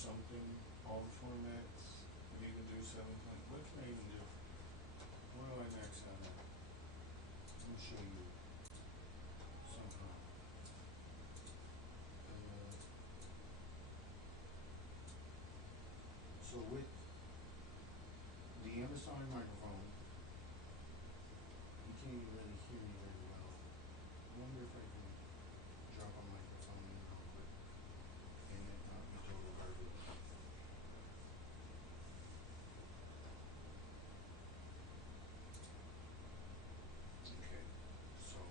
something, all the formats, and you can do 7 point. What can I even do? What do I max out at? Let me show you somehow. So with the ambisonic microphone, you can't even really hear me very well. I wonder if I can drop a microphone in real quick and it not be total garbage. Okay, so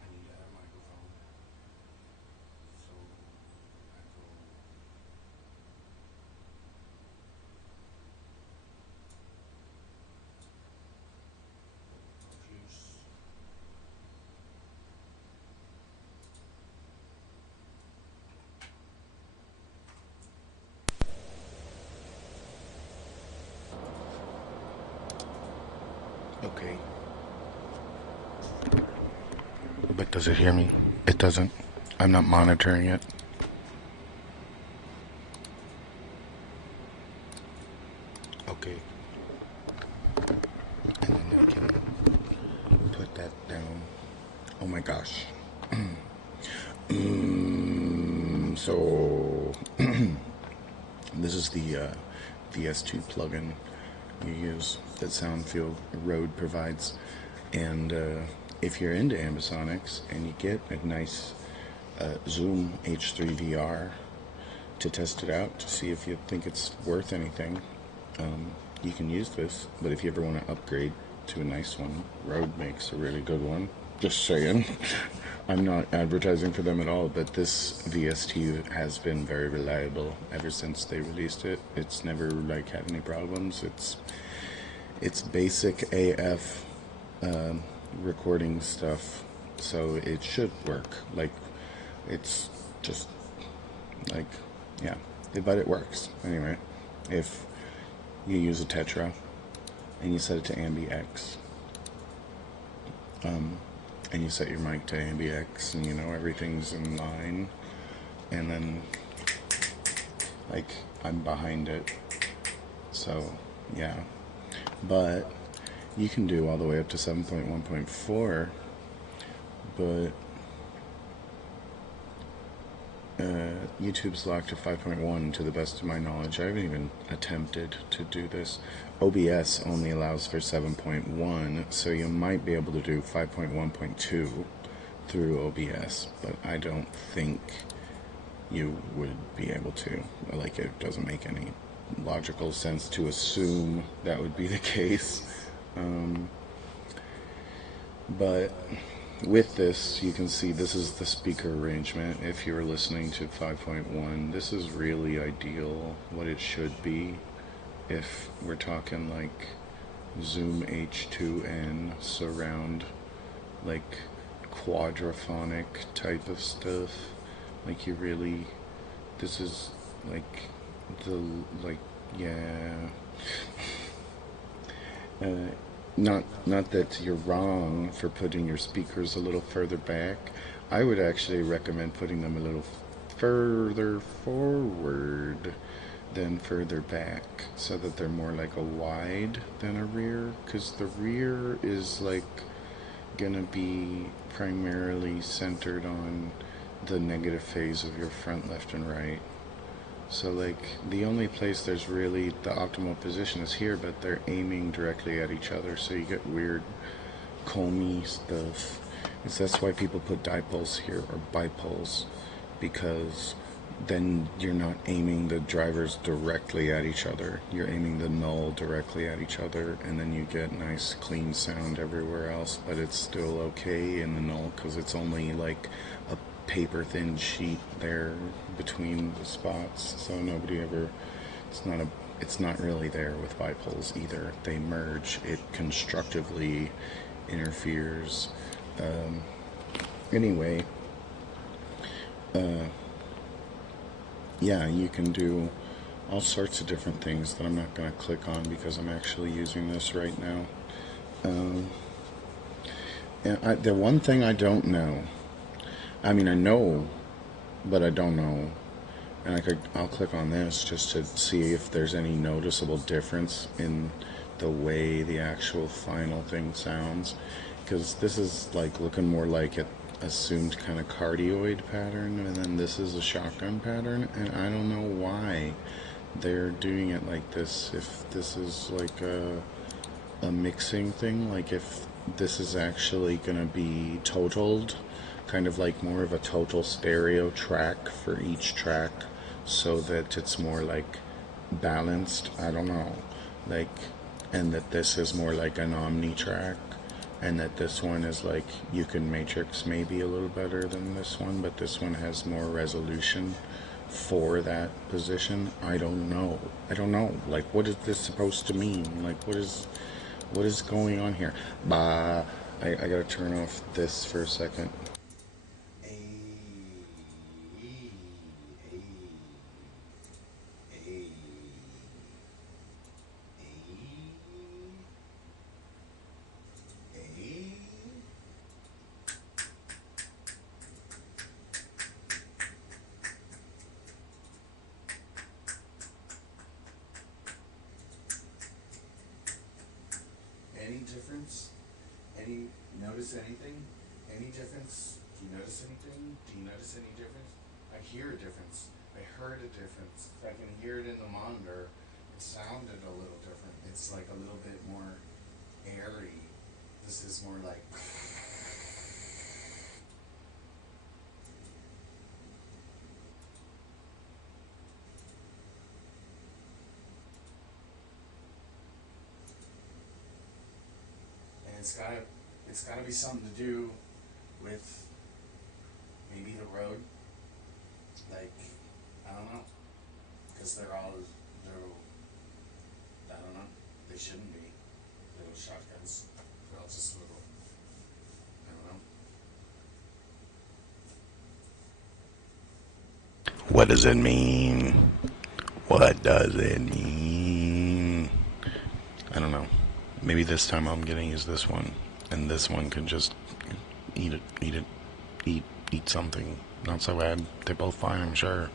I need to add a microphone. So I go juice. Okay, but does it hear me? It doesn't. I'm not monitoring it. Okay, and then I can put that down. Oh my gosh. So this is the VS2 plugin you use that Soundfield Road provides, and if you're into ambisonics and you get a nice Zoom H3 VR to test it out to see if you think it's worth anything, you can use this. But if you ever want to upgrade to a nice one, Rode makes a really good one. Just saying. I'm not advertising for them at all, but this VST has been very reliable ever since they released it. It's never like had any problems. It's basic AF recording stuff, so it should work. Like, it's just like, yeah, but it works anyway. If you use a Tetra and you set it to AmbiX, and you set your mic to AmbiX, and you know everything's in line, and then like I'm behind it, so yeah. But you can do all the way up to 7.1.4, but YouTube's locked to 5.1 to the best of my knowledge. I haven't even attempted to do this. OBS only allows for 7.1, so you might be able to do 5.1.2 through OBS, but I don't think you would be able to. Like, it doesn't make any logical sense to assume that would be the case. But with this, you can see this is the speaker arrangement. If you're listening to 5.1, this is really ideal, what it should be. If we're talking like Zoom H2N surround, like quadraphonic type of stuff, like you really, this is like the, like, yeah. Not that you're wrong for putting your speakers a little further back. I would actually recommend putting them a little further forward than further back, so that they're more like a wide than a rear, because the rear is like gonna be primarily centered on the negative phase of your front, left, and right. So like the only place there's really the optimal position is here, but they're aiming directly at each other, so you get weird comey stuff. That's why people put dipoles here or bipoles, because then you're not aiming the drivers directly at each other. You're aiming the null directly at each other, and then you get nice clean sound everywhere else, but it's still okay in the null because it's only like a paper thin sheet there between the spots, so nobody ever, it's not really there with bipoles either. They merge, it constructively interferes. Anyway, yeah, you can do all sorts of different things that I'm not going to click on because I'm actually using this right now. And the one thing I don't know, I mean, I know, but I don't know, And I'll click on this just to see if there's any noticeable difference in the way the actual final thing sounds, because this is like looking more like an assumed kind of cardioid pattern, and then this is a shotgun pattern, and I don't know why they're doing it like this. If this is like a mixing thing, like if this is actually gonna be totaled, kind of like more of a total stereo track for each track, so that it's more like balanced. I don't know, like, and that this is more like an omni track, and that this one is like, you can matrix maybe a little better than this one, but this one has more resolution for that position. I don't know. I don't know. Like, what is this supposed to mean? Like, what is going on here? Bah. I gotta turn off this for a second. Any difference? Notice anything? Any difference? Do you notice anything? Do you notice any difference? I hear a difference. I heard a difference. If I can hear it in the monitor, it sounded a little different. It's like a little bit more airy. This is more like. And it's gotta be something to do with maybe the road. Like, I don't know, because they're I don't know, they shouldn't be little shotguns. They're all just little, I don't know. What does it mean? What does it mean? I don't know. Maybe this time I'm gonna use this one, and this one can just eat it, eat something. Not so bad. They're both fine, I'm sure.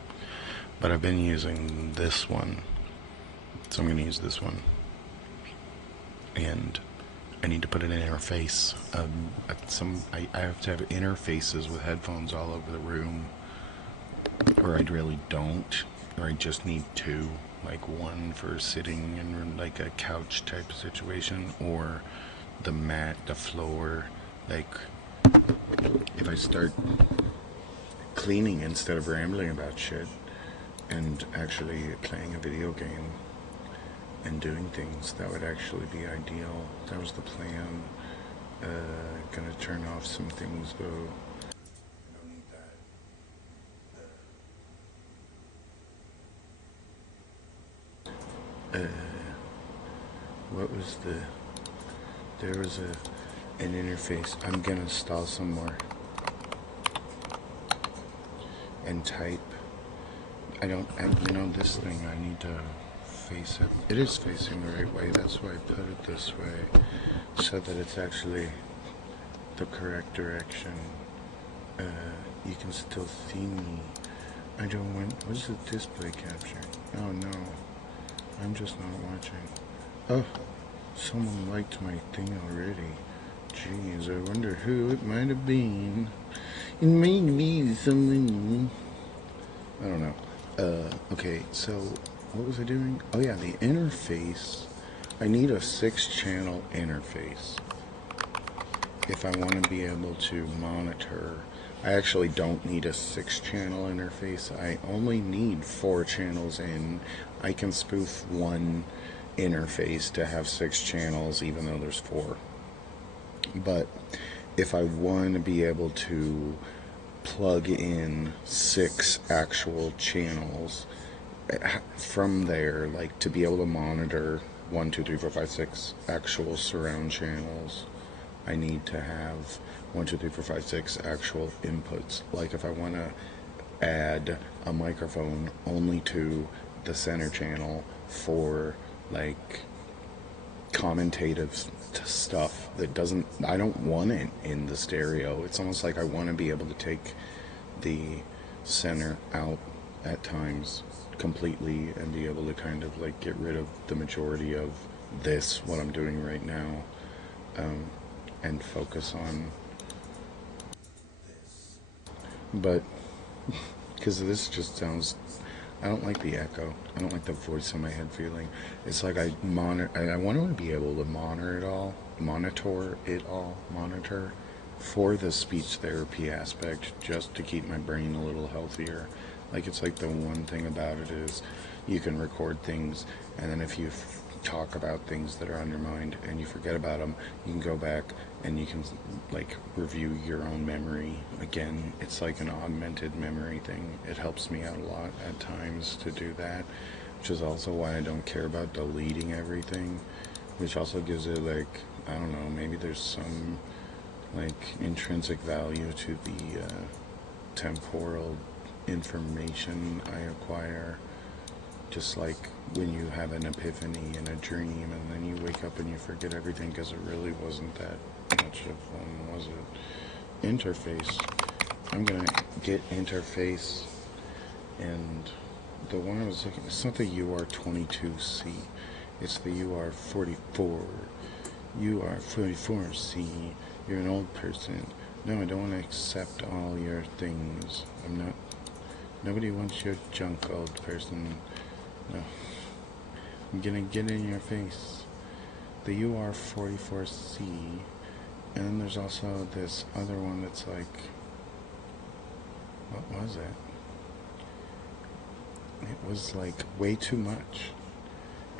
But I've been using this one, so I'm gonna use this one. And I need to put an interface. I have to have interfaces with headphones all over the room, or I really don't, or I just need two, like one for sitting in like a couch type situation, or the mat, the floor. Like, if I start cleaning instead of rambling about shit and actually playing a video game and doing things, that would actually be ideal. That was the plan. Gonna turn off some things though. I don't need that. What was there was an interface. I'm gonna install some more and type. This thing, I need to face it. It is facing the right way. That's why I put it this way, so that it's actually the correct direction. You can still see me. I don't want. What is the display capture? Oh no, I'm just not watching. Oh, someone liked my thing already. Jeez, I wonder who it might have been. It might be someone. I don't know. Okay, so what was I doing? Oh yeah, the interface. I need a 6-channel interface if I want to be able to monitor. I actually don't need a 6-channel interface. I only need 4 channels in. I can spoof one interface to have 6 channels, even though there's 4. But if I want to be able to plug in 6 actual channels from there, like to be able to monitor 1, 2, 3, 4, 5, 6 actual surround channels, I need to have 1, 2, 3, 4, 5, 6 actual inputs. Like if I want to add a microphone only to the center channel for like commentative stuff that doesn't, I don't want it in the stereo. It's almost like I want to be able to take the center out at times completely and be able to kind of like get rid of the majority of this, what I'm doing right now, and focus on. But because this just sounds, I don't like the echo. I don't like the voice in my head feeling. It's like I want to be able to monitor for the speech therapy aspect, just to keep my brain a little healthier. Like it's like the one thing about it is you can record things, and then if you talk about things that are on your mind and you forget about them, you can go back and you can like review your own memory again. It's like an augmented memory thing. It helps me out a lot at times to do that, which is also why I don't care about deleting everything, which also gives it like, I don't know, maybe there's some like intrinsic value to the temporal information I acquire. Just like when you have an epiphany in a dream and then you wake up and you forget everything because it really wasn't that much of one, was it? Interface. I'm gonna get interface, and the one I was looking, it's not the UR22C, it's the UR44. UR44C. You're an old person. No, I don't want to accept all your things. I'm not. Nobody wants your junk, old person. No. I'm gonna get in your face. The UR44C. And then there's also this other one that's like. What was it? It was like way too much.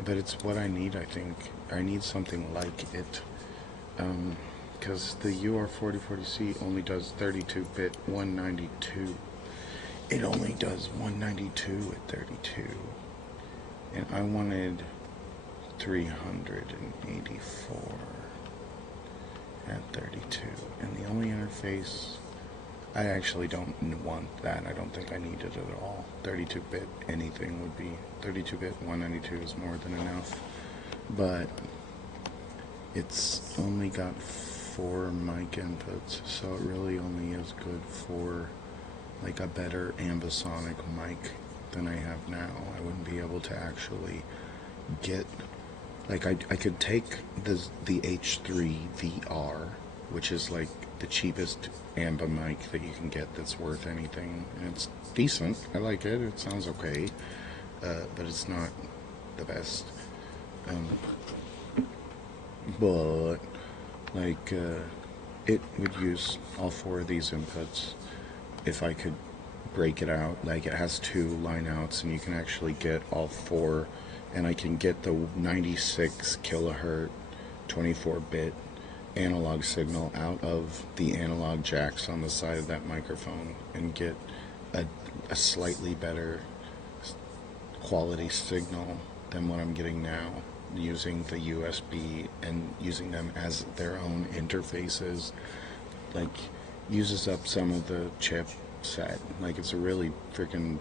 But it's what I need, I think. I need something like it. Because the UR4040C only does 32-bit 192. It only does 192 at 32. And I wanted 384 at 32. And the only interface, I actually don't want that. I don't think I need it at all. 32-bit anything would be, 32-bit 192 is more than enough. But it's only got 4 mic inputs, so it really only is good for like a better ambisonic mic than I have now. I wouldn't be able to actually get, like I could take the H3 VR, which is like the cheapest amba mic that you can get that's worth anything, and it's decent. I like it. It sounds okay, but it's not the best. But like it would use all 4 of these inputs if I could break it out. Like it has 2 line outs and you can actually get all 4, and I can get the 96 kilohertz 24-bit analog signal out of the analog jacks on the side of that microphone and get a slightly better quality signal than what I'm getting now, using the USB and using them as their own interfaces. Like uses up some of the chip set. Like it's a really freaking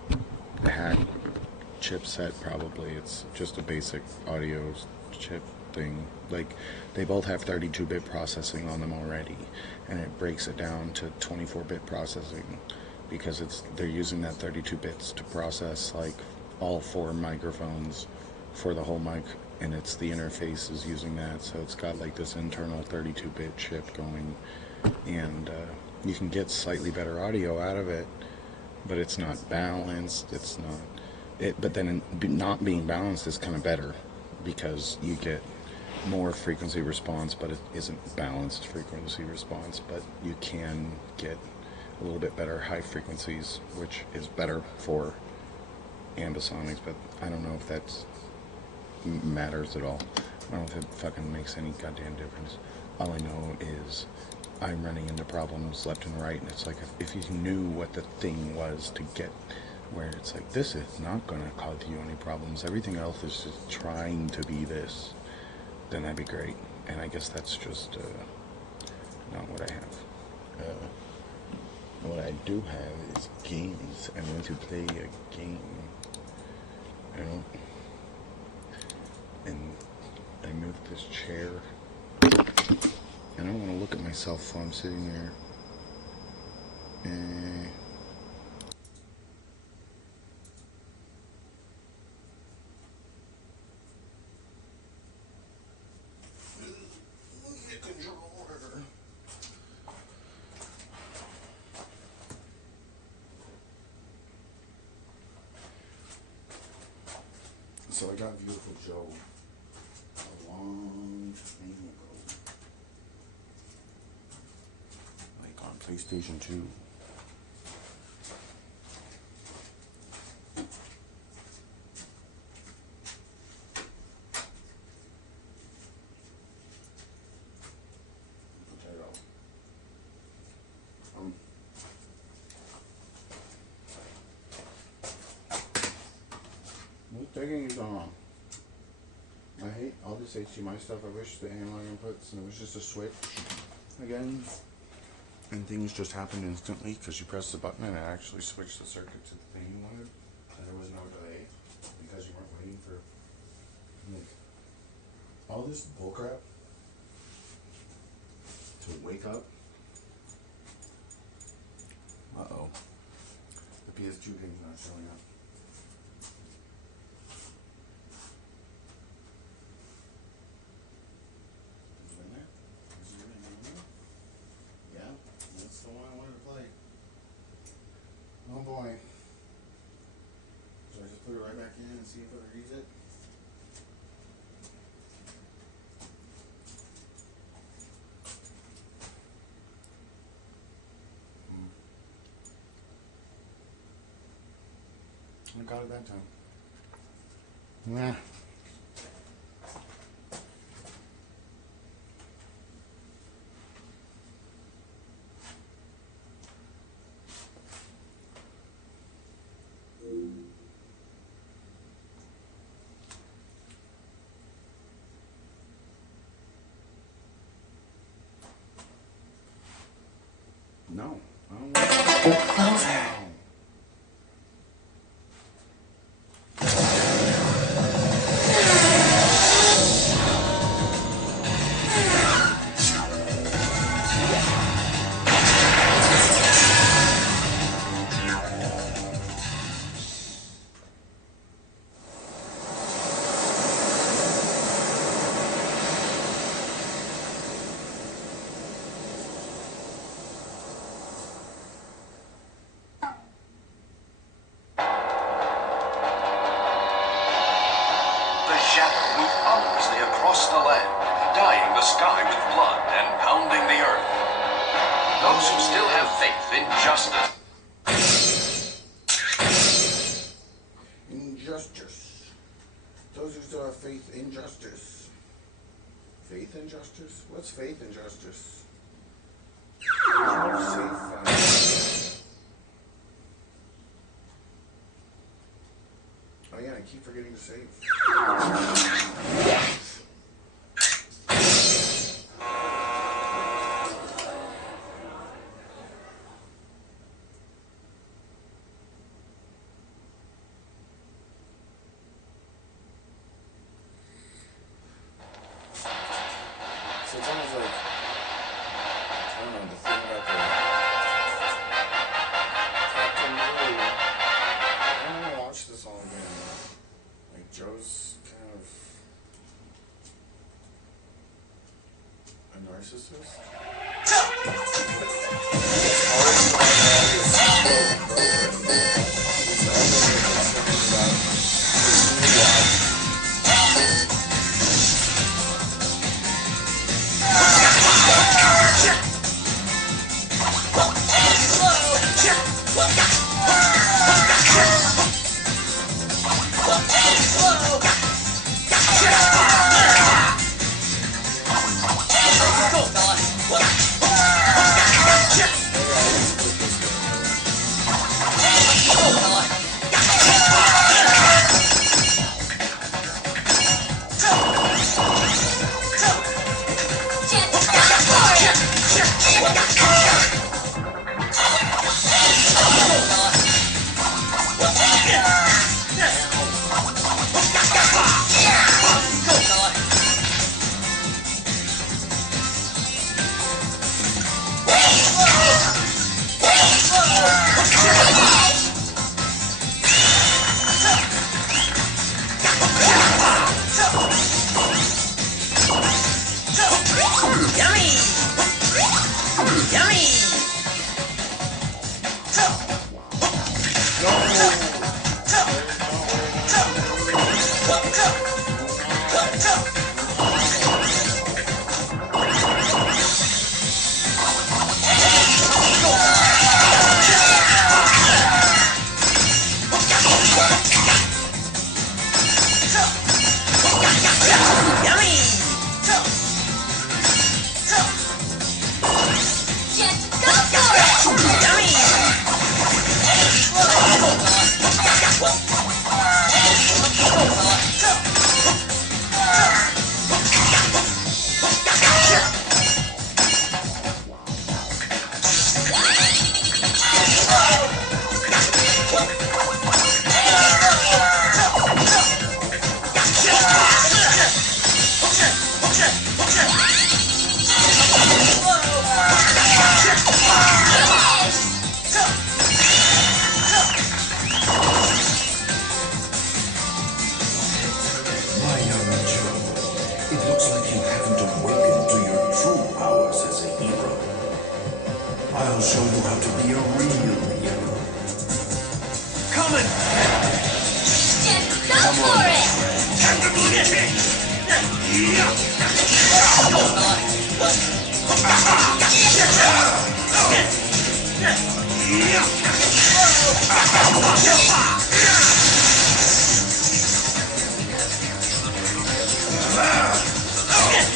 hack chipset. Probably it's just a basic audio chip thing. Like they both have 32-bit processing on them already, and it breaks it down to 24-bit processing because they're using that 32 bits to process like all 4 microphones for the whole mic, and it's the interface is using that, so it's got like this internal 32-bit chip going, and you can get slightly better audio out of it, but it's not balanced. It's not it, but then not being balanced is kind of better because you get more frequency response, but it isn't balanced frequency response. But you can get a little bit better high frequencies, which is better for ambisonics. But I don't know if that's matters at all. I don't know if it fucking makes any goddamn difference. All I know is I'm running into problems left and right, and it's like if you knew what the thing was to get where it's like, this is not going to cause you any problems, everything else is just trying to be this, then that'd be great. And I guess that's just not what I have. What I do have is games. I want to play a game, you know, and I moved this chair, and I don't want to look at myself while I'm sitting there. So I got Beautiful Joe a long time ago. Like on PlayStation 2. Potato. What's taking you so long? I hate all this HDMI stuff. I wish the analog inputs and it was just a switch again. And things just happened instantly because you press the button and it actually switched the circuit to the thing you wanted. And there was no delay because you weren't waiting for like all this bullcrap to wake up. Uh-oh. The PS2 game's not showing up. Oh boy. Should I just put it right back in and see if it reads it? I got it that time. Nah. No. I don't want Clover. Across the land, dyeing the sky with blood and pounding the earth. Those who still have faith in justice. Injustice. Those who still have faith in justice. Faith in justice? What's faith in justice? There's no safe. Oh yeah, I keep forgetting to save. So it's almost like, I don't know, the thing about the Captain Blue, I don't want to watch this all again. Like, Joe's kind of a narcissist.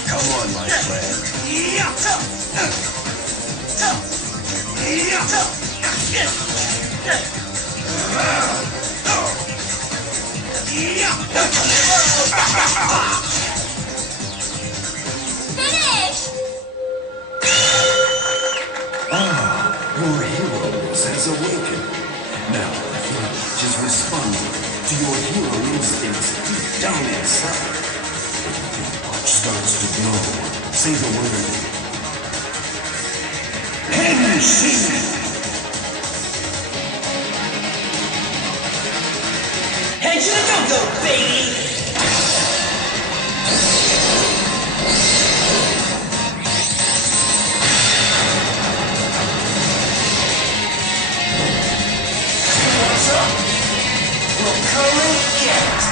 Come on, my friend. Finish! Your heroes has awakened. Now, just respond to your hero instincts deep down inside. If your heart starts to glow, say the word. Henshin! Head to the go-go, baby! What's up? We'll come and get.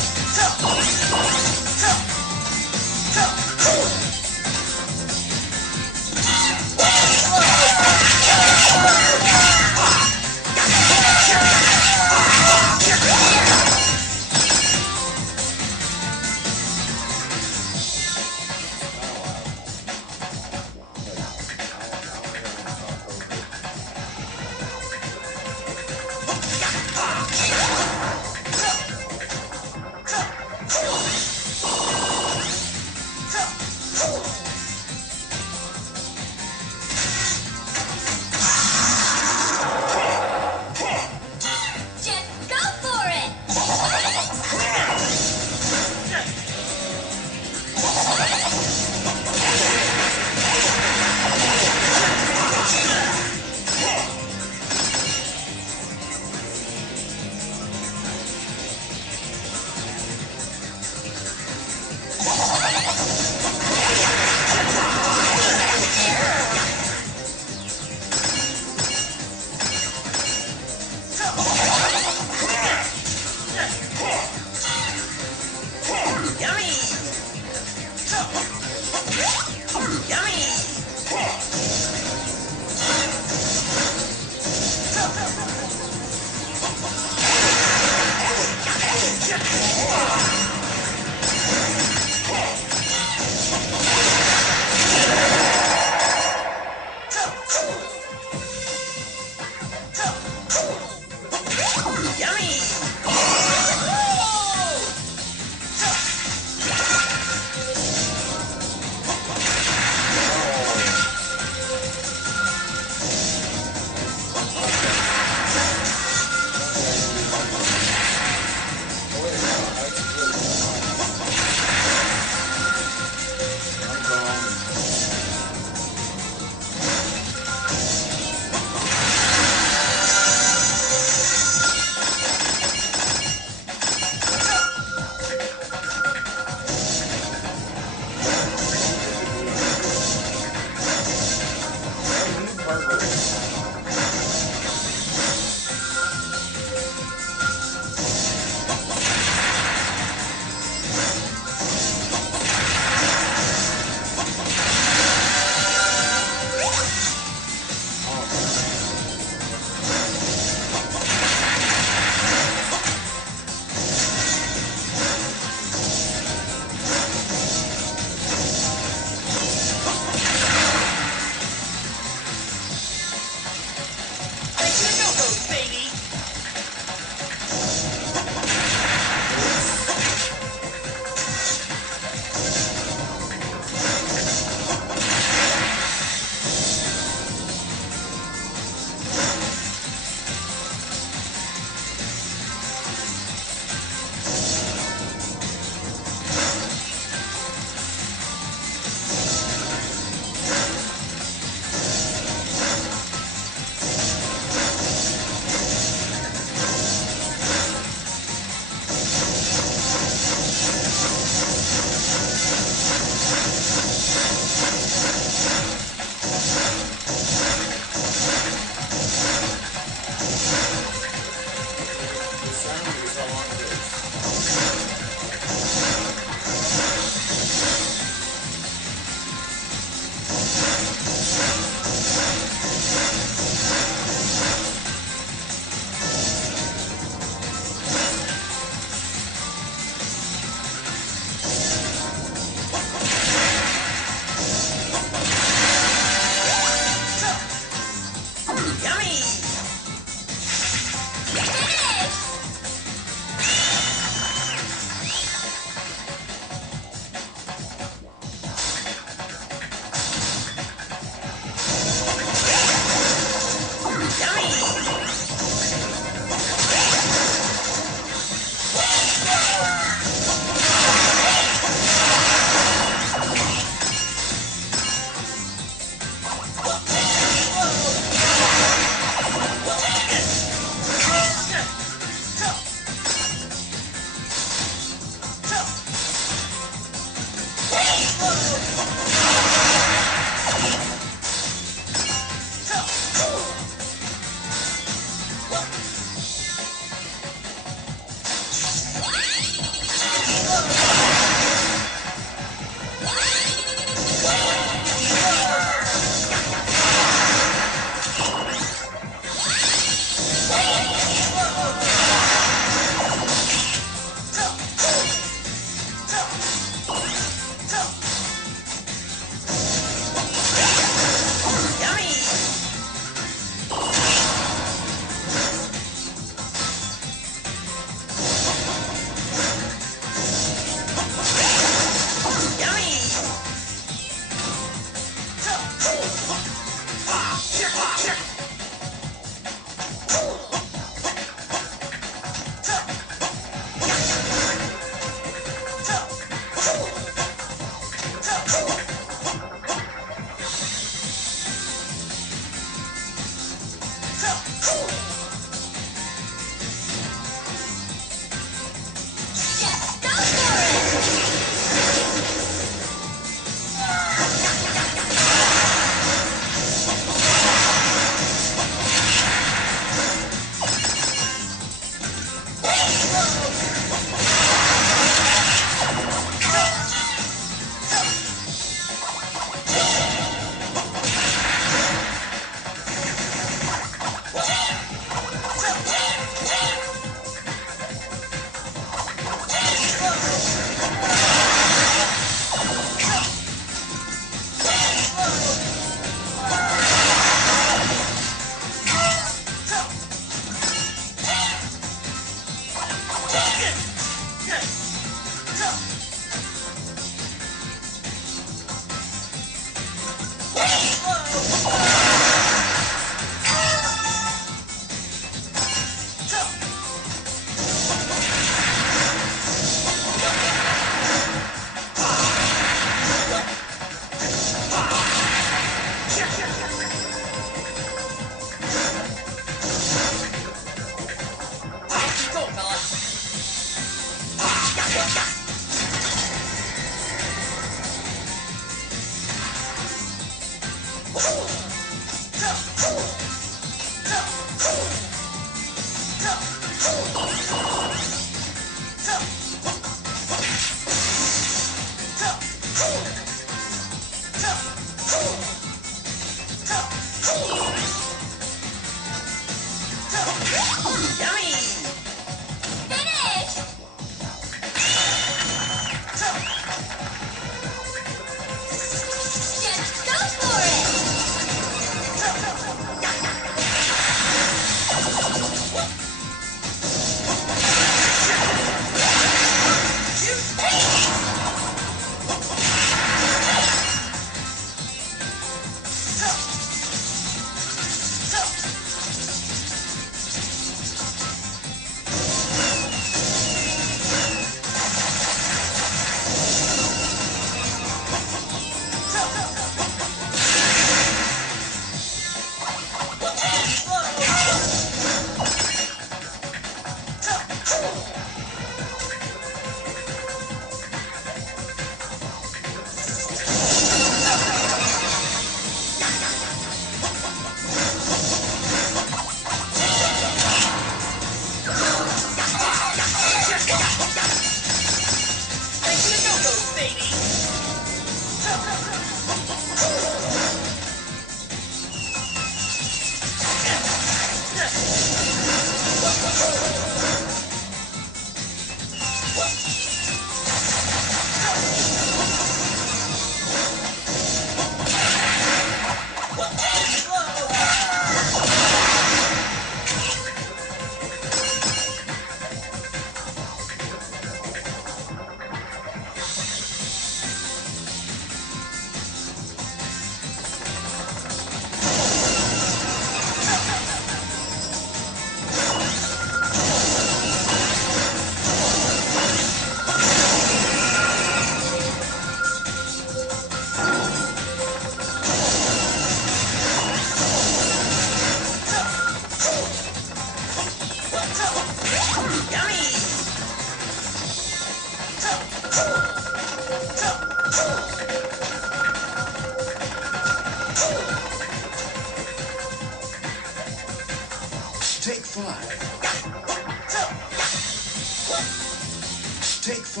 Take 5.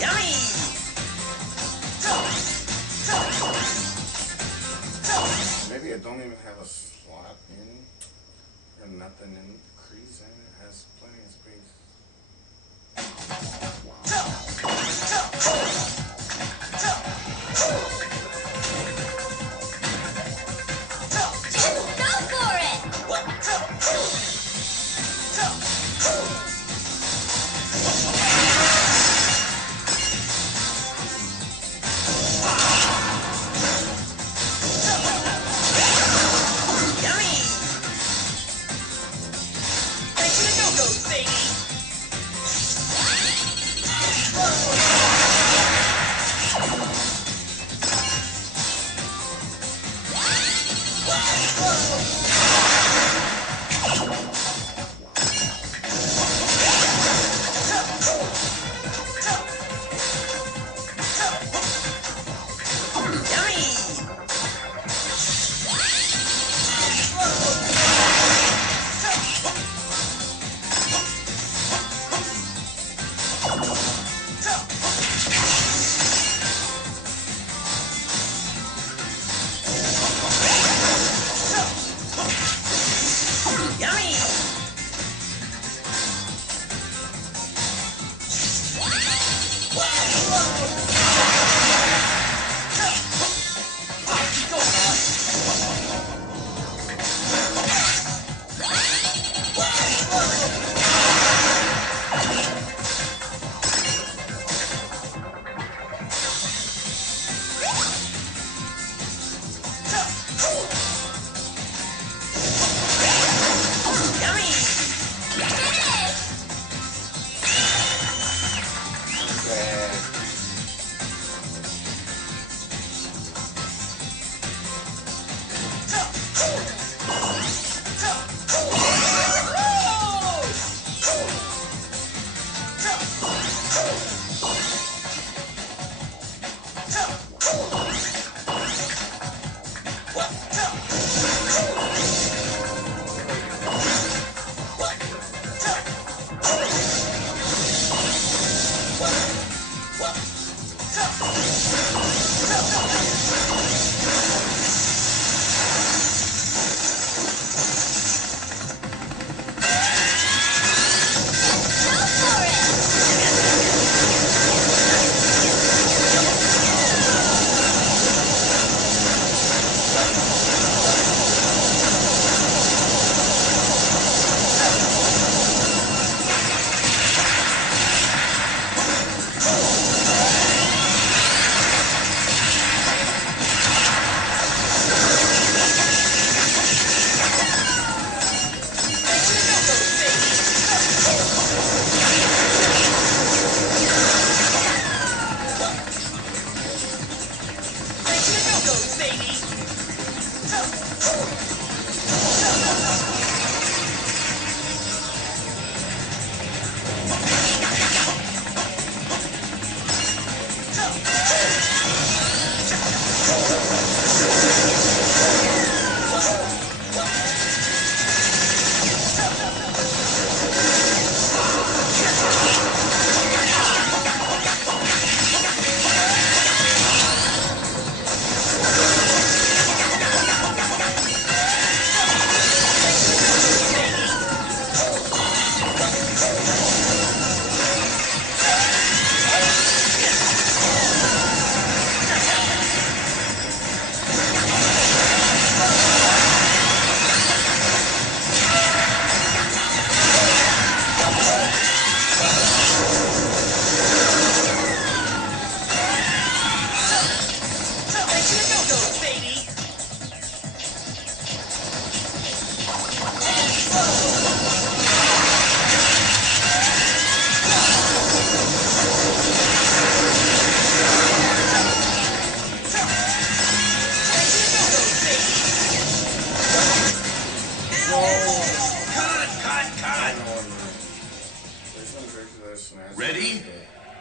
Yummy! Maybe it don't even have a slot in, or nothing in crease in it. It has plenty of space. Go for it! Yummy! Back to the go-go's, baby! Yummy! Yummy! Yummy!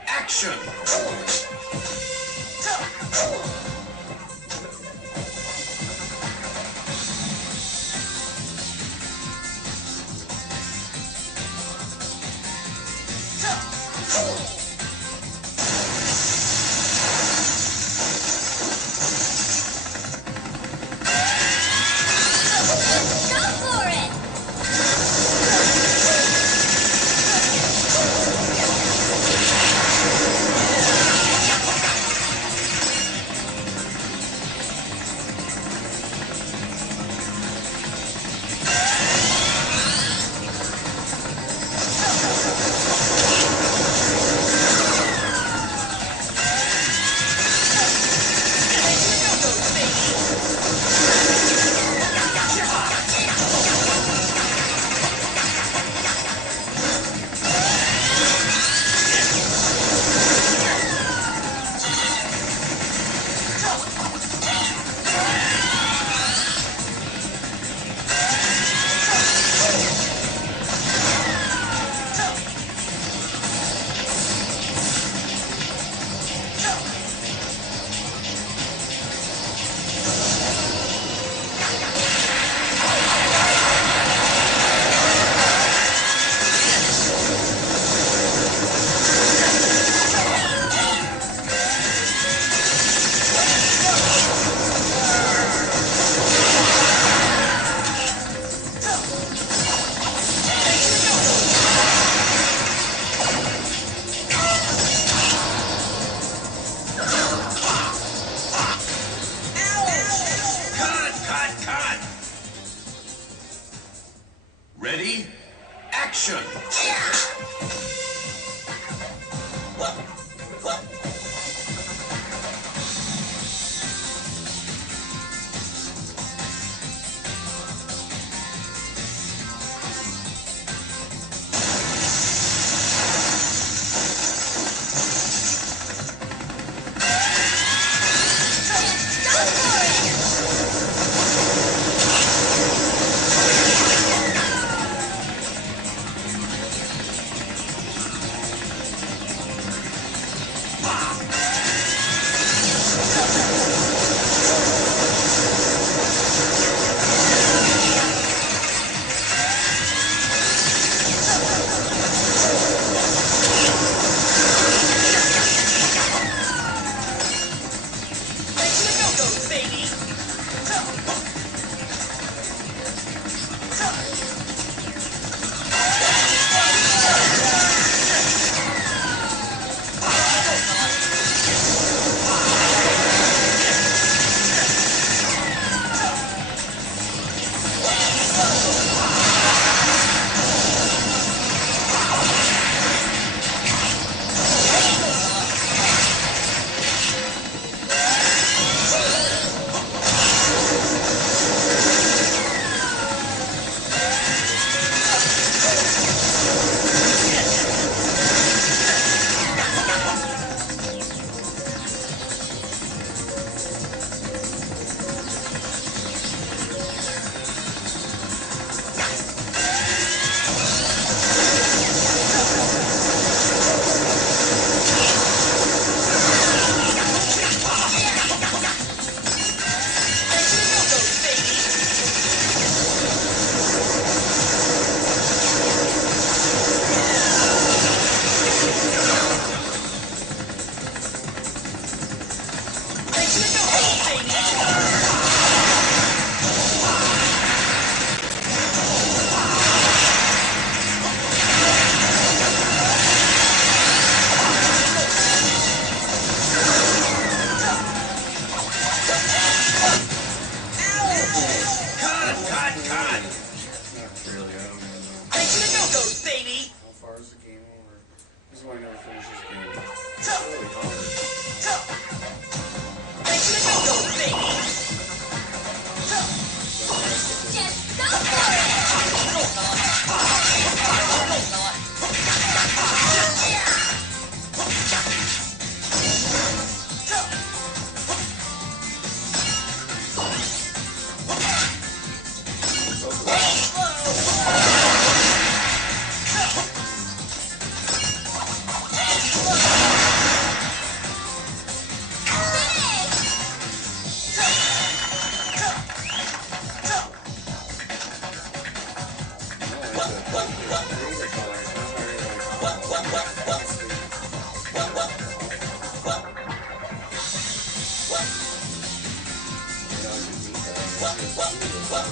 Action! Go for it! Ready? Action! Whoa!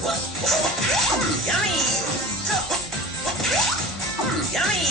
Yummy! Yummy!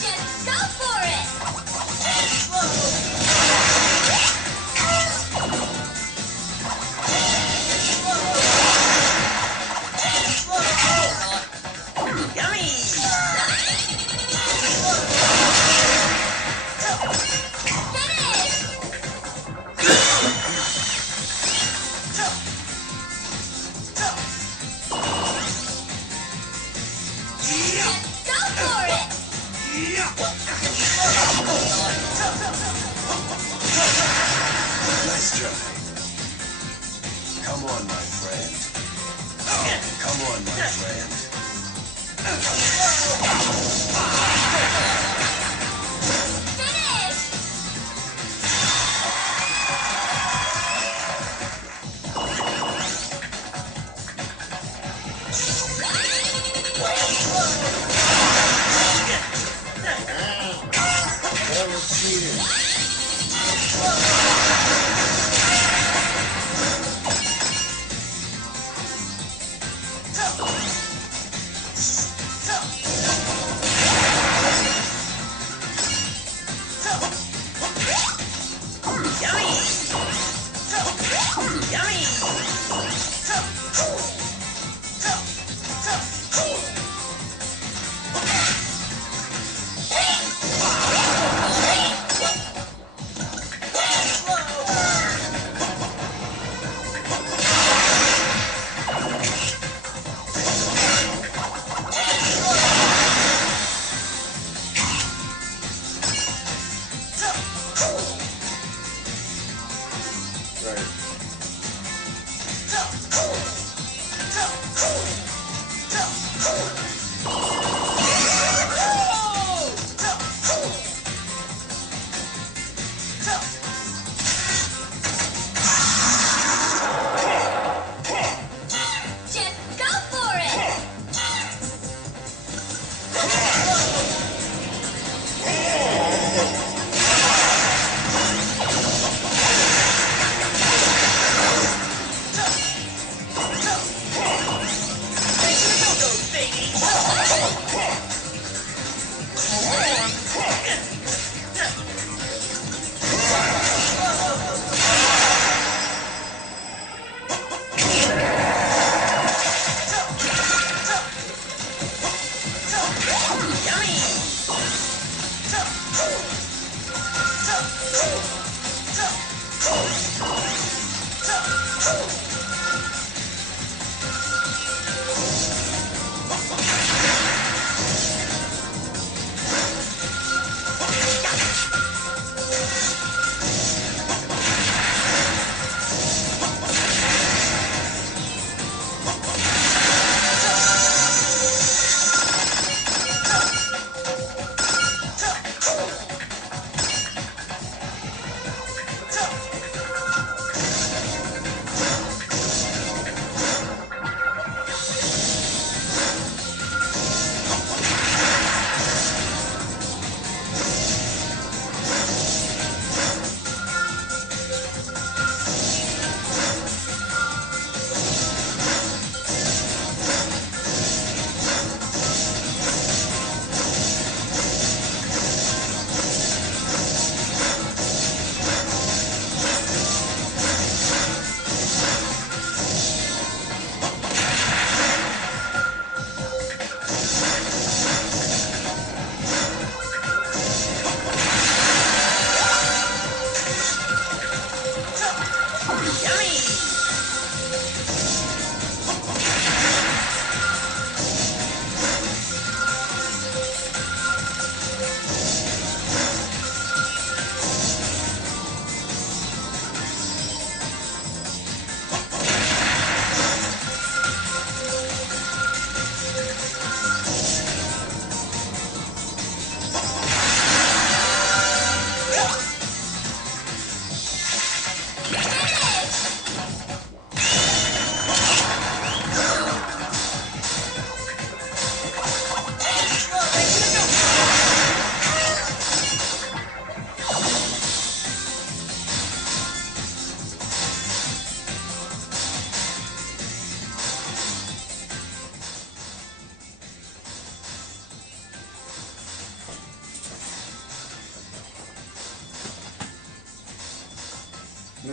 Just go for it! Just go for it! Nice try. Come on, my friend. Come on, my friend. Finish! That was cheating. Just go for it! Go, baby!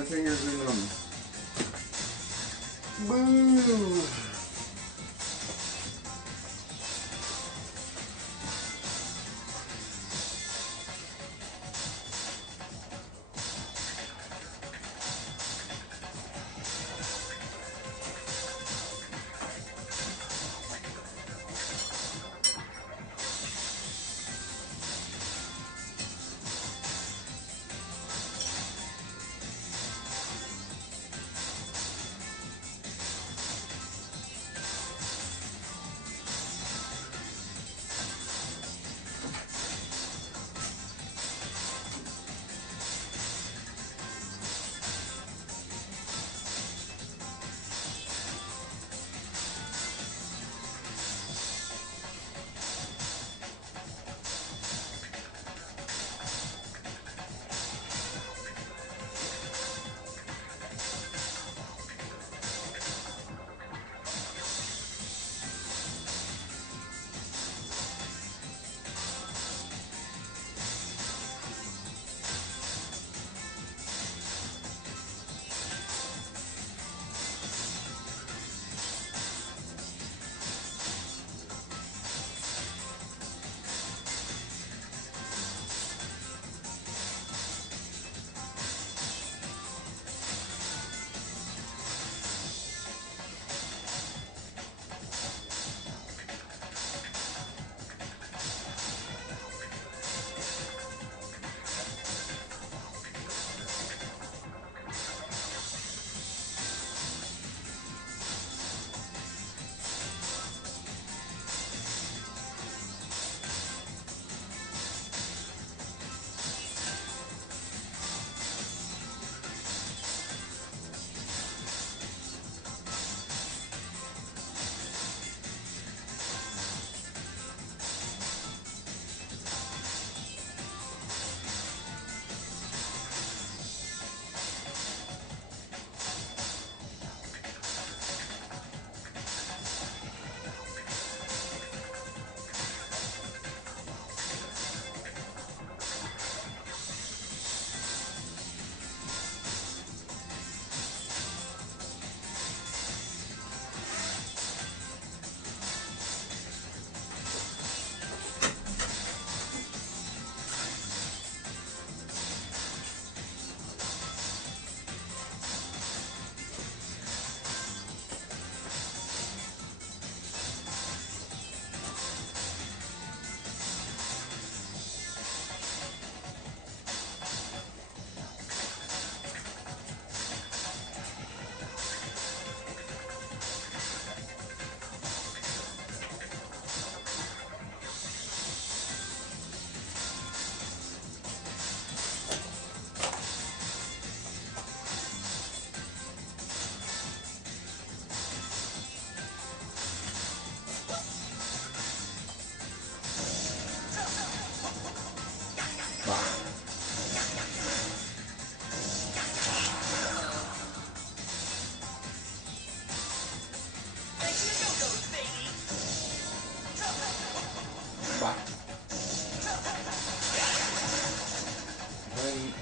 My fingers in them. Boo!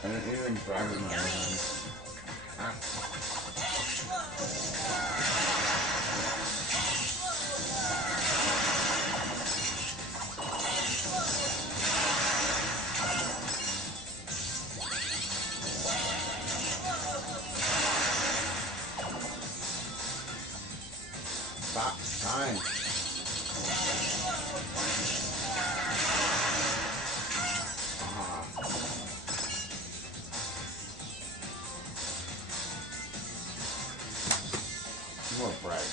I didn't even grab it my hand. Stop. Time. More bread.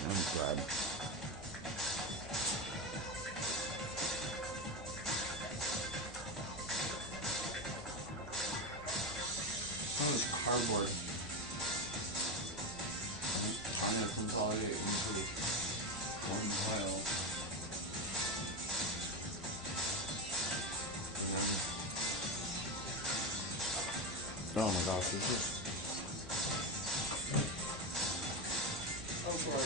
One bread. Some of this cardboard. I'm trying to consolidate into one pile. Oh my gosh, this is... Oh boy.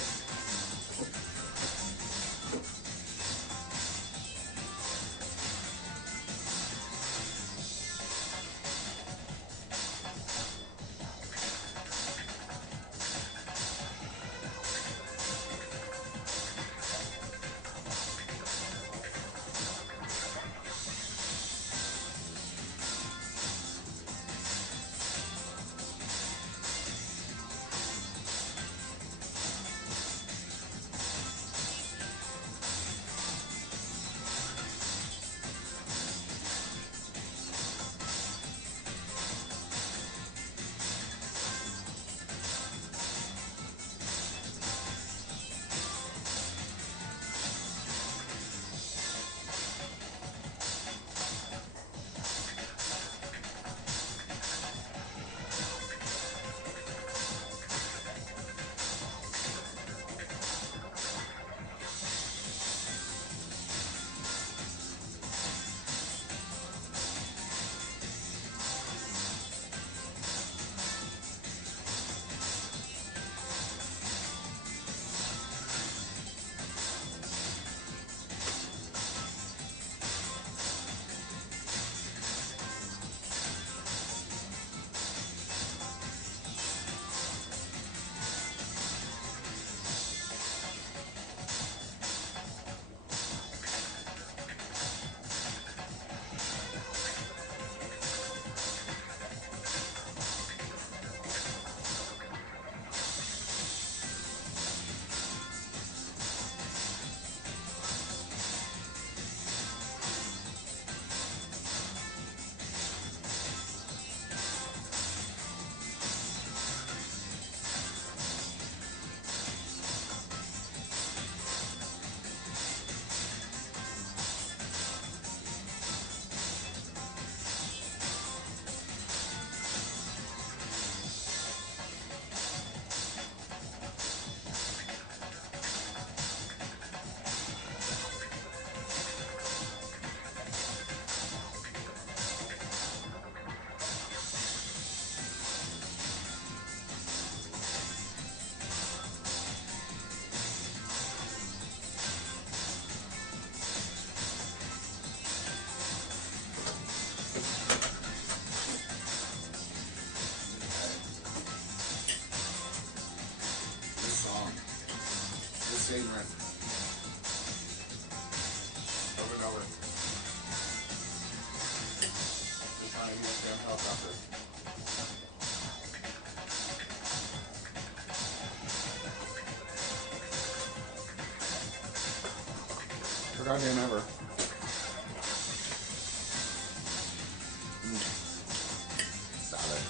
same run. Over and over. This time he's damn helicopter. For goddamn ever. Solid.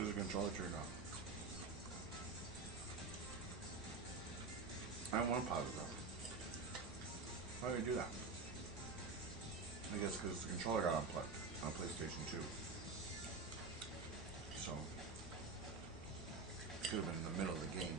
because the controller turned off. I don't want to pause it though. Why did I do that? I guess because the controller got unplugged on PlayStation 2. So, it could have been in the middle of the game.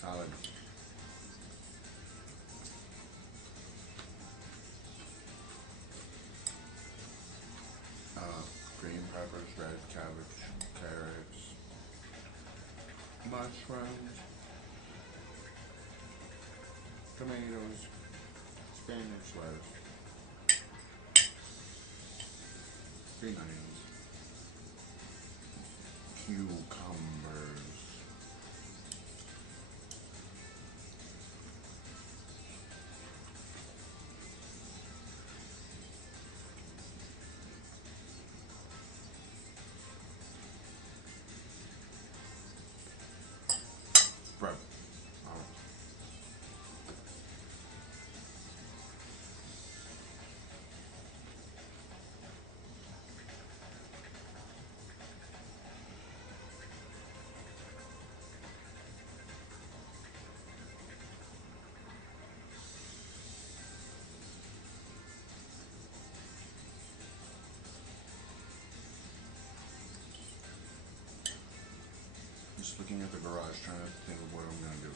Solid. Green peppers, red cabbage, carrots, mushrooms, tomatoes, spinach, lettuce, green onions, cucumbers, bread. Just looking at the garage, trying to think of what I'm gonna do.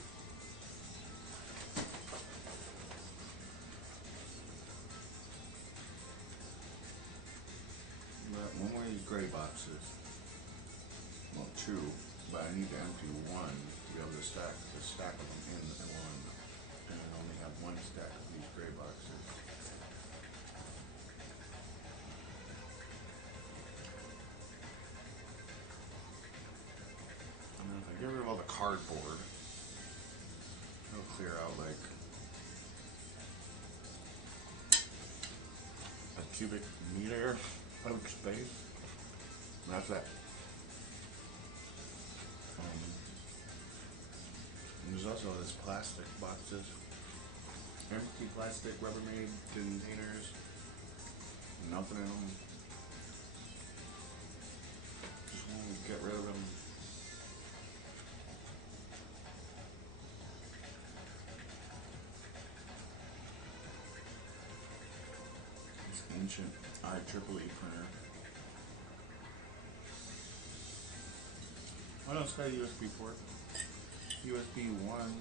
But one more of these gray boxes. Well, two, but I need to empty one to be able to stack the stack of them in one. And I only have one stack of these gray boxes. And then if I get rid of all the cardboard, it'll clear out like a cubic meter of space. And that's that. And there's also this plastic boxes, empty plastic Rubbermaid containers, nothing in them. Just want to get rid of them. This ancient IEEE printer. Oh no, it's got a USB port. USB 1.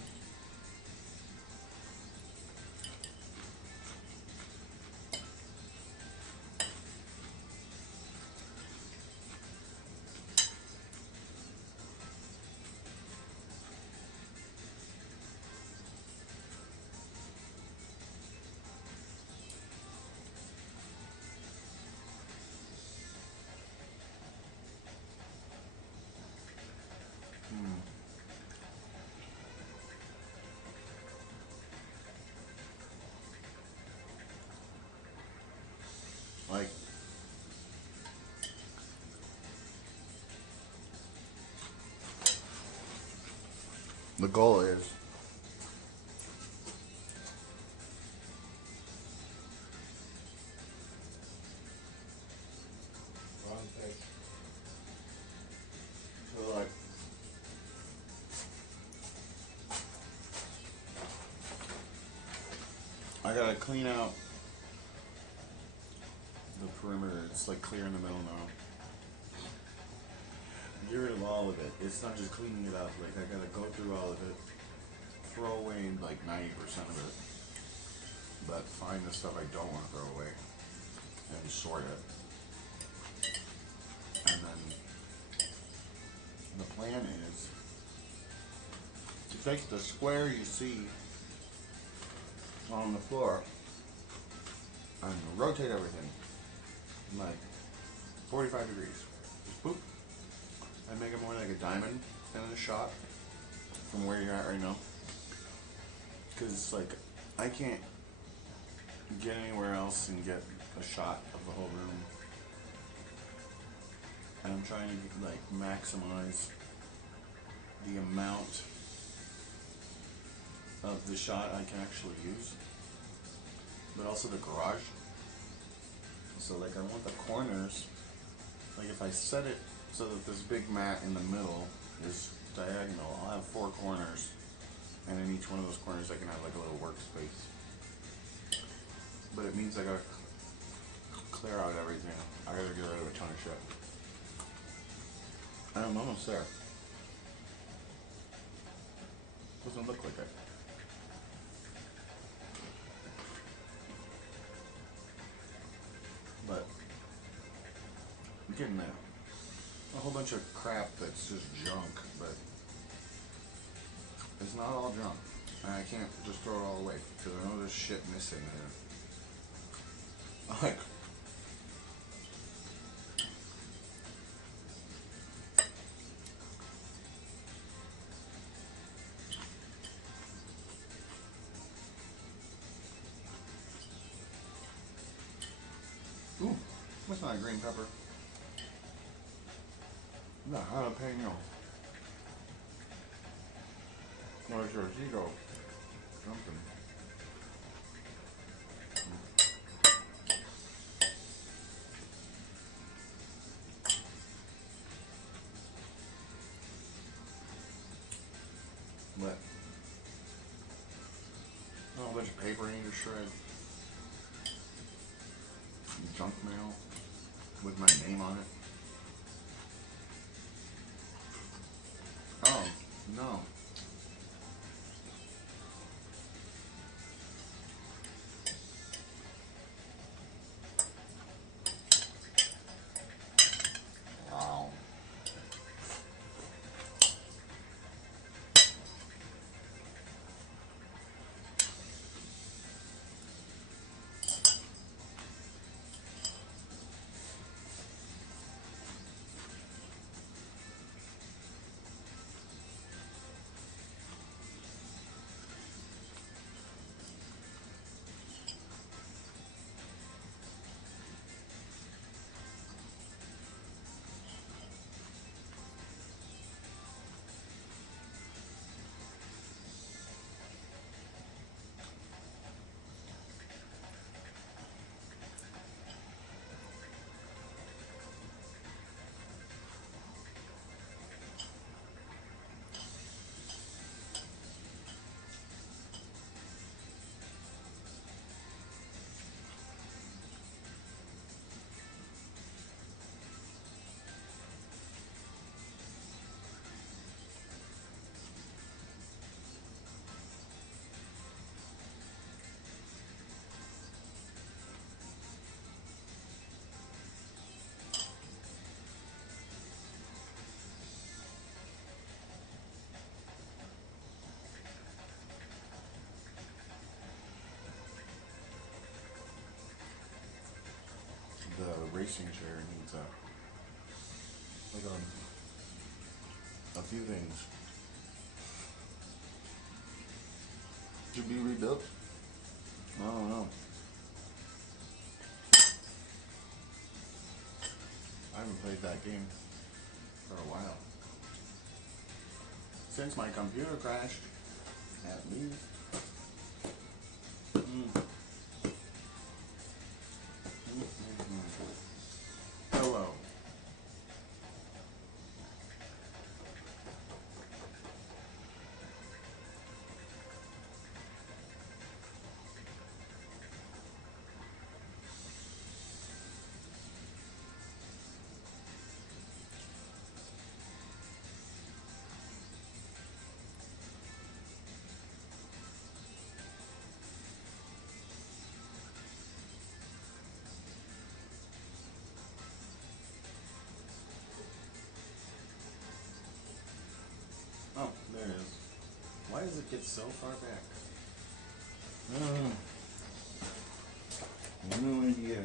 Like, the goal is wrong page. So like I gotta clean out the perimeter. It's like clear in the middle now. Get rid of all of it. It's not just cleaning it up. Like I gotta go through all of it, throw away like 90% of it, but find the stuff I don't want to throw away and sort it. And then the plan is to take the square you see on the floor and rotate everything like 45 degrees. Just boop. And make it more like a diamond in a shot. from where you're at right now. Because, like, I can't get anywhere else and get a shot of the whole room. And I'm trying to, like, maximize the amount of the shot I can actually use. But also the garage. So, like, I want the corners. Like, if I set it so that this big mat in the middle is diagonal, I'll have 4 corners. And in each one of those corners I can have like a little workspace. But it means I gotta clear out everything. I gotta get rid of a ton of shit. I'm almost there. Doesn't look like it. But I'm getting there. A whole bunch of crap that's just junk, but it's not all junk. And I can't just throw it all away because I know there's shit missing here. Like, ooh, that's not a green pepper. No, jalapeno. Or Georgito. Something. But oh, a bunch of paper I need to shred. Some junk mail with my name on it. Oh, no. Wow. The racing chair needs a few things to be rebuilt. I don't know. I haven't played that game for a while. Since my computer crashed, at least. Hello. Oh, there it is. Why does it get so far back? No idea.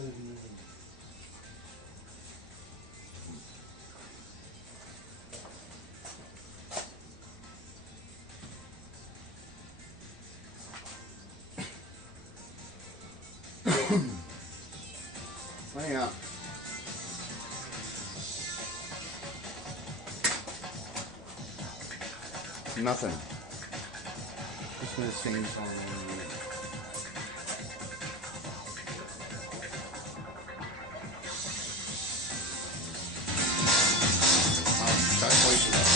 Yeah. Nothing. Just the same song. That's way too loud.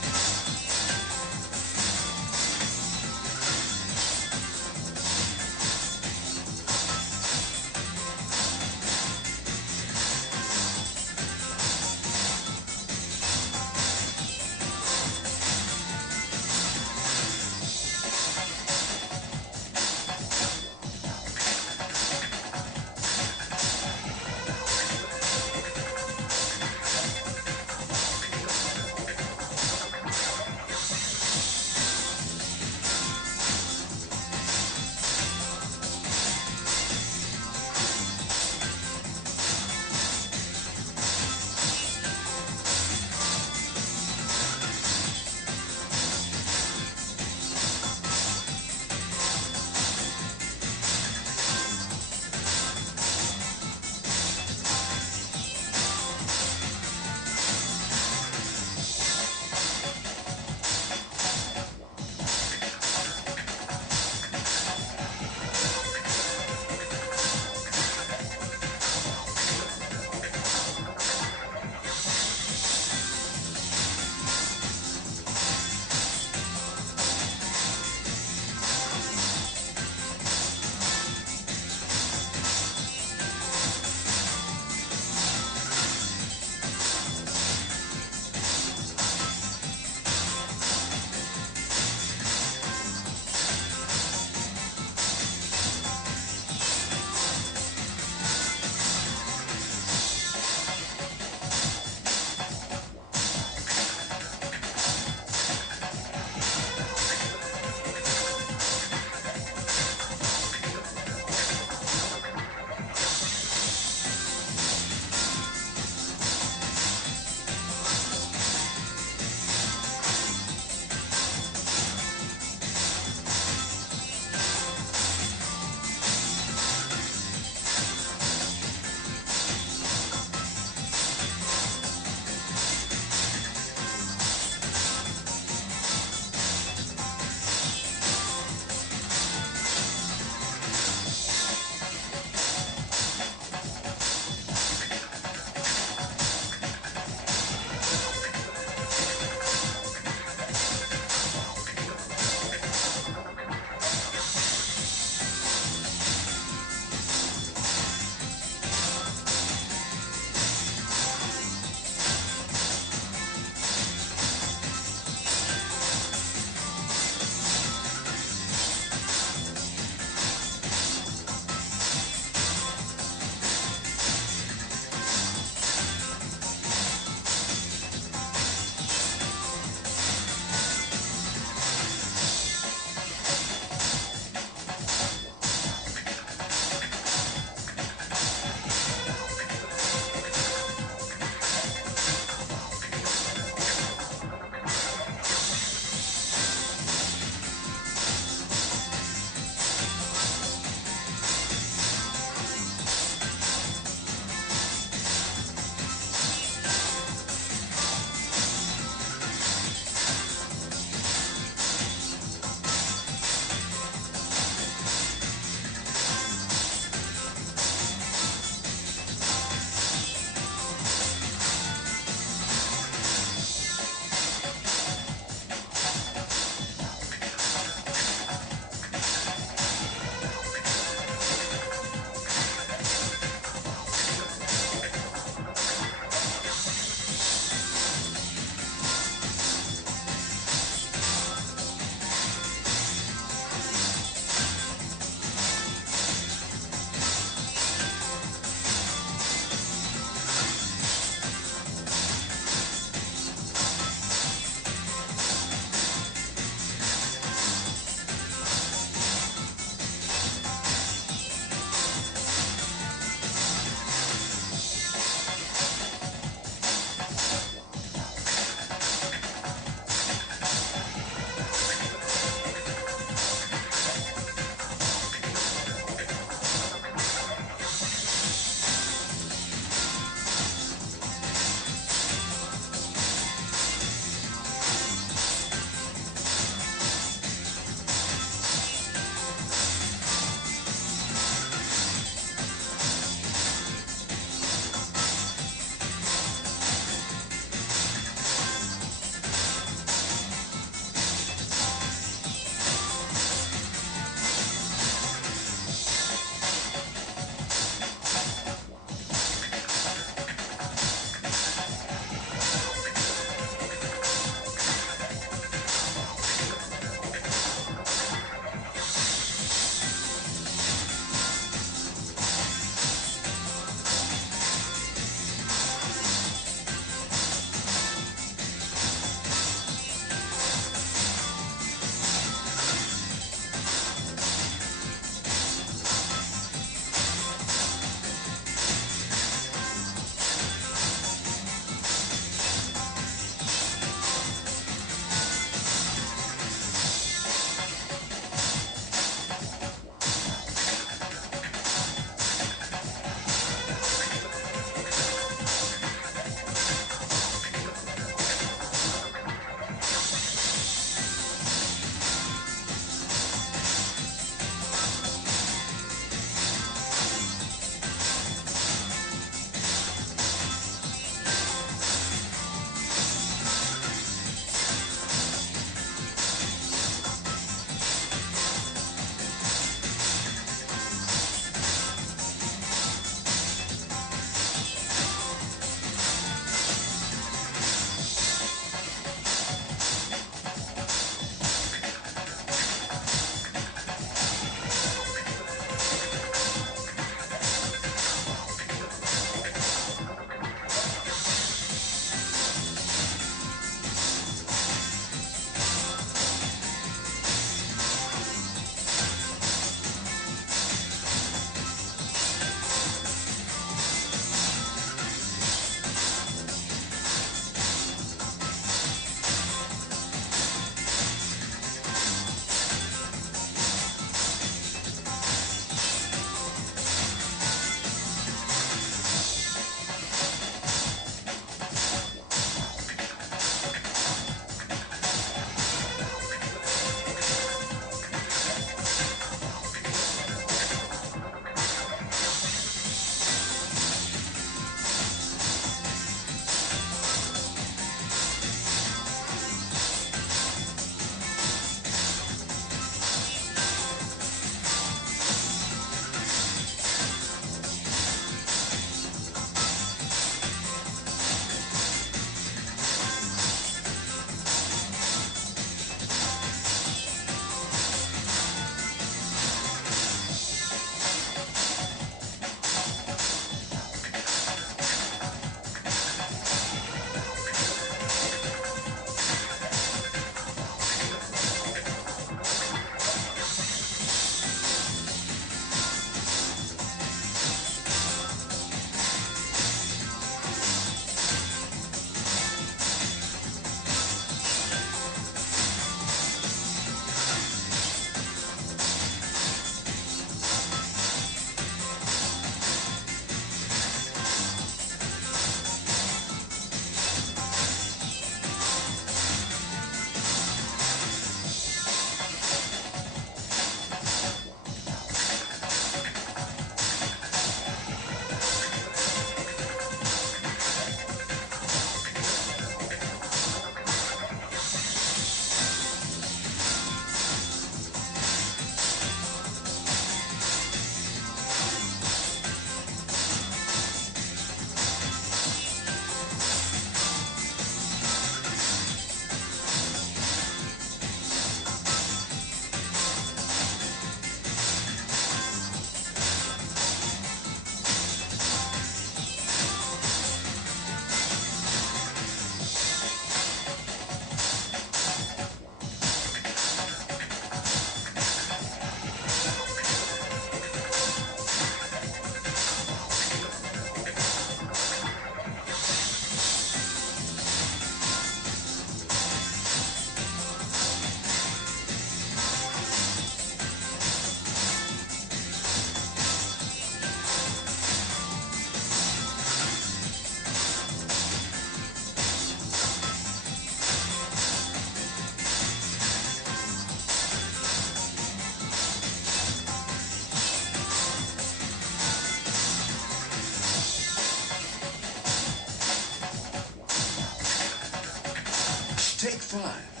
Take 5.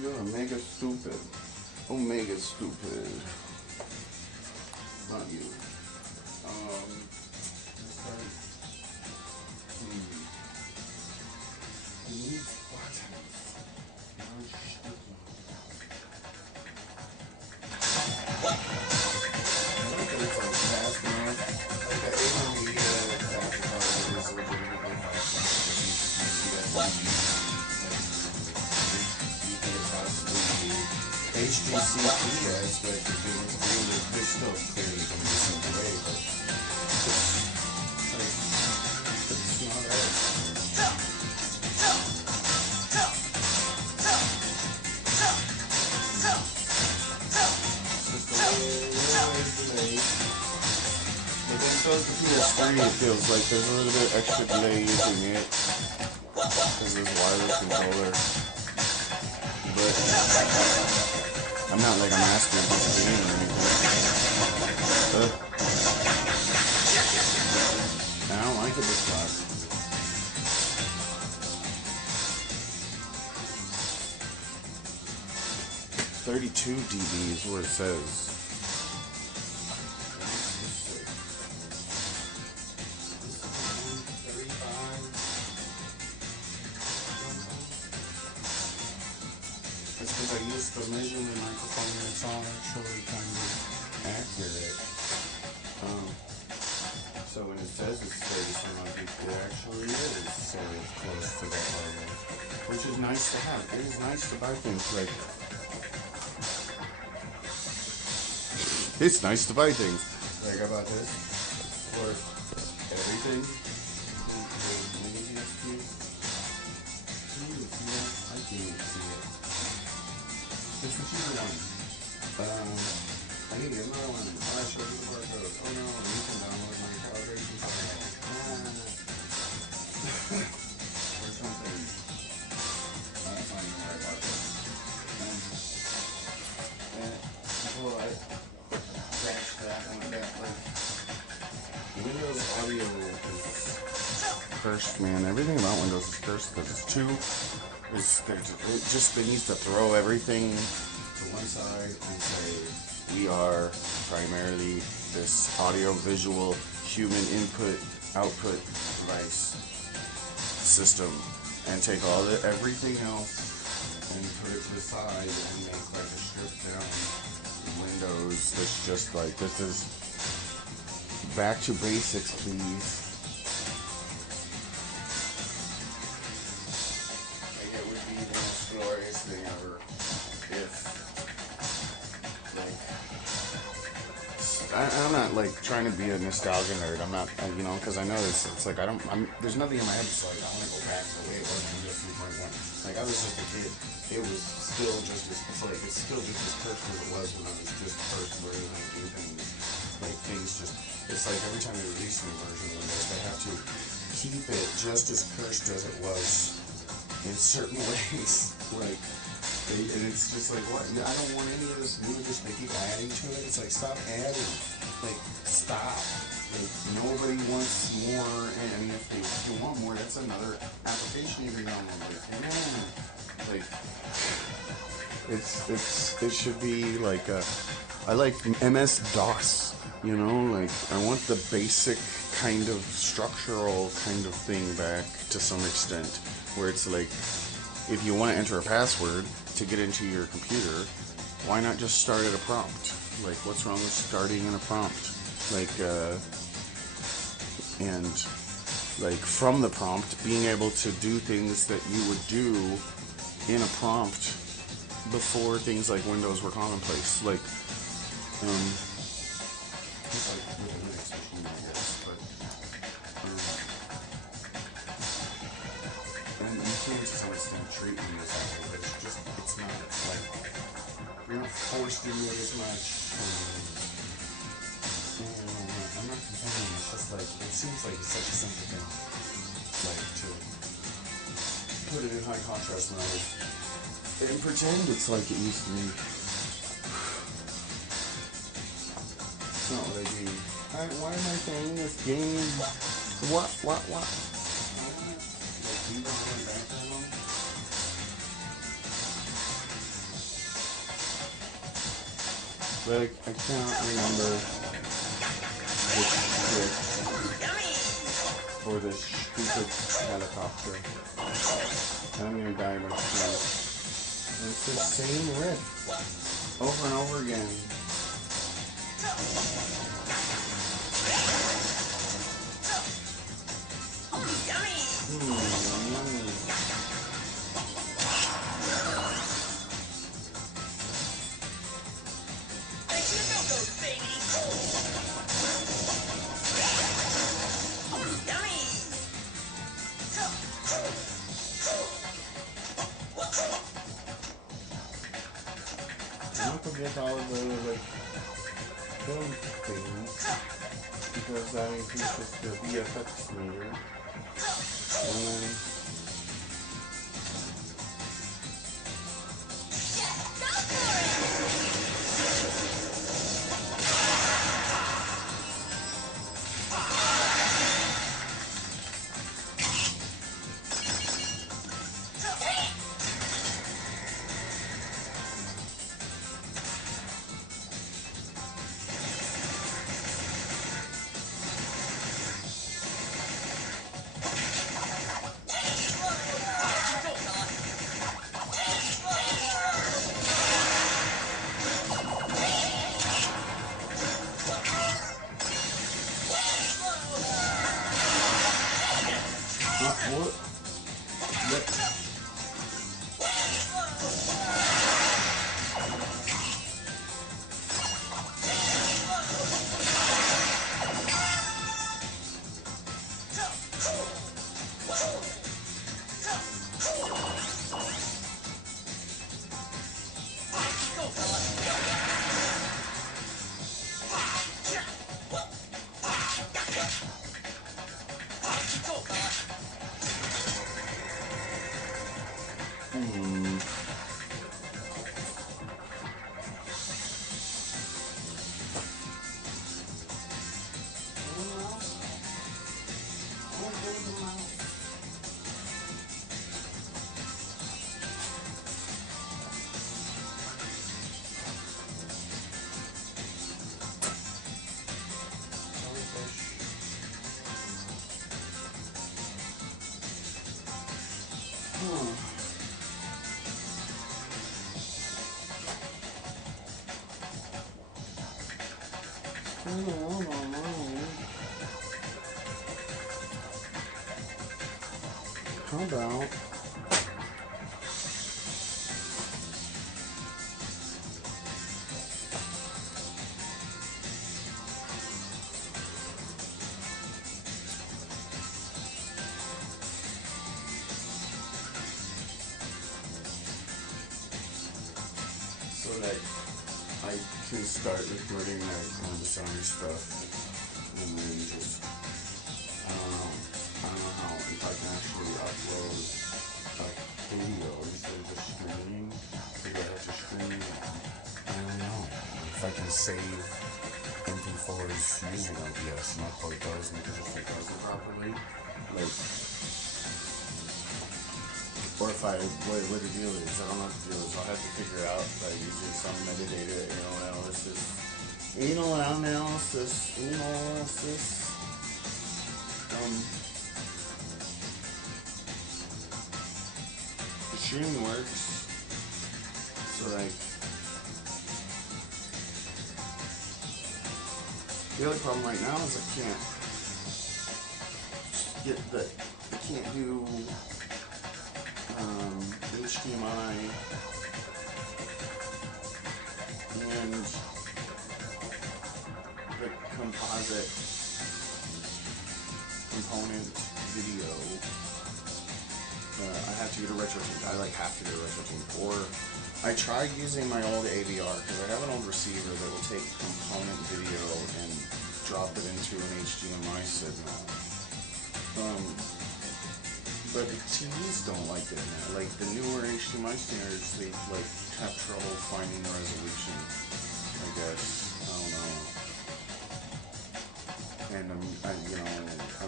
You're omega stupid. Omega stupid. Not you. HDCP aspect of things, they're still clearly going to be sent away, but it's not but then so is the PS3, it feels like there's a little bit extra delay using it because there's wireless controller. But I'm not like I'm asking about the game or anything. I don't like it this class. $32 dB is what it says. It's because I used the measurement microphone and it's all actually kind of accurate. So when it says it's 30 some odd, it actually is sort of close to that level. Which is nice to have. It is nice to buy things like... It's nice to buy things. Like, how about this? For everything. Mini DSPs. Can you see that? I can't even see it. It's the cheaper one. I need to get another one. I showed you the barcode. Oh no, you can download my calibration file. Or something. That's not even the right barcode. Well, I scratched that one back. Windows audio is cursed, man. Everything about Windows is cursed because it's too. They need to throw everything to one side and say we are primarily this audio-visual human input-output device system, and take everything else and put it to the side and make like a stripped down Windows that's just like, this is back to basics, please. It would be the most glorious thing ever if, like, I'm not like trying to be a nostalgia nerd. I'm not, because I know it's like there's nothing in my head that's like I want to go back to the way it was when Windows 3.1. Like I was just a kid, it was still just as it's still just as cursed as it was when I was just first learning how to do things. Like things just, it's like every time they release a new version of Windows, they have to keep it just as cursed as it was in certain ways. Like, and it's just like, what? I don't want any of this new, just they keep adding to it. It's like, stop adding. Like, stop. Like, nobody wants more. And I mean, if you want more, that's another application you can download. Like, it should be like I like MS-DOS. Like I want the basic kind of structural kind of thing back to some extent, where it's like, if you want to enter a password to get into your computer, why not just start at a prompt? Like, what's wrong with starting in a prompt? Like, and like from the prompt, being able to do things that you would do in a prompt before things like Windows were commonplace. Like, just like with a Linux machine, I guess, but, and you can to some extent treat Windows that way, but it's not like, you're not forced into it as much. I'm not complaining, it's just like, it seems like it's such a simple thing, like, to put it in high contrast mode and pretend it's like it used to be. It's not what I do. Why am I playing this game? What? Like, Like, I can't remember the trick for this stupid helicopter. And I'm gonna die a bunch of times. And it's the same riff over and over again. Yummy. Don't forget all of the like film things because that increases the VFX meter. And then what? How about so that I can start recording that ambisonic stuff and then just I don't know how if I can actually upload a video instead of just streaming. Maybe I have to stream. I don't know. If I can save MP4s using OBS and upload those and just make those properly. Like, or if I, what the deal is, I don't know what the deal is. I'll have to figure out by using some metadata, anal analysis. The streaming works. So like, the other problem right now is I can't do HDMI and the composite component video. I have to get a retro team. I have to get a retro team. Or I tried using my old AVR because I have an old receiver that will take component video and drop it into an HDMI signal. But the TVs don't like it now. Like the newer HDMI standards, they have trouble finding the resolution. I guess I don't know. And I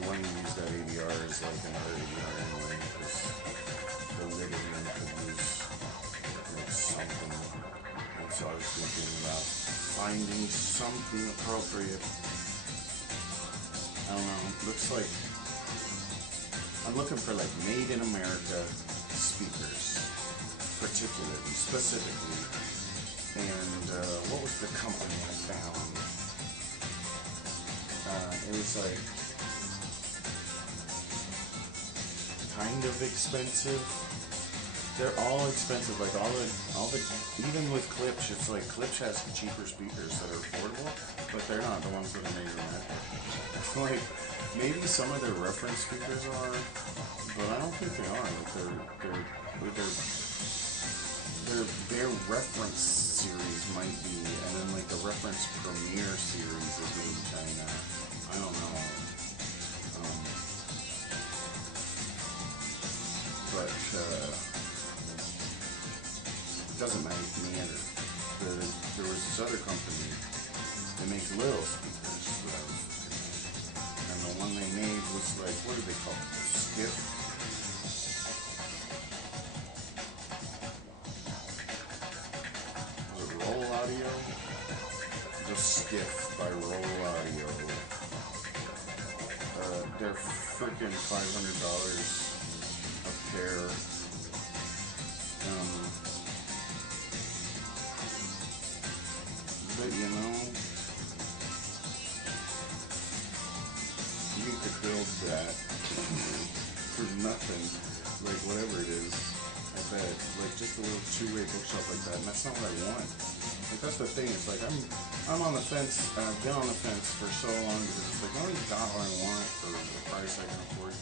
want to use that AVR as another AVR anyway because the living room could use something. It's so I was thinking about finding something appropriate. I don't know, looks like I'm looking for like made in America speakers, particularly, specifically. And what was the company I found? It was like kind of expensive. They're all expensive, like all the, even with Klipsch, it's like Klipsch has cheaper speakers that are affordable, but they're not the ones that are made in America. Like, maybe some of their reference speakers are, but I don't think they are. Like, their reference series might be, and then like the reference premiere series is made in China. I don't know. But it doesn't matter. There was this other company that makes little speakers that I was looking at. And the one they made was like, what do they call it? Skiff? Was it Roll Audio? The Skiff by Roll Audio. They're freaking $500 a pair. But you know, you could build that for nothing, like whatever it is. I bet, like just a little two-way bookshelf like that, and that's not what I want. Like that's the thing. It's like I'm on the fence, and I've been on the fence for so long because it's like nobody's got what I want for the price I can afford.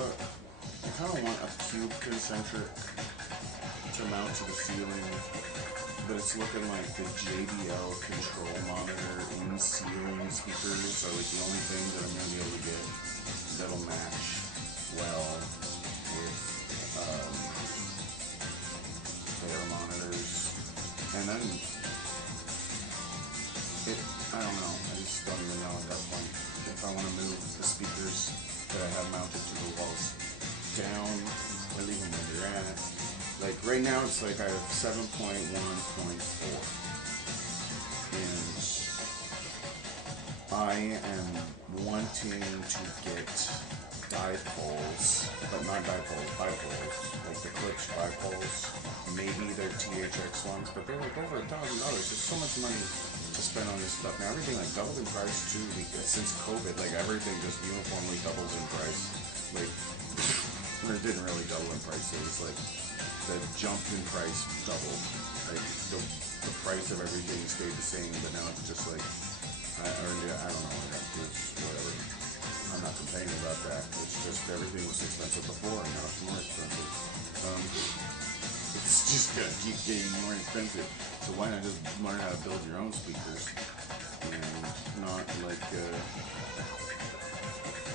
What I kind of want a cube concentric to mount to the ceiling. But it's looking like the JBL control monitor in ceiling speakers are like the only thing that I'm going to be able to get that'll match well with their monitors. And then I don't know. I just don't even know at that point if I want to move the speakers that I have mounted to the walls down or leave them where they're at. Like right now it's like I have 7.1.4 and I am wanting to get dipoles, but not dipoles, bipoles, like the Klipsch bipoles. Maybe they're THX ones, but they're like over $1,000. There's so much money to spend on this stuff. Now everything like doubled in price too, because since COVID, like everything just uniformly doubles in price. Like, or it didn't really double in price, it was like the jump in price doubled. Like the price of everything stayed the same, but now it's just like I don't know. It's whatever. I'm not complaining about that. It's just everything was expensive before, and now it's more expensive. It's just gonna keep getting more expensive. So why not just learn how to build your own speakers and not like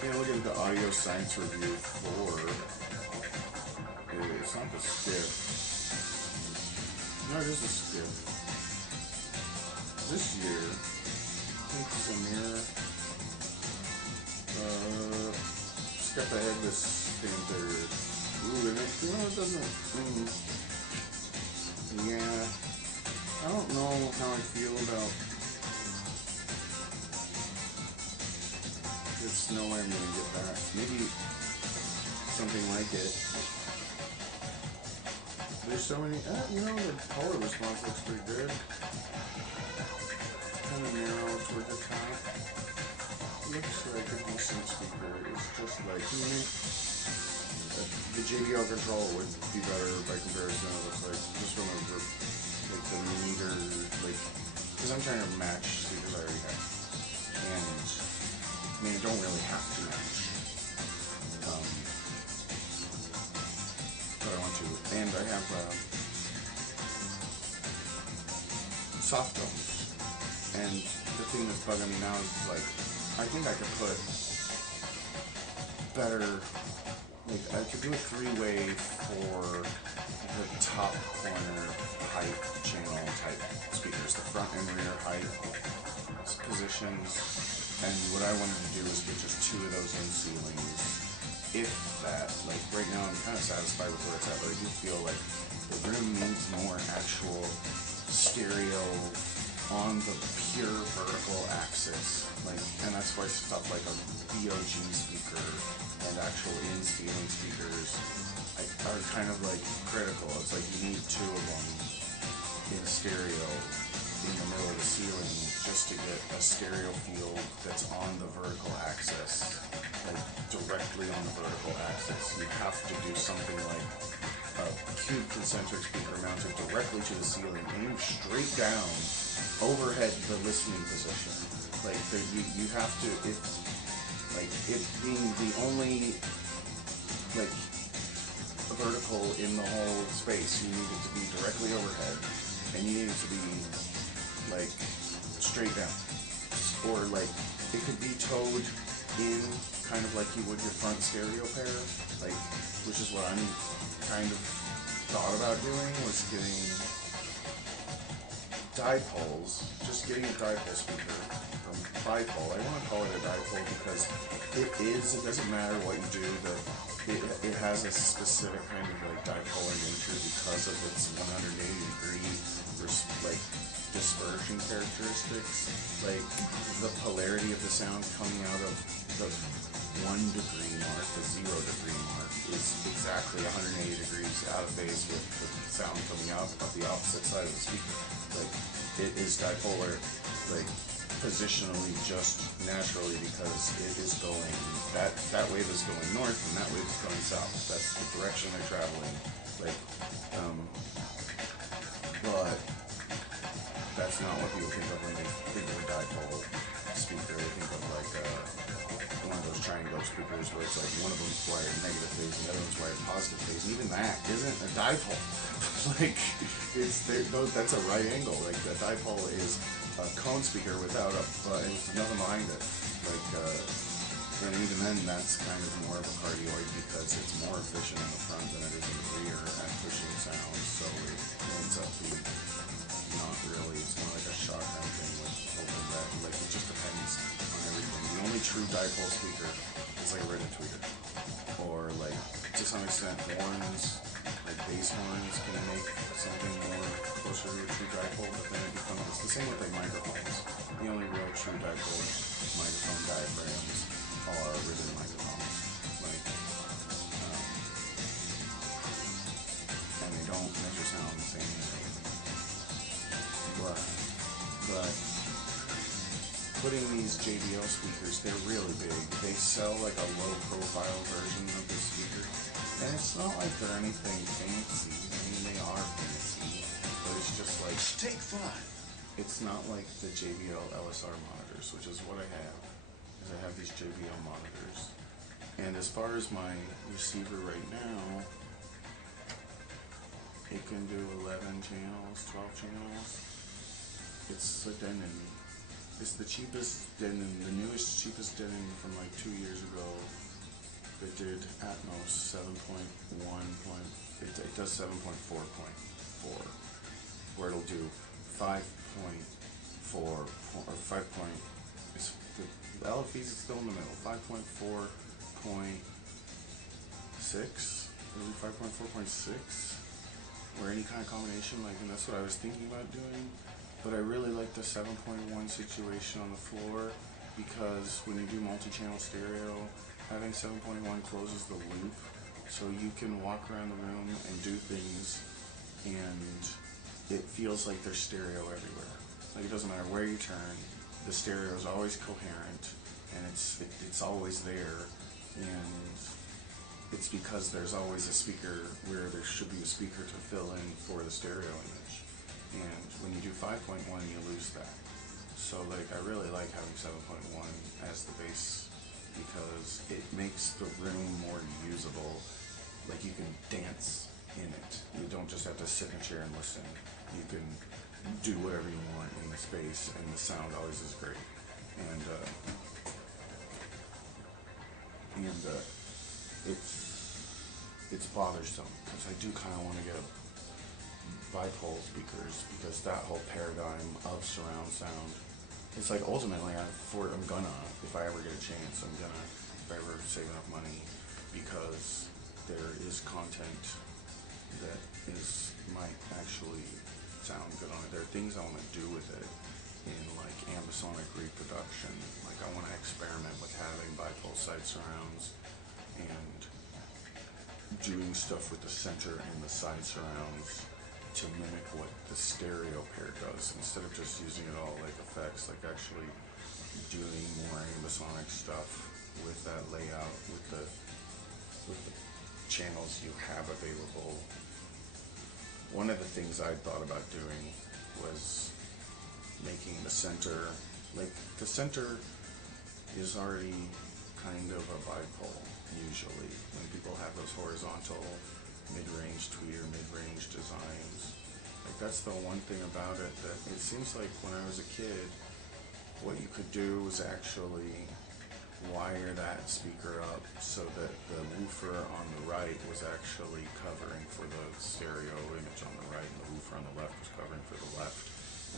look at the audio science review for. It's not the Skiff. No, it is a Skiff. This year, I think Samir stepped ahead this Panther. Ooh, and it, it doesn't. Yeah, I don't know how I feel about. There's no way I'm gonna get that. Maybe something like it. There's so many, the color response looks pretty good. Kind of narrow toward the top. Looks like a decent speaker. It's just like, the JBL control would be better by comparison. It looks like, just from the meter, because I'm trying to match speakers I already have. And, I don't really have to match. But I want to, and I have soft tones, and the thing that's bugging me now is like I think I could put better, like I could do a three-way for the top corner height channel type speakers, the front and rear height positions, and what I wanted to do is get just two of those in ceilings. If that, like right now I'm kind of satisfied with where it's at, but I do feel like the room needs more actual stereo on the pure vertical axis, like, and that's why stuff like a VOG speaker and actual in-ceiling speakers are kind of like critical. It's like you need two of them in stereo in the middle of the ceiling just to get a stereo field that's on the vertical axis, like directly on the vertical axis. You have to do something like a cube concentric speaker mounted directly to the ceiling, aimed straight down, overhead the listening position. Like you have to, it being the only like vertical in the whole space, you need it to be directly overhead, and you need it to be like straight down, or like it could be towed in, kind of like you would your front stereo pair, like, which is what I'm kind of thought about doing, was getting dipoles, just getting a dipole speaker, or bipole. I want to call it a dipole because it doesn't matter what you do, it has a specific kind of like dipolar nature because of its 180 degree like dispersion characteristics. Like the polarity of the sound coming out of the 1 degree mark, the 0 degree mark, is exactly 180 degrees out of phase with the sound coming out of the opposite side of the speaker. Like it is dipolar, like positionally, just naturally, because it is going, that wave is going north and that wave is going south. That's the direction they're traveling. Like, but that's not what people think of when they think of a dipole speaker. They think of like one of those triangle speakers where it's like one of them's wired negative phase and the other one's wired positive phase. And even that isn't a dipole. Like that's a right angle. Like a dipole is a cone speaker without with nothing behind it. Like and even then, that's kind of more of a cardioid because it's more efficient in the front than it is in the rear at pushing sound. So it ends up being not really. It's more like a shotgun thing with open back. Like it just depends on everything. The only true dipole speaker is like a written tweeter, or like to some extent horns, like bass horns can make something more closer to a true dipole. But then it's the same with like microphones. The only real true dipole microphone diaphragms are written microphones. Like and they don't measure sound the same way. But putting these JBL speakers, they're really big. They sell like a low profile version of the speaker. And it's not like they're anything fancy. I mean, they are fancy, but it's just like, Take 5. it's not like the JBL LSR monitors, which is what I have. Is I have these JBL monitors. And as far as my receiver right now, it can do 11 channels, 12 channels. It's a Denon. It's the cheapest Denon, the newest, cheapest Denon from like 2 years ago. It did Atmos 7.1 it does 7.4.4, where it'll do 5.4 or 5. It's the LFEs is still in the middle. 5.4.6, maybe 5.4.6, or any kind of combination. Like, and that's what I was thinking about doing. But I really like the 7.1 situation on the floor because when you do multi-channel stereo, having 7.1 closes the loop, so you can walk around the room and do things, and it feels like there's stereo everywhere. Like it doesn't matter where you turn, the stereo is always coherent, and it's always there, and it's because there's always a speaker where there should be a speaker to fill in for the stereo image. And when you do 5.1, you lose that. So like I really like having 7.1 as the bass because it makes the room more usable. Like you can dance in it. You don't just have to sit in a chair and listen. You can do whatever you want in the space, and the sound always is great. And it's bothersome because I do kind of want to get a bipole speakers because that whole paradigm of surround sound, it's like ultimately I'm gonna, if I ever get a chance, if I ever save enough money, because there is content that might actually sound good on it. There are things I want to do with it in like ambisonic reproduction. Like I want to experiment with having bipole side surrounds and doing stuff with the center and the side surrounds to mimic what the stereo pair does, instead of just using it all like effects, like actually doing more ambisonic stuff with that layout, with the channels you have available. One of the things I thought about doing was making the center, like the center is already kind of a bipole usually when people have those horizontal mid-range tweeter, mid-range designs. Like that's the one thing about it that it seems like when I was a kid, what you could do was actually wire that speaker up so that the woofer on the right was actually covering for the stereo image on the right, and the woofer on the left was covering for the left,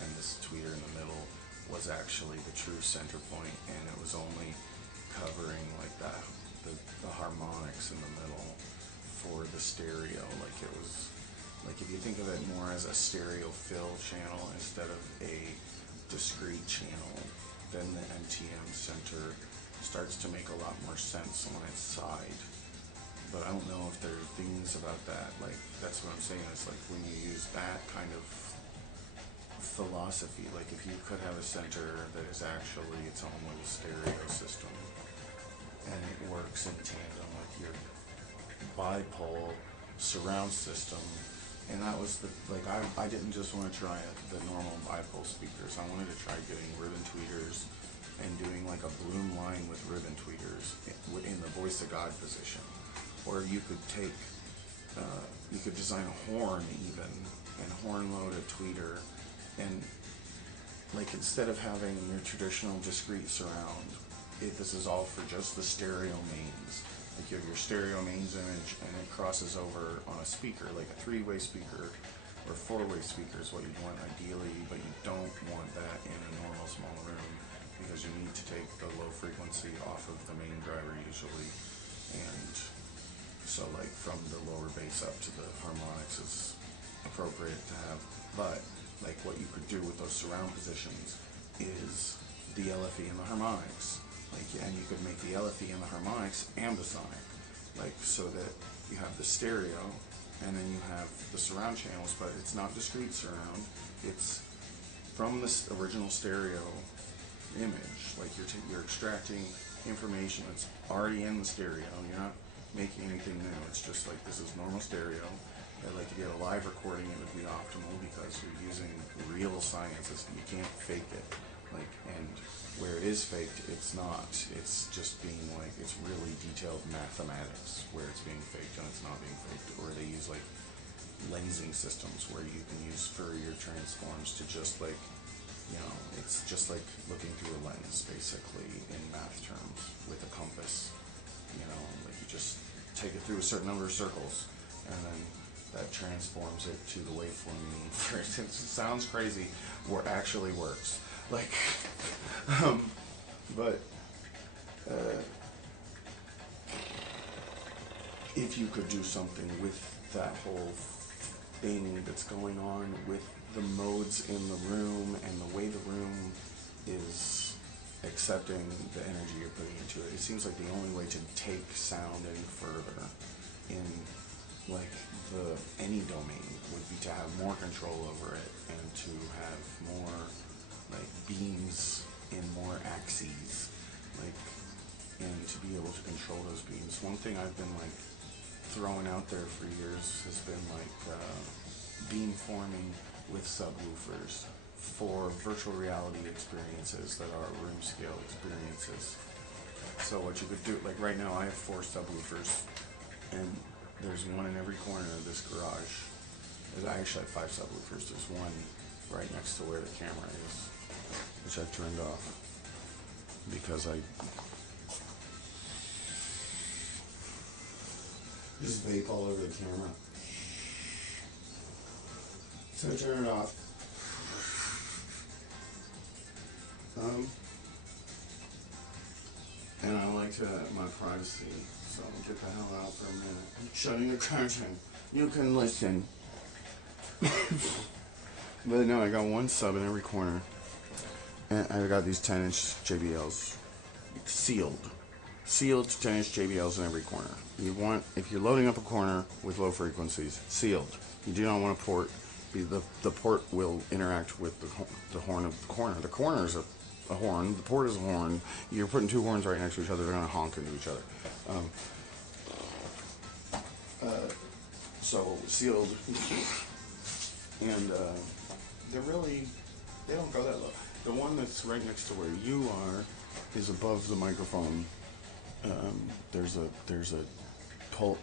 and this tweeter in the middle was actually the true center point, and it was only covering like that, the harmonics in the middle for the stereo. Like it was, like if you think of it more as a stereo fill channel instead of a discrete channel, then the NTM center starts to make a lot more sense on its side. But I don't know if there are things about that, like that's what I'm saying, it's like when you use that kind of philosophy, like if you could have a center that is actually its own little stereo system and it works in tandem with your bipole surround system. And that was the, like I didn't just want to try the normal bipole speakers, I wanted to try getting ribbon tweeters and doing like a bloom line with ribbon tweeters in the voice of God position. Or you could take, you could design a horn even, and horn load a tweeter, and like instead of having your traditional discrete surround, this is all for just the stereo mains. Like you have your stereo mains image and it crosses over on a speaker, like a three-way speaker or four-way speaker is what you'd want ideally, but you don't want that in a normal small room because you need to take the low frequency off of the main driver usually. And so like from the lower bass up to the harmonics is appropriate to have. But like what you could do with those surround positions is the LFE and the harmonics. Like, and you could make the LFE and the harmonics ambisonic, like so that you have the stereo and then you have the surround channels, but it's not discrete surround. It's from the original stereo image. Like you're extracting information that's already in the stereo. You're not making anything new. It's just like this is normal stereo. And like to get a live recording, it would be optimal because you're using real science. You can't fake it. Like, and where it is faked, it's not. It's just being like, it's really detailed mathematics where it's being faked and it's not being faked. Or they use like lensing systems where you can use Fourier transforms to just like, you know, it's just like looking through a lens basically in math terms with a compass. You know, like you just take it through a certain number of circles and then that transforms it to the waveform you need for it. It sounds crazy, or actually works. Like, but if you could do something with that whole thing that's going on with the modes in the room and the way the room is accepting the energy you're putting into it, it seems like the only way to take sound any further in like any domain would be to have more control over it and to have more like beams in more axes, like, and to be able to control those beams. One thing I've been like throwing out there for years has been like beam forming with subwoofers for virtual reality experiences that are room scale experiences. So what you could do, like right now I have 4 subwoofers and there's one in every corner of this garage. I actually have 5 subwoofers. There's one right next to where the camera is, which I turned off because I just vape all over the camera. So I turn it off. And I like to have my privacy, so I'll get the hell out for a minute. I'm shutting the curtain. You can listen. But no, I got one sub in every corner. And I got these 10-inch JBLs. Sealed. Sealed 10-inch JBLs in every corner. You want, if you're loading up a corner with low frequencies, sealed. You do not want a port. The port will interact with the horn of the corner. The corner is a horn. The port is a horn. You're putting two horns right next to each other. They're going to honk into each other. So sealed. And they don't go that low. The one that's right next to where you are is above the microphone. There's a Polk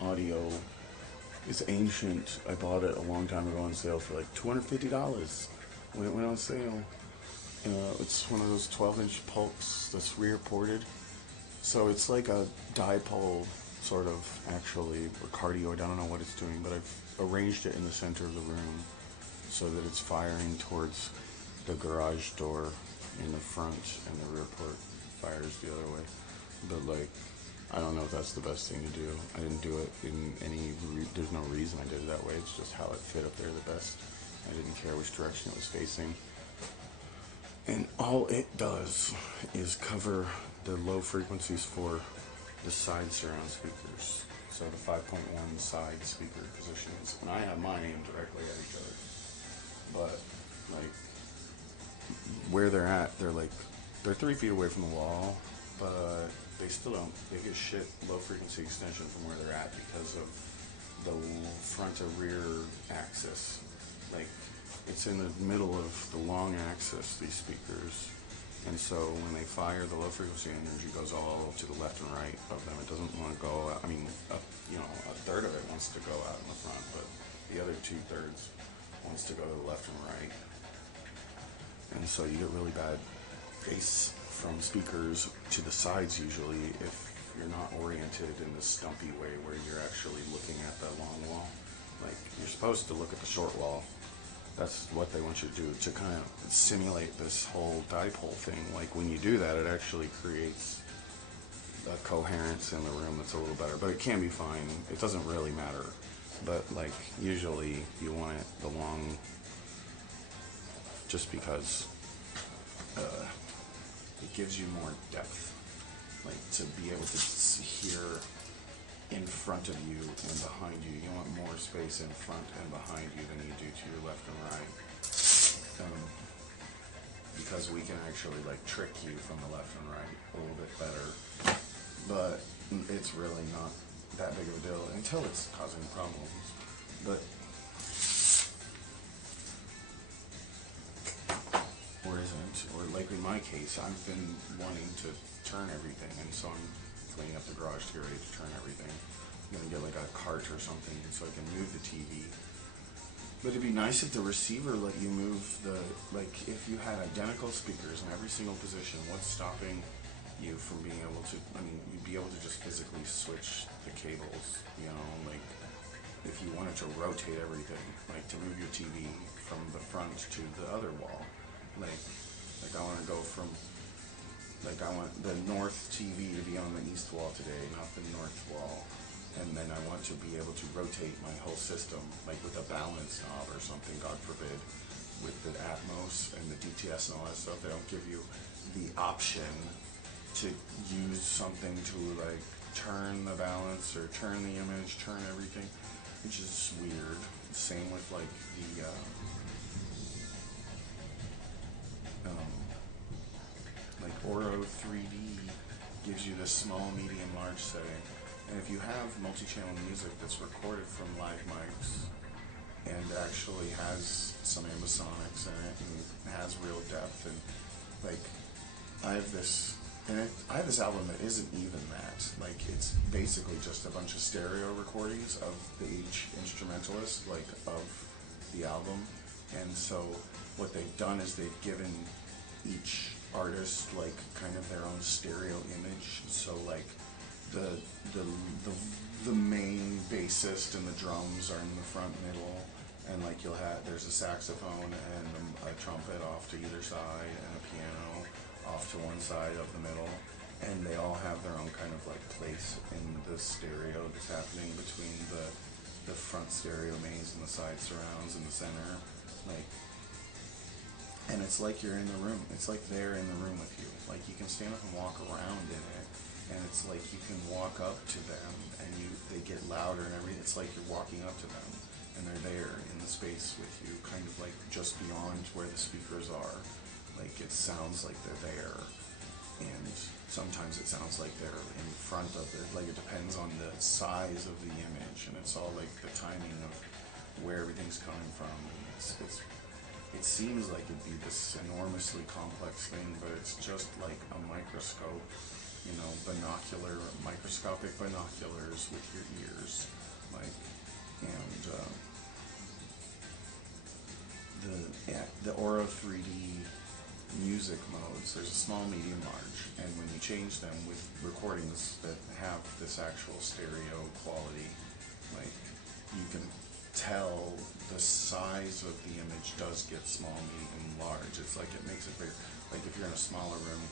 audio. It's ancient. I bought it a long time ago on sale for like $250 when it went on sale. It's one of those 12-inch Polks that's rear ported. So it's like a dipole sort of, actually, or cardioid. I don't know what it's doing, but I've arranged it in the center of the room so that it's firing towards the garage door in the front, and the rear port fires the other way. But like, I don't know if that's the best thing to do. I didn't do it in any, there's no reason I did it that way. It's just how it fit up there the best. I didn't care which direction it was facing. And all it does is cover the low frequencies for the side surround speakers. So the 5.1 side speaker positions. And I have mine aimed directly at each other. But like, where they're at, they're 3 feet away from the wall, but they still don't, they get shit low frequency extension from where they're at because of the front to rear axis. Like, it's in the middle of the long axis, these speakers. And so when they fire, the low frequency energy goes all to the left and right of them. It doesn't want to go, I mean, a third of it wants to go out in the front, but the other 2/3 wants to go to the left and right. And so you get really bad bass from speakers to the sides usually if you're not oriented in the stumpy way where you're actually looking at the long wall. Like, you're supposed to look at the short wall. That's what they want you to do, to kind of simulate this whole dipole thing. Like, when you do that, it actually creates a coherence in the room that's a little better. But it can be fine. It doesn't really matter. But like, usually you want it the long, just because it gives you more depth, like to be able to hear in front of you and behind you. You want more space in front and behind you than you do to your left and right, because we can actually like trick you from the left and right a little bit better, but it's really not that big of a deal until it's causing problems. But or isn't, or like in my case, I've been wanting to turn everything, and so I'm cleaning up the garage to get ready to turn everything. I'm gonna get like a cart or something so I can move the TV. But it'd be nice if the receiver let you move like if you had identical speakers in every single position, what's stopping you from being able to, I mean, you'd be able to just physically switch the cables, like if you wanted to rotate everything, like to move your TV from the front to the other wall. Like I want to go from, like I want the north TV to be on the east wall today, not the north wall. And then I want to be able to rotate my whole system, like with a balance knob or something, God forbid, with the Atmos and the DTS and all that stuff. They don't give you the option to use something to like turn the balance or turn the image, turn everything, which is weird. Same with like the like Oro 3D gives you this small, medium, large setting. And if you have multi-channel music that's recorded from live mics and actually has some ambisonics in it and has real depth, and like I have this album that isn't even that. Like, it's basically just a bunch of stereo recordings of each instrumentalist, like of the album. And so what they've done is they've given each artist like kind of their own stereo image. So like the main bassist and the drums are in the front middle, and like there's a saxophone and a trumpet off to either side, and a piano off to one side of the middle, and they all have their own kind of like place in the stereo that's happening between the the front stereo mains and the side surrounds in the center, like, and it's like you're in the room. It's like they're in the room with you. Like you can stand up and walk around in it, and it's like you can walk up to them, and they get louder and everything. It's like you're walking up to them, and they're there in the space with you, kind of like just beyond where the speakers are. Like it sounds like they're there, and sometimes it sounds like they're in front of it. Like it depends on the size of the image, and it's all like the timing of where everything's coming from. It seems like it'd be this enormously complex thing, but it's just like a microscope, microscopic binoculars with your ears, like, and the Aura 3D music modes. There's a small, medium, large, and when you change them with recordings that have this actual stereo quality, like you can tell the size of the image does get small, medium, large. It's like it makes it bigger. Like if you're in a smaller room,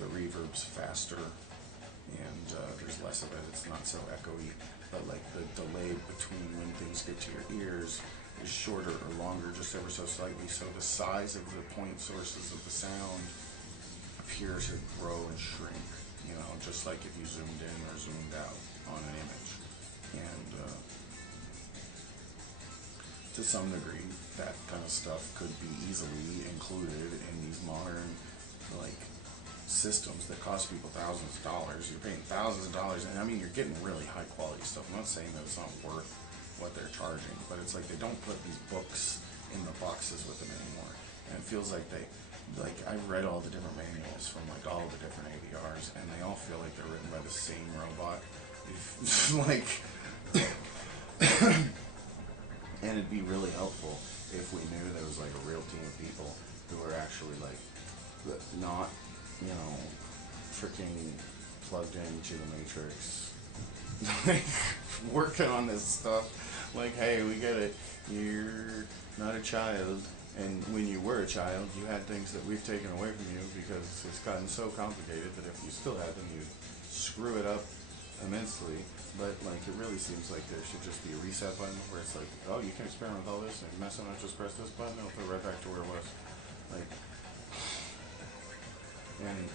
the reverb's faster and there's less of it. It's not so echoey. But like the delay between when things get to your ears is shorter or longer, just ever so slightly. So the size of the point sources of the sound appear to grow and shrink. Just like if you zoomed in or zoomed out on an image. And to some degree, that kind of stuff could be easily included in these modern, like, systems that cost people thousands of dollars. You're paying thousands of dollars, and I mean, you're getting really high quality stuff. I'm not saying that it's not worth what they're charging, but it's like they don't put these books in the boxes with them anymore. And it feels like I've read all the different manuals from like all the different AVRs, and they all feel like they're written by the same robot. Like, and it'd be really helpful if we knew there was like a real team of people who are actually like not, freaking plugged into the Matrix, like working on this stuff. Like, hey, we get it. You're not a child, and when you were a child, you had things that we've taken away from you because it's gotten so complicated that if you still had them, you'd screw it up immensely. But like, it really seems like there should just be a reset button where it's like, oh, you can experiment with all this and mess up, just press this button, it'll put it right back to where it was. Like, and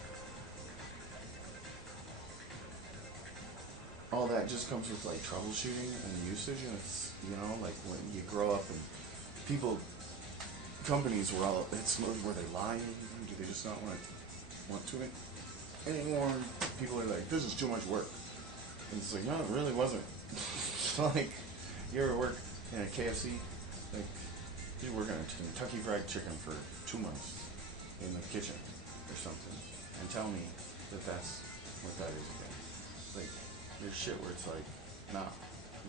all that just comes with like troubleshooting and usage, and it's, like when you grow up and companies were they lying? Do they just not want to it anymore? People are like, this is too much work. And it's like, no, it really wasn't. Like, you ever work in a KFC? Like, you work in a Kentucky Fried Chicken for 2 months in the kitchen or something, and tell me that that's what that is again. Like, there's shit where it's like, nah.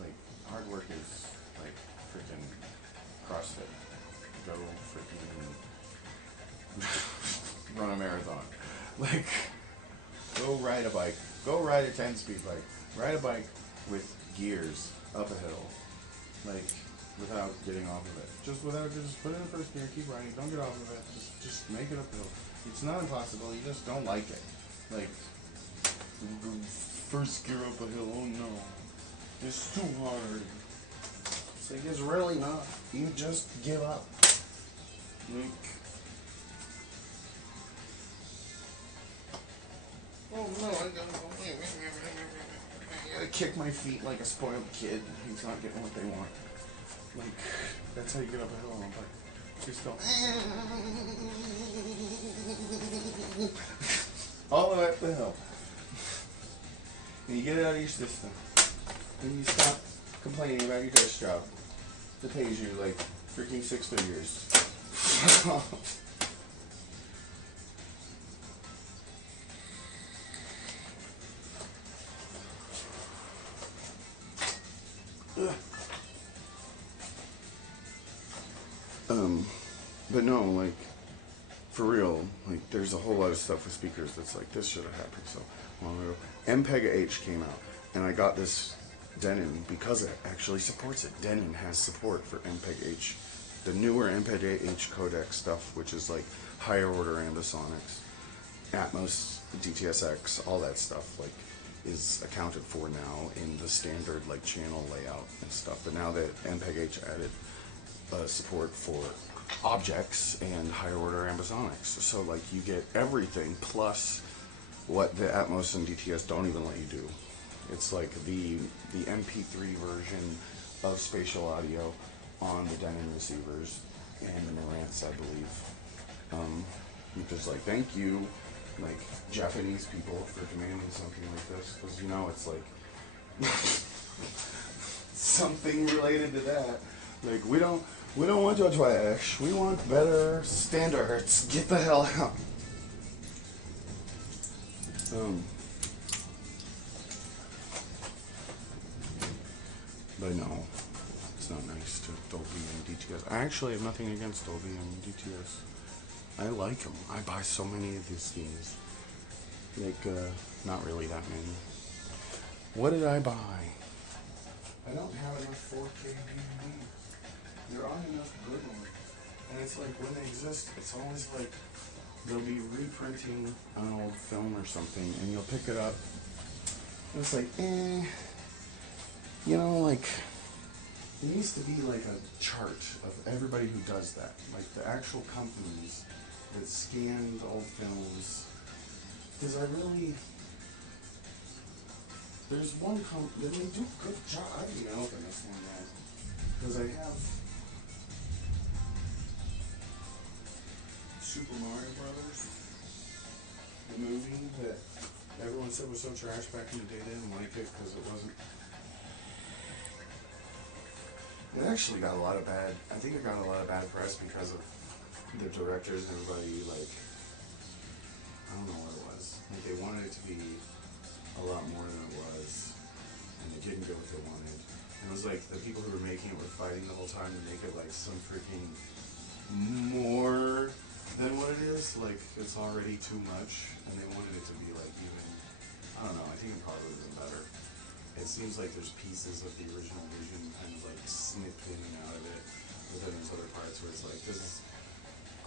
Like, hard work is like freaking CrossFit. Go freaking run a marathon. Like, go ride a bike. Go ride a 10-speed bike. Ride a bike with gears up a hill, like, without getting off of it. Just put it in first gear, keep riding, don't get off of it, just make it uphill. It's not impossible, you just don't like it. Like, first gear up a hill, oh no, it's too hard. It's like, it's really not. You just give up. Like, oh no, I gotta kick my feet like a spoiled kid who's not getting what they want. Like, that's how you get up a hill on a bike. Just don't. All the way up the hill. And you get it out of your system. And you stop complaining about your desk job that pays you like freaking 6 figures. But no, like, for real, like, there's a whole lot of stuff with speakers that's like, this should have happened so long ago. MPEG H came out, and I got this Denon because it actually supports it. Denon has support for MPEG H. The newer MPEG H codec stuff, which is like higher order ambisonics, Atmos, DTSX, all that stuff, like, is accounted for now in the standard like channel layout and stuff. But now that MPEG-H added support for objects and higher order ambisonics, so like you get everything plus what the Atmos and DTS don't even let you do. It's like the MP3 version of spatial audio on the Denon receivers and the Marantz, I believe. I'm just like, thank you, like Japanese people, for demanding something like this, because you know it's like something related to that. Like we don't want Judge Ash. We want better standards. Get the hell out. But no, it's not nice to Dolby and DTS. I actually have nothing against Dolby and DTS. I like them. I buy so many of these things. Like, not really that many. What did I buy? I don't have enough 4K DVDs. There aren't enough good ones. And it's like, when they exist, it's always like, they'll be reprinting an old film or something, and you'll pick it up. And it's like, you know, like, there needs to be like a chart of everybody who does that. Like the actual companies that scan the old films. Because there's one company, they do a good job. I didn't even open this one yet. Because I have Super Mario Brothers, the movie that everyone said was so trash back in the day. They didn't like it because it wasn't. It actually got a lot of bad. I think it got a lot of bad press because of the directors and everybody. Like, I don't know what it was. Like they wanted it to be a lot more than it was, and it didn't get what they wanted. And it was like the people who were making it were fighting the whole time to make it like some freaking more than what it is. Like it's already too much, and they wanted it to be like even. I don't know. I think it probably would have been better. It seems like there's pieces of the original vision kind of like snipped in and out of it, but then there's other parts where it's like, this is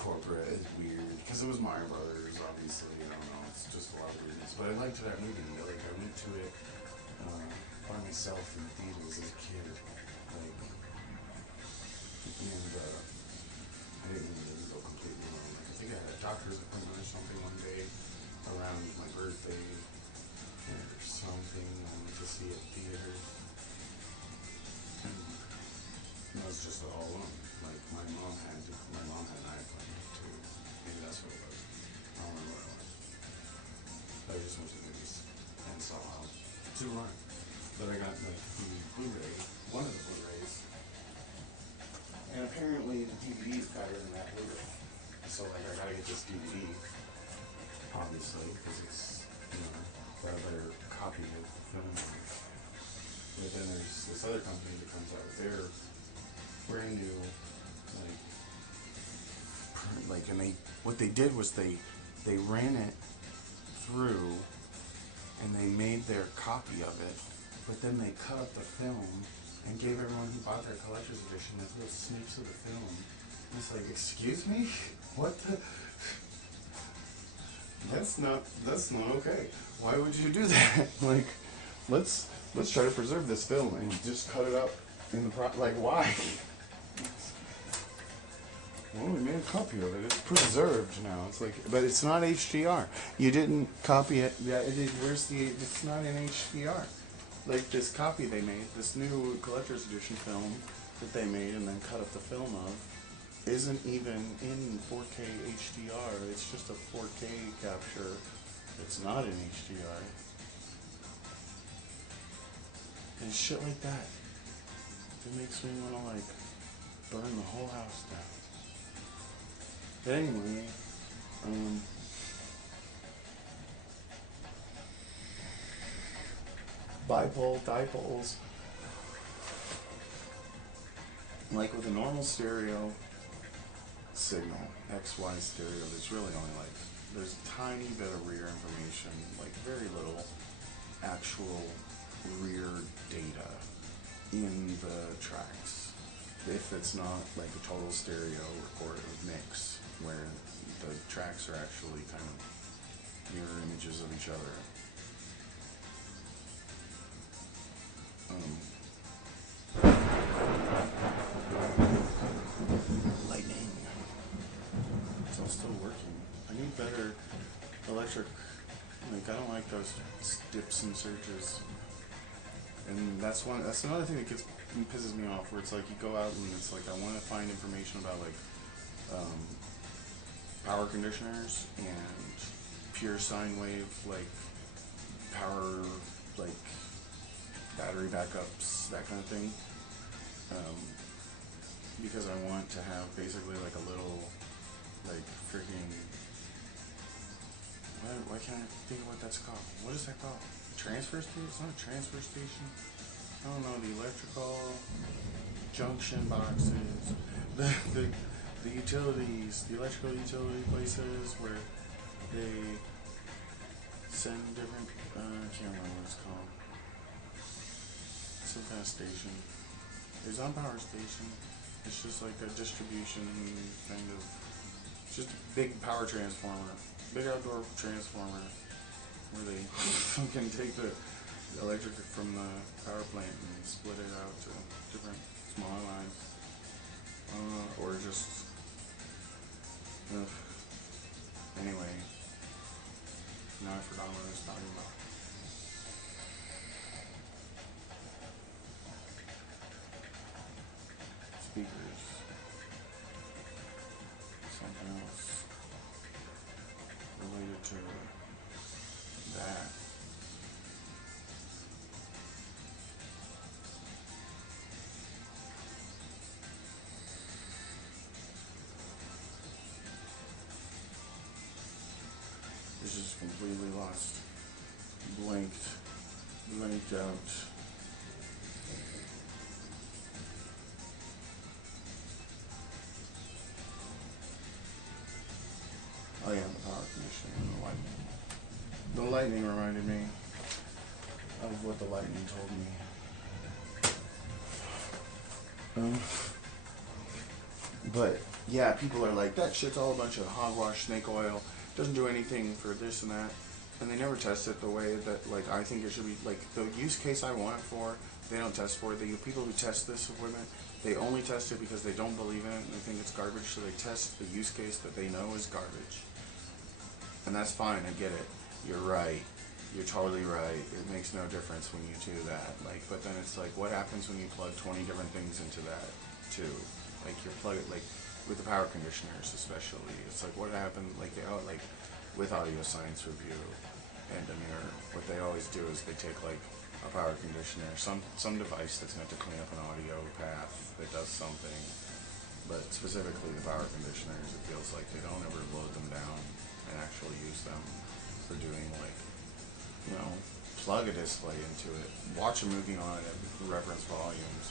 corporate, it's weird, because it was Mario Brothers, obviously, I don't know, it's just a lot of reasons, but I liked that movie, like, I went to it by myself in the theaters as a kid, like, and I didn't go completely alone. Like, I think I had a doctor's appointment or something one day around my birthday, or something. I went to see it at the theater. And I was just all alone. Like my mom had an eye appointment too. Maybe that's what it was. I don't remember what it was. I just went to the movies and saw two more. But I got like the Blu-ray, one of the Blu-rays. And apparently the DVD is better than that Blu-ray. So like I gotta get this DVD, obviously, because it's, you know, got a better copy of the film. But then there's this other company that comes out with their brand new, and what they did was they ran it through, and they made their copy of it, but then they cut up the film and gave everyone who bought their collector's edition like little snips of the film. And it's like, excuse me, what the? That's not okay. Why would you do that? Like, let's try to preserve this film and just cut it up in the like, why? Well, we made a copy of it. It's preserved now. It's like, but it's not HDR. You didn't copy it. Yeah, it's not in HDR. Like this copy they made, this new collector's edition film that they made and then cut up the film of, isn't even in 4K HDR. It's just a 4K capture. It's not in HDR. And shit like that. It makes me want to like burn the whole house down. But anyway, bipole, dipoles. Like with a normal stereo signal, XY stereo, there's really only like, there's a tiny bit of rear information, like very little actual rear data in the tracks. If it's not like a total stereo record or mix, where the tracks are actually kind of mirror images of each other. Um, Lightning. It's all still working. I need better electric. Like, I don't like those dips and surges. And that's one. That's another thing that pisses me off. Where it's like you go out and it's like I want to find information about like power conditioners and pure sine wave like power like battery backups, that kind of thing. Um, because I want to have basically like a little like freaking why can't I think of what that's called? What is that called? Transfer station? It's not a transfer station. I don't know, the electrical junction boxes, the the, the utilities, the electrical utility places where they send different. I can't remember what it's called. Some kind of station. It's on power station. It's just like a distribution kind of. It's just a big power transformer, big outdoor transformer, where they can take the electric from the power plant and split it out to different smaller lines, or just. Ugh. Anyway, now I forgot what I was talking about. Speakers. Something else related to that. This is completely lost. Blanked out. Oh yeah, the power conditioning and the lightning. The lightning reminded me of what the lightning told me. But yeah, people are like, that shit's all a bunch of hogwash, snake oil. Doesn't do anything for this and that. And they never test it the way that like I think it should be. Like the use case I want it for, they don't test for it. The people who test this equipment, they only test it because they don't believe in it and they think it's garbage. So they test the use case that they know is garbage. And that's fine. I get it. You're right. You're totally right. It makes no difference when you do that. Like, but then it's like, what happens when you plug 20 different things into that too? Like you're plugging like with the power conditioners especially. It's like what happened like like with audio science review and Amir, what they always do is they take like a power conditioner, some device that's meant to clean up an audio path that does something, but specifically the power conditioners, it feels like they don't ever load them down and actually use them for doing like, you know, plug a display into it, watch a movie on it at reference volumes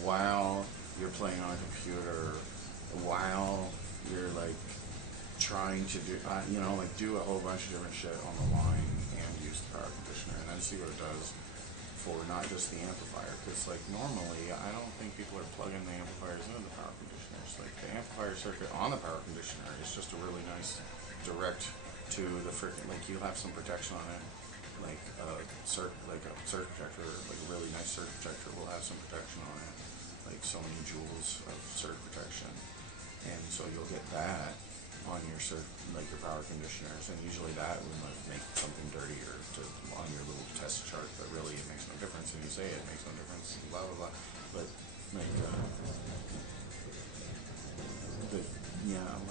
while you're playing on a computer, while you're like trying to do, like do a whole bunch of different shit on the line and use the power conditioner and then see what it does for not just the amplifier, because like normally I don't think people are plugging the amplifiers into the power conditioners. Like the amplifier circuit on the power conditioner is just a really nice direct to the freaking, like you'll have some protection on it, like a surge protector, like a really nice surge protector will have some protection on it, like so many joules of surge protection, and so you'll get that on your like your power conditioners, and usually that would make something dirtier on your little test chart, but really it makes no difference. And you say it makes no difference, blah blah blah. But like, the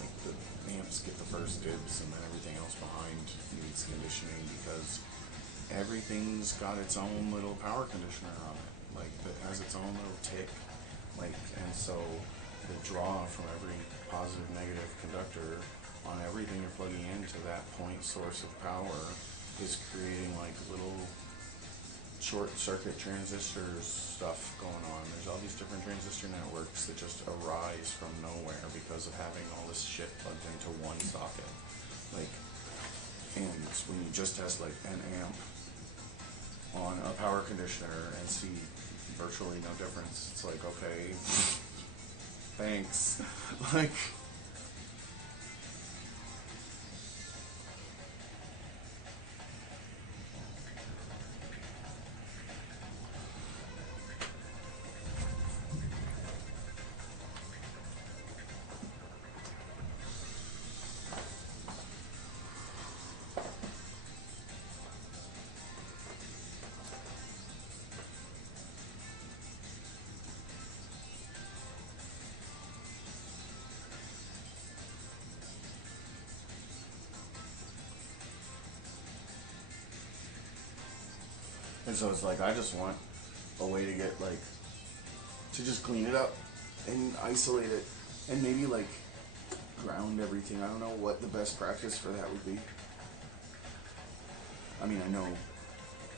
like the amps get the first dibs, and then everything else behind needs conditioning because everything's got its own little power conditioner on it, like that has its own little tick, like, and so the draw from every positive negative conductor on everything you're plugging into that point source of power is creating like little short circuit transistors stuff going on. There's all these different transistor networks that just arise from nowhere because of having all this shit plugged into one socket. Like, and when you just test like an amp on a power conditioner and see virtually no difference, it's like, okay, thanks. Like, so it's like I just want a way to get like to just clean it up and isolate it and maybe like ground everything. I don't know what the best practice for that would be. I mean, I know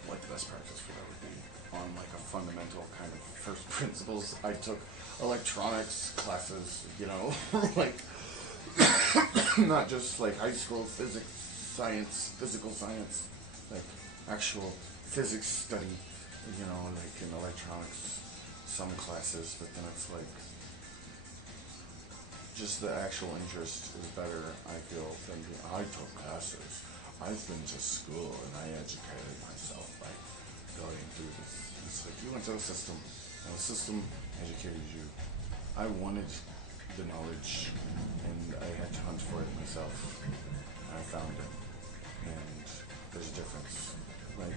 what the best practice for that would be on like a fundamental kind of first principles. I took electronics classes, you know, like not just like high school physics, science, physical science, like actual physics study, you know, like in electronics, some classes, but then it's like just the actual interest is better, I feel, than I took classes. I've been to school and I educated myself by going through this. It's like you went to the system and the system educated you. I wanted the knowledge and I had to hunt for it myself. I found it. And there's a difference. Like,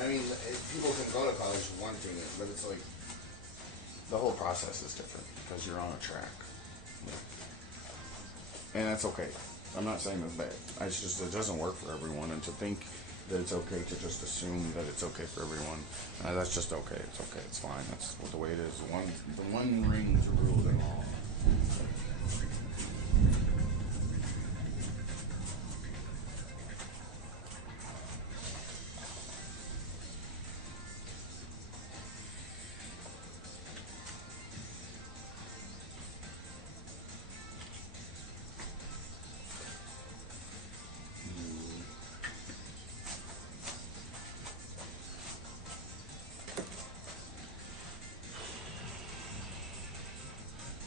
I mean, people can go to college wanting it, but it's like the whole process is different because you're on a track. Like, and that's okay. I'm not saying that's bad. It's just it doesn't work for everyone, and to think that it's okay to just assume that it's okay for everyone, that's just okay. It's okay. It's fine. That's the way it is. The one ring to rule them all.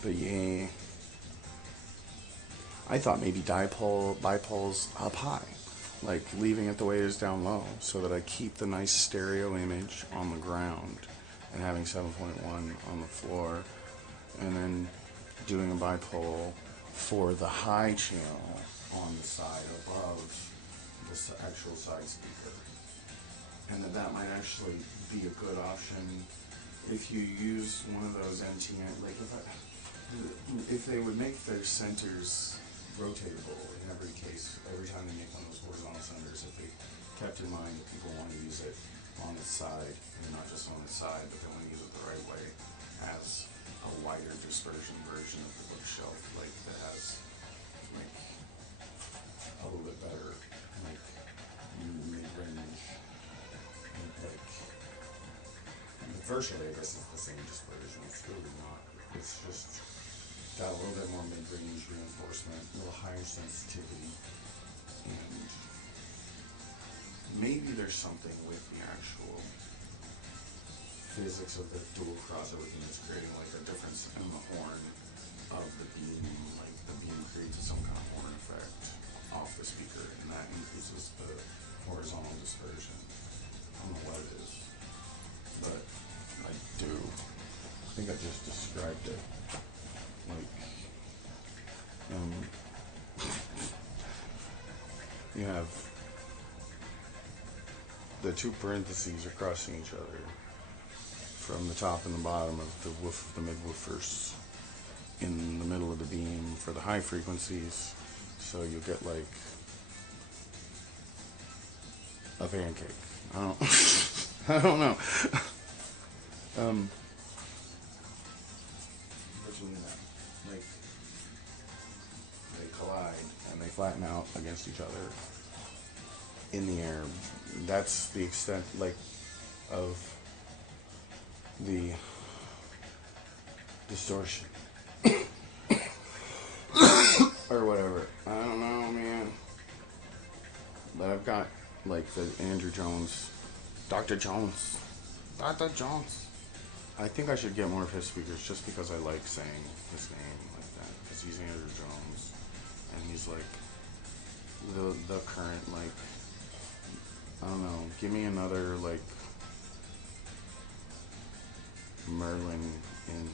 But yeah, I thought maybe bipoles up high, like leaving it the way it is down low, so that I keep the nice stereo image on the ground, and having 7.1 on the floor, and then doing a bipole for the high channel on the side above the actual side speaker, and that might actually be a good option if you use one of those NTN, like if they would make their centers rotatable in every case, every time they make one of those horizontal centers, if they kept in mind that people want to use it on the side, and not just on the side, but they want to use it the right way, as a wider dispersion version of the bookshelf, like that has like a little bit better, like mid-range, like virtually, I guess it's the same dispersion. It's really not. It's just got a little bit more mid-range reinforcement, a little higher sensitivity, and maybe there's something with the actual physics of the dual crossover thing that's creating like a difference in the horn of the beam. Like the beam creates some kind of horn effect off the speaker, and that increases the horizontal dispersion. I don't know what it is, but I do. I think I just described it. Like, you have the two parentheses are crossing each other from the top and the bottom of the mid-woofers in the middle of the beam for the high frequencies, so you get like a pancake. I don't I don't know. Between them, like they collide and they flatten out against each other in the air. That's the extent, like, of the distortion or whatever. I don't know, man. But I've got like the Andrew Jones, Dr. Jones, Dr. Jones. I think I should get more of his speakers just because I like saying his name like that, because he's Andrew Jones and he's like the current, like, I don't know, give me another like Merlin in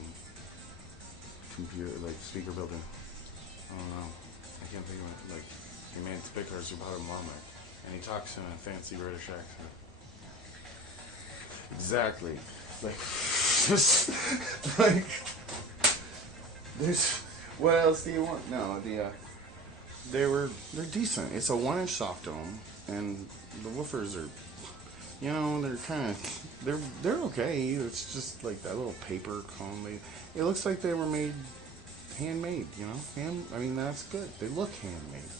computer, like speaker building. I don't know. I can't think of it. Like, he made speakers who bought him llama, and he talks in a fancy British accent. Exactly. Like, just like there's. What else do you want? No, they're decent. It's a 1-inch soft dome, and the woofers are, they're kind of they're okay. It's just like that little paper cone. It looks like they were made handmade. I mean, that's good. They look handmade.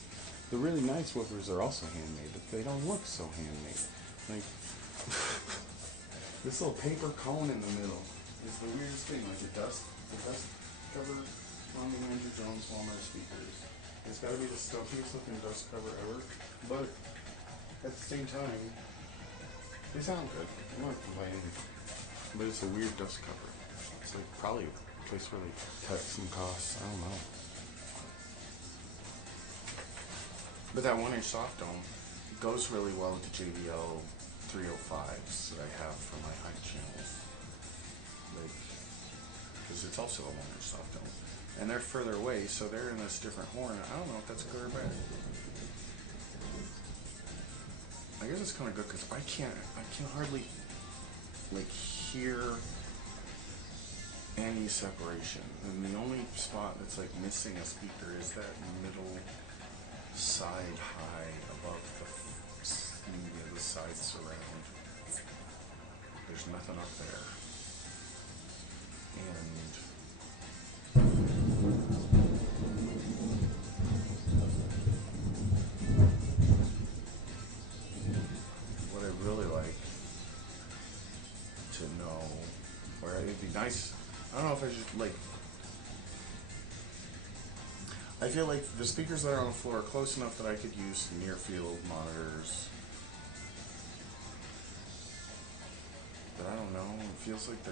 The really nice woofers are also handmade, but they don't look so handmade. Like this little paper cone in the middle is the weirdest thing. Like the dust cover on the Andrew Jones Walmart speakers. It's got to be the stuffiest looking dust cover ever, but at the same time, they sound good. I'm not complaining, but it's a weird dust cover. It's like probably a place where they cut some costs. I don't know. But that 1-inch soft dome goes really well with the JBL 305s that I have for my high channels. Like, because it's also a 1-inch soft dome. And they're further away, so they're in this different horn. I don't know if that's good or bad. I guess it's kind of good because I can hardly like hear any separation. And the only spot that's like missing a speaker is that middle side high above the side surround. There's nothing up there. And what I really like to know, or it'd be nice, I don't know if I just like, I feel like the speakers that are on the floor are close enough that I could use near field monitors. But I don't know, it feels like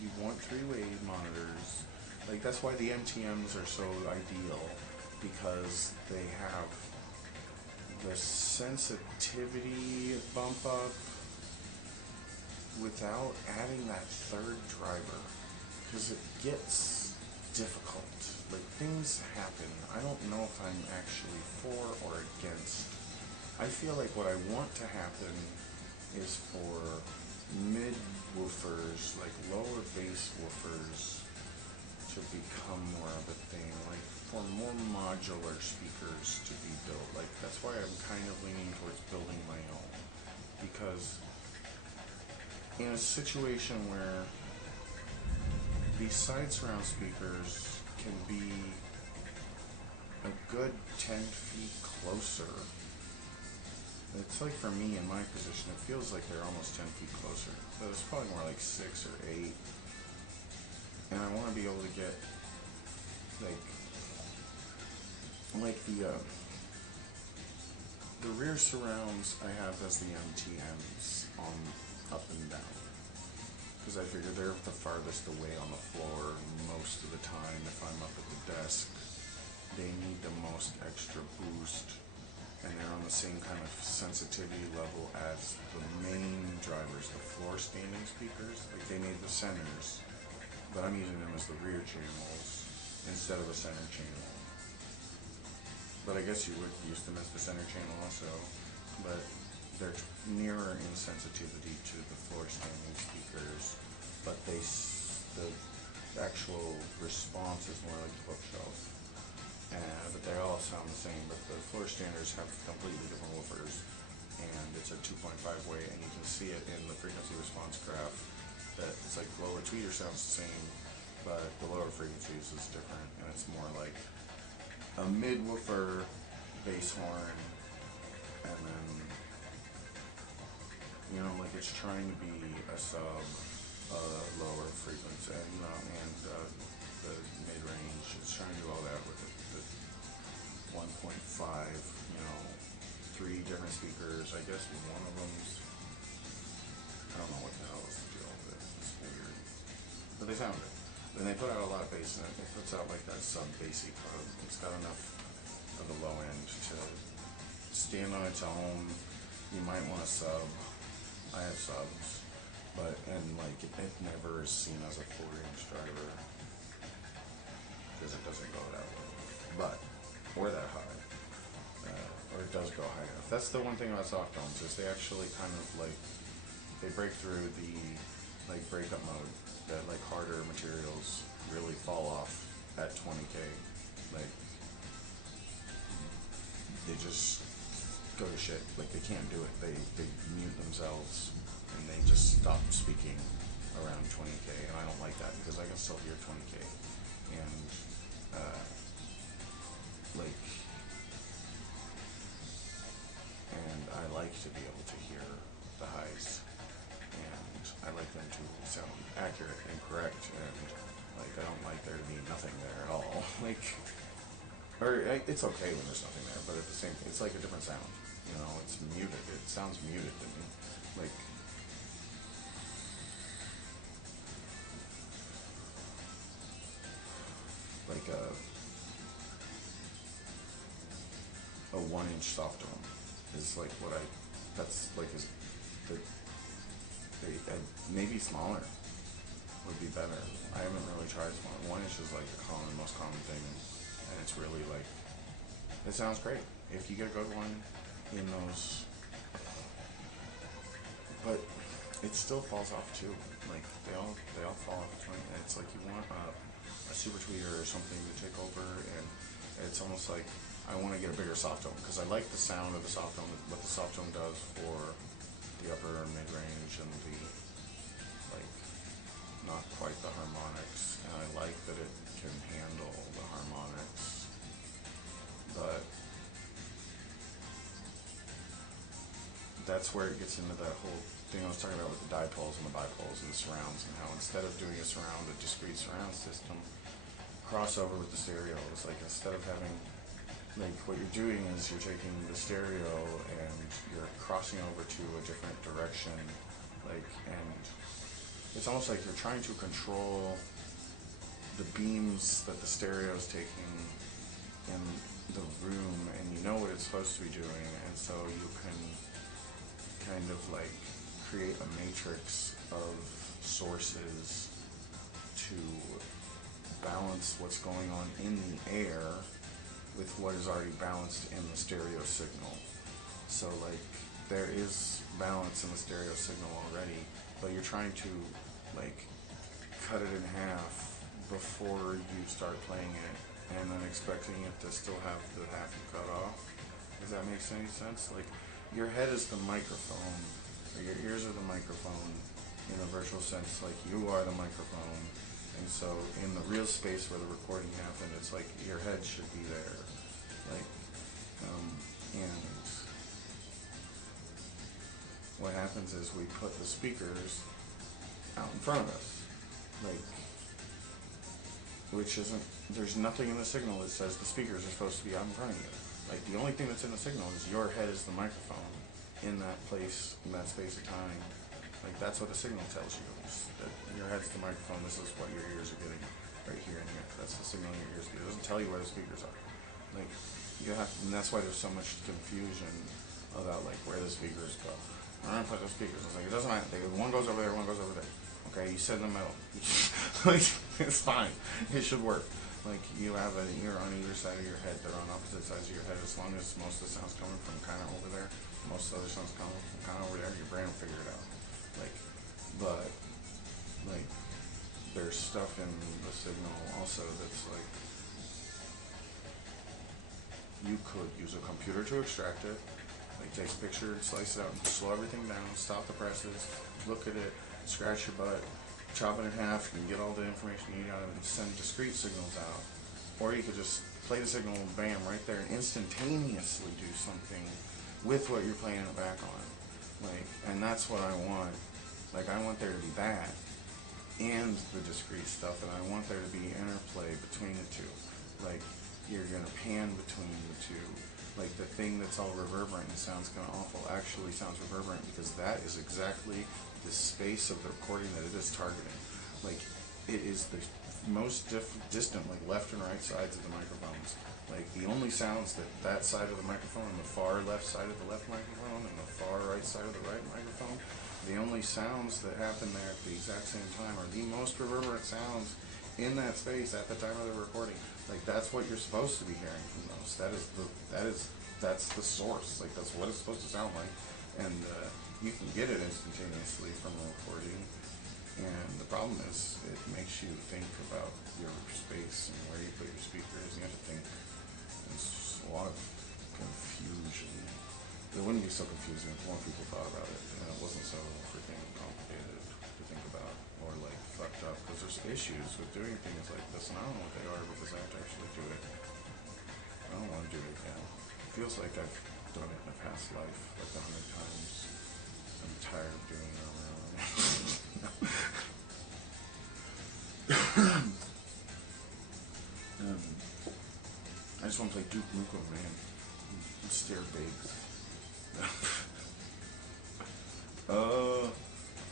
you want 3-way monitors. Like that's why the MTMs are so ideal, because they have the sensitivity bump up without adding that third driver, because it gets difficult. Like things happen. I don't know if I'm actually for or against. I feel like what I want to happen is for mid woofers, like lower bass woofers, to become more of a thing, like for more modular speakers to be built. Like that's why I'm kind of leaning towards building my own, because in a situation where these side surround speakers can be a good 10 feet closer. It's like for me in my position, it feels like they're almost 10 feet closer. So it's probably more like 6 or 8. And I want to be able to get the rear surrounds I have as the MTMs on up and down, because I figure they're the farthest away on the floor most of the time. If I'm up at the desk, they need the most extra boost, and they're on the same kind of sensitivity level as the main drivers, the floor standing speakers. Like they made the centers, but I'm using them as the rear channels instead of a center channel. But I guess you would use them as the center channel also, but they're nearer in sensitivity to the floor standing speakers, but the actual response is more like the bookshelf. But they all sound the same, but the floor standers have completely different woofers, and it's a 2.5 way, and you can see it in the frequency response graph that it's like, well, the tweeter sounds the same, but the lower frequencies is different, and it's more like a mid-woofer bass horn, and then, like it's trying to be a sub, lower frequency, and the mid-range. It's trying to do all that with the 1.5, 3 different speakers. I guess one of them's, I don't know what the hell is the deal with it. It's weird. But they sound good. And they put out a lot of bass in it. It puts out like that sub-bassy part. It's got enough of the low end to stand on its own. You might want a sub. I have subs. It never is seen as a 4-inch driver, because it doesn't go that low. Or that high. Or it does go high enough. That's the one thing about soft tones, is they actually kind of they break through the like breakup mode, that like harder materials really fall off at 20K. Like they just go to shit. Like they can't do it. They mute themselves and they just stop speaking around 20K, and I don't like that because I can still hear 20K, and like, and I like to be able to hear the highs, and I like them to sound accurate and correct, and like I don't like there to be nothing there at all. Like, or it's okay when there's nothing there, but at the same, it's like a different sound. You know, it's muted. It sounds muted to me. Like a 1 inch soft dome is like what I. That's like is the maybe smaller would be better. I haven't really tried smaller. 1 inch is like the most common thing, and it's really like it sounds great if you get a good one in those, but it still falls off too. Like they all fall off. And it's like you want a super tweeter or something to take over, and it's almost like I want to get a bigger soft tone because I like the sound of the soft tone, what the soft tone does for the upper and mid range and the like not quite the harmonics, and I like that it can handle the harmonics, but that's where it gets into that whole thing I was talking about with the dipoles and the bipoles and the surrounds, and how instead of doing a discrete surround system, crossover with the stereo is like instead of having like what you're doing is you're taking the stereo and you're crossing over to a different direction, like, and it's almost like you're trying to control the beams that the stereo is taking in the room, and you know what it's supposed to be doing, and so you can kind of like create a matrix of sources to balance what's going on in the air with what is already balanced in the stereo signal. So like there is balance in the stereo signal already, but you're trying to like cut it in half before you start playing it, and then expecting it to still have the half you cut off. Does that make any sense? Like your head is the microphone, or your ears are the microphone in a virtual sense. Like you are the microphone, and so in the real space where the recording happened, it's like your head should be there, like, and what happens is we put the speakers out in front of us, like, which isn't, there's nothing in the signal that says the speakers are supposed to be out in front of you. Like the only thing that's in the signal is your head is the microphone in that place, in that space of time. Like that's what the signal tells you, is that your head's the microphone, this is what your ears are getting right here and here. That's the signal your ears get. It doesn't tell you where the speakers are. Like you have, and that's why there's so much confusion about like where the speakers go. I'm gonna put the speakers. I was like, it doesn't matter. One goes over there, one goes over there. Okay, you sit in the middle. Like it's fine. It should work. Like you have an ear on either side of your head. They're on opposite sides of your head. As long as most of the sound's coming from kind of over there, most of the other sound's coming from kind of over there, your brain will figure it out. Like, but like there's stuff in the signal also that's like you could use a computer to extract it. Like take a picture, slice it out, and slow everything down, stop the presses, look at it, scratch your butt, chop it in half, and get all the information you need out of it, and send discrete signals out. Or you could just play the signal, bam, right there, and instantaneously do something with what you're playing it back on. Like, and that's what I want. Like, I want there to be that and the discrete stuff, and I want there to be interplay between the two. Like, you're gonna pan between the two. Like the thing that's all reverberant and sounds kind of awful actually sounds reverberant because that is exactly the space of the recording that it is targeting. Like it is the most distant, like left and right sides of the microphones. Like the only sounds that side of the microphone and the far left side of the left microphone and the far right side of the right microphone, the only sounds that happen there at the exact same time are the most reverberant sounds in that space at the time of the recording. Like that's what you're supposed to be hearing from those. That's the source. Like that's what it's supposed to sound like, and you can get it instantaneously from a recording, And the problem is, it makes you think about your space and where you put your speakers. You have to think. There's a lot of confusion. It wouldn't be so confusing if more people thought about it and it wasn't so freaking complicated to think about or like fucked up. Because there's issues with doing things like this, and I don't know what they are because I have to actually do it. I don't want to do it again. It feels like I've done it in a past life like 100 times. I'm tired of doing it over and over. I just want to play Duke Nukem, man. And stare babes.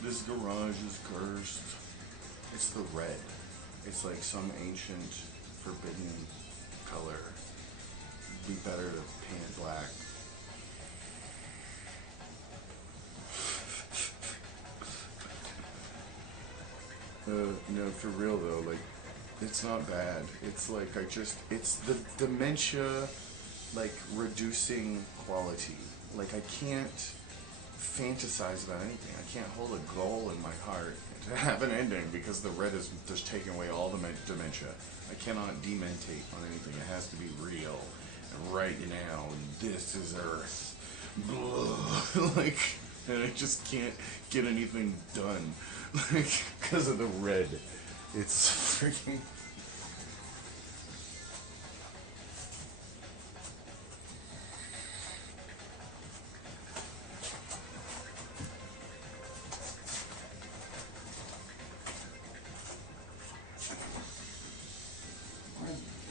This garage is cursed. It's the red. It's like some ancient, forbidden color. It'd be better to paint it black. No, for real though, like, it's not bad. It's like, it's the dementia, like, reducing quality. Like, I can't fantasize about anything. I can't hold a goal in my heart to have an ending because the red is just taking away all the dementia. I cannot dementate on anything. It has to be real. And right now, this is Earth. Like, and I just can't get anything done. Like, because of the red. It's freaking...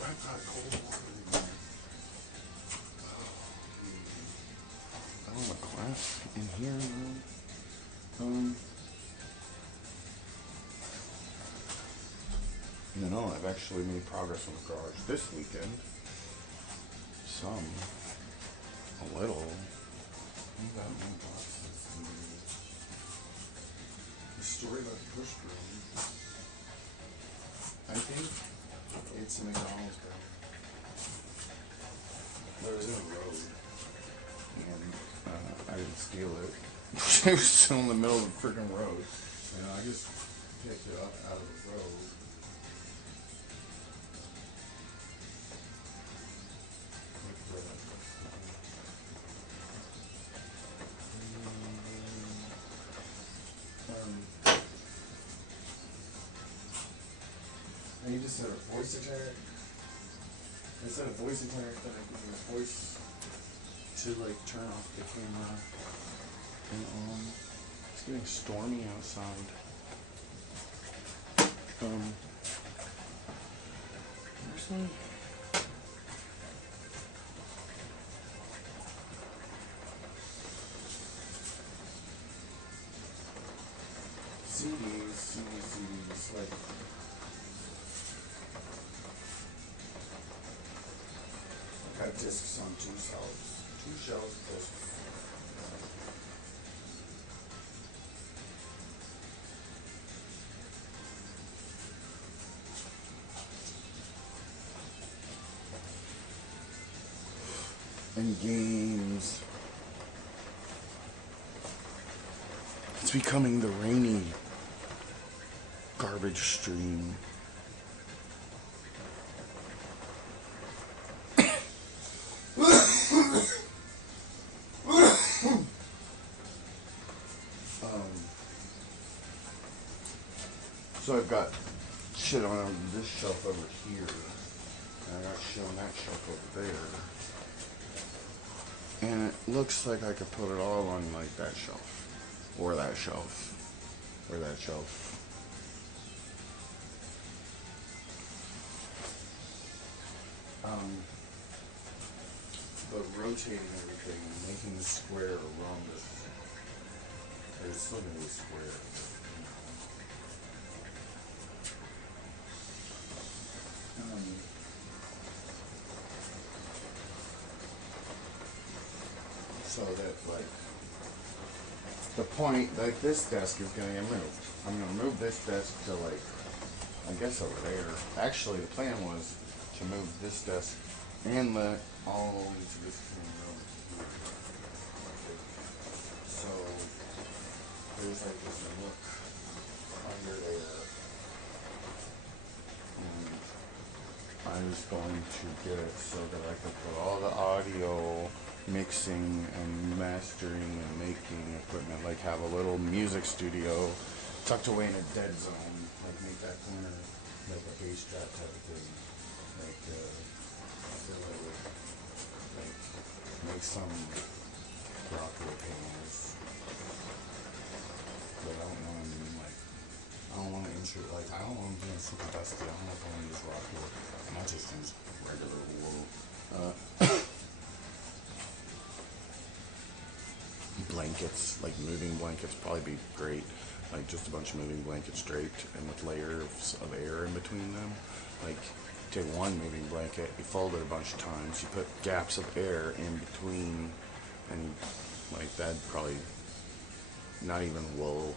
I've got cold water in there. I don't have a class in here, man. No, I've actually made progress on the garage this weekend. Some. A little. What about my boxes? The story about the push broom. I think it's a McDonald's bag. There was no road. And I didn't steal it. It was still in the middle of the freaking road. And I just picked it up out of the road. And you just said a voice attack. I said a voice attack that I could use voice To like turn off the camera and on. It's getting stormy outside. Where's my... CDs, like I got discs on two shelves of discs. and games. It's becoming the rainy garbage stream. So I've got shit on this shelf over here, and I got shit on that shelf over there. And it looks like I could put it all on like that shelf, or that shelf, or that shelf. But rotating everything and making the square a rhombus, it's still gonna be square. So that, like, the point, like, this desk is gonna get moved. I'm gonna move this desk to, like, I guess over there. Actually, the plan was to move this desk and the all the way to this camera. So there's like this nook on going to get it so that I can put all the audio mixing and mastering and making equipment, like have a little music studio tucked away in a dead zone, like make that corner like a bass trap type of thing, like I feel like would like make some rock paintings, but I don't want to like I don't want to intro like I don't want to be super dusty. I don't know if I want to use rock wool, and I just use regular wool. Blankets, like moving blankets, probably be great. Like just a bunch of moving blankets draped and with layers of air in between them. Like take one moving blanket, you fold it a bunch of times, you put gaps of air in between, and like that'd probably not even wool.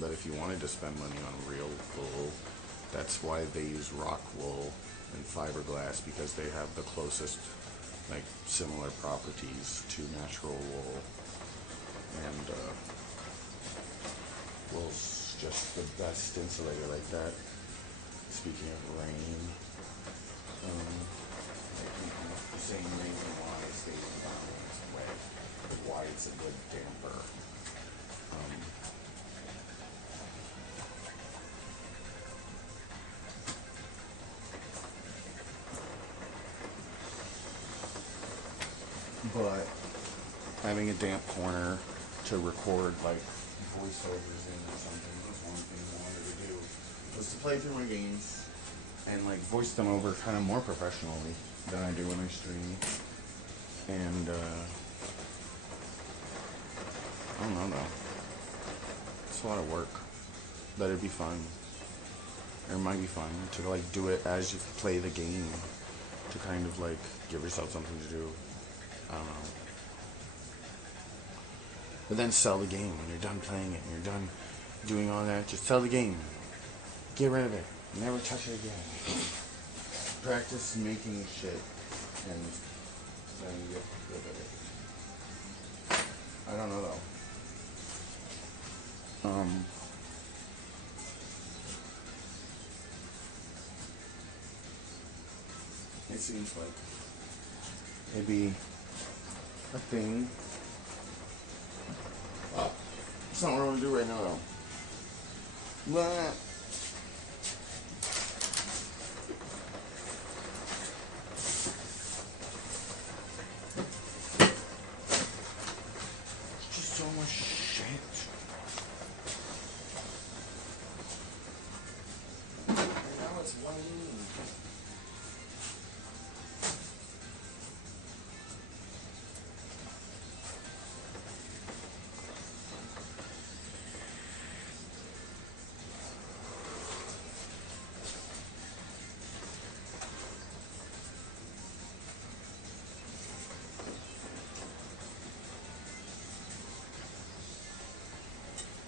But if you wanted to spend money on real wool, that's why they use rock wool and fiberglass, because they have the closest, like similar properties to natural wool. And wool's just the best insulator like that. Speaking of rain, the same reason why it stays in the ground when it's wet, why it's a good damper. But having a damp corner to record like voiceovers in or something was one thing I wanted to do, was to play through my games and like voice them over kind of more professionally than I do when I stream. And I don't know though. It's a lot of work, but it'd be fun. It might be fun to like do it as you play the game, to kind of like give yourself something to do. I don't know. But then sell the game when you're done playing it and you're done doing all that. Just sell the game. Get rid of it. Never touch it again. Practice making shit and then get rid of it. I don't know though. It seems like it'd be a thing. It's not what I want to do right now though. But just so much shit. And now it's raining.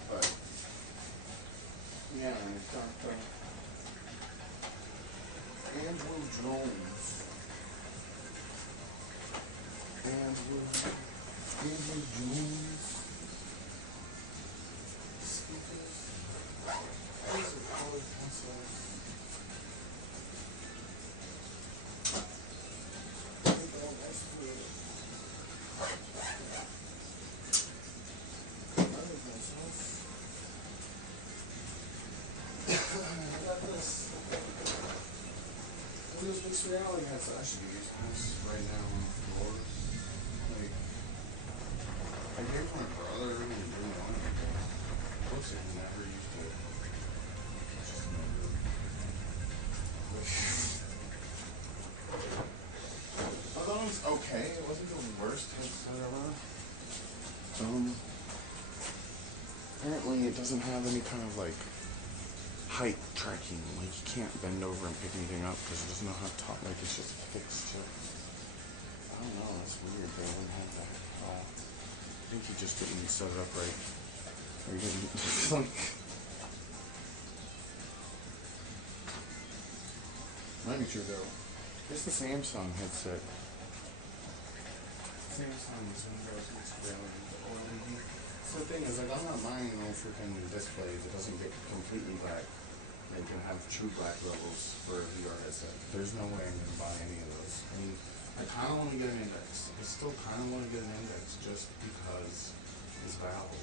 But yeah, it's got Andrew Jones. Andrew Jones. Speakers. These are colored pencils. Other pencils. I got this. Windows Mixed Reality headset. I should be using this right now on the floor. Like, I gave it to my brother and he didn't want it. Looks like he never used it. Just never. I thought it was okay. It wasn't the worst headset ever. Apparently it doesn't have any kind of like height tracking. Like you can't bend over and pick anything up because it doesn't know how to talk. Like it's just fixed to. I don't know. It's weird. They wouldn't have that at all. I think he just didn't set it up right. Or he didn't. Like, might be true though. It's the Samsung headset. Samsung is Windows Mixed Reality. So the thing is, like, I'm not buying no freaking displays. It doesn't get completely black. that can have true black levels for a VR headset. There's no way I'm gonna buy any of those. I mean, I kind of want to get an index. I still kind of want to get an index just because it's Valve,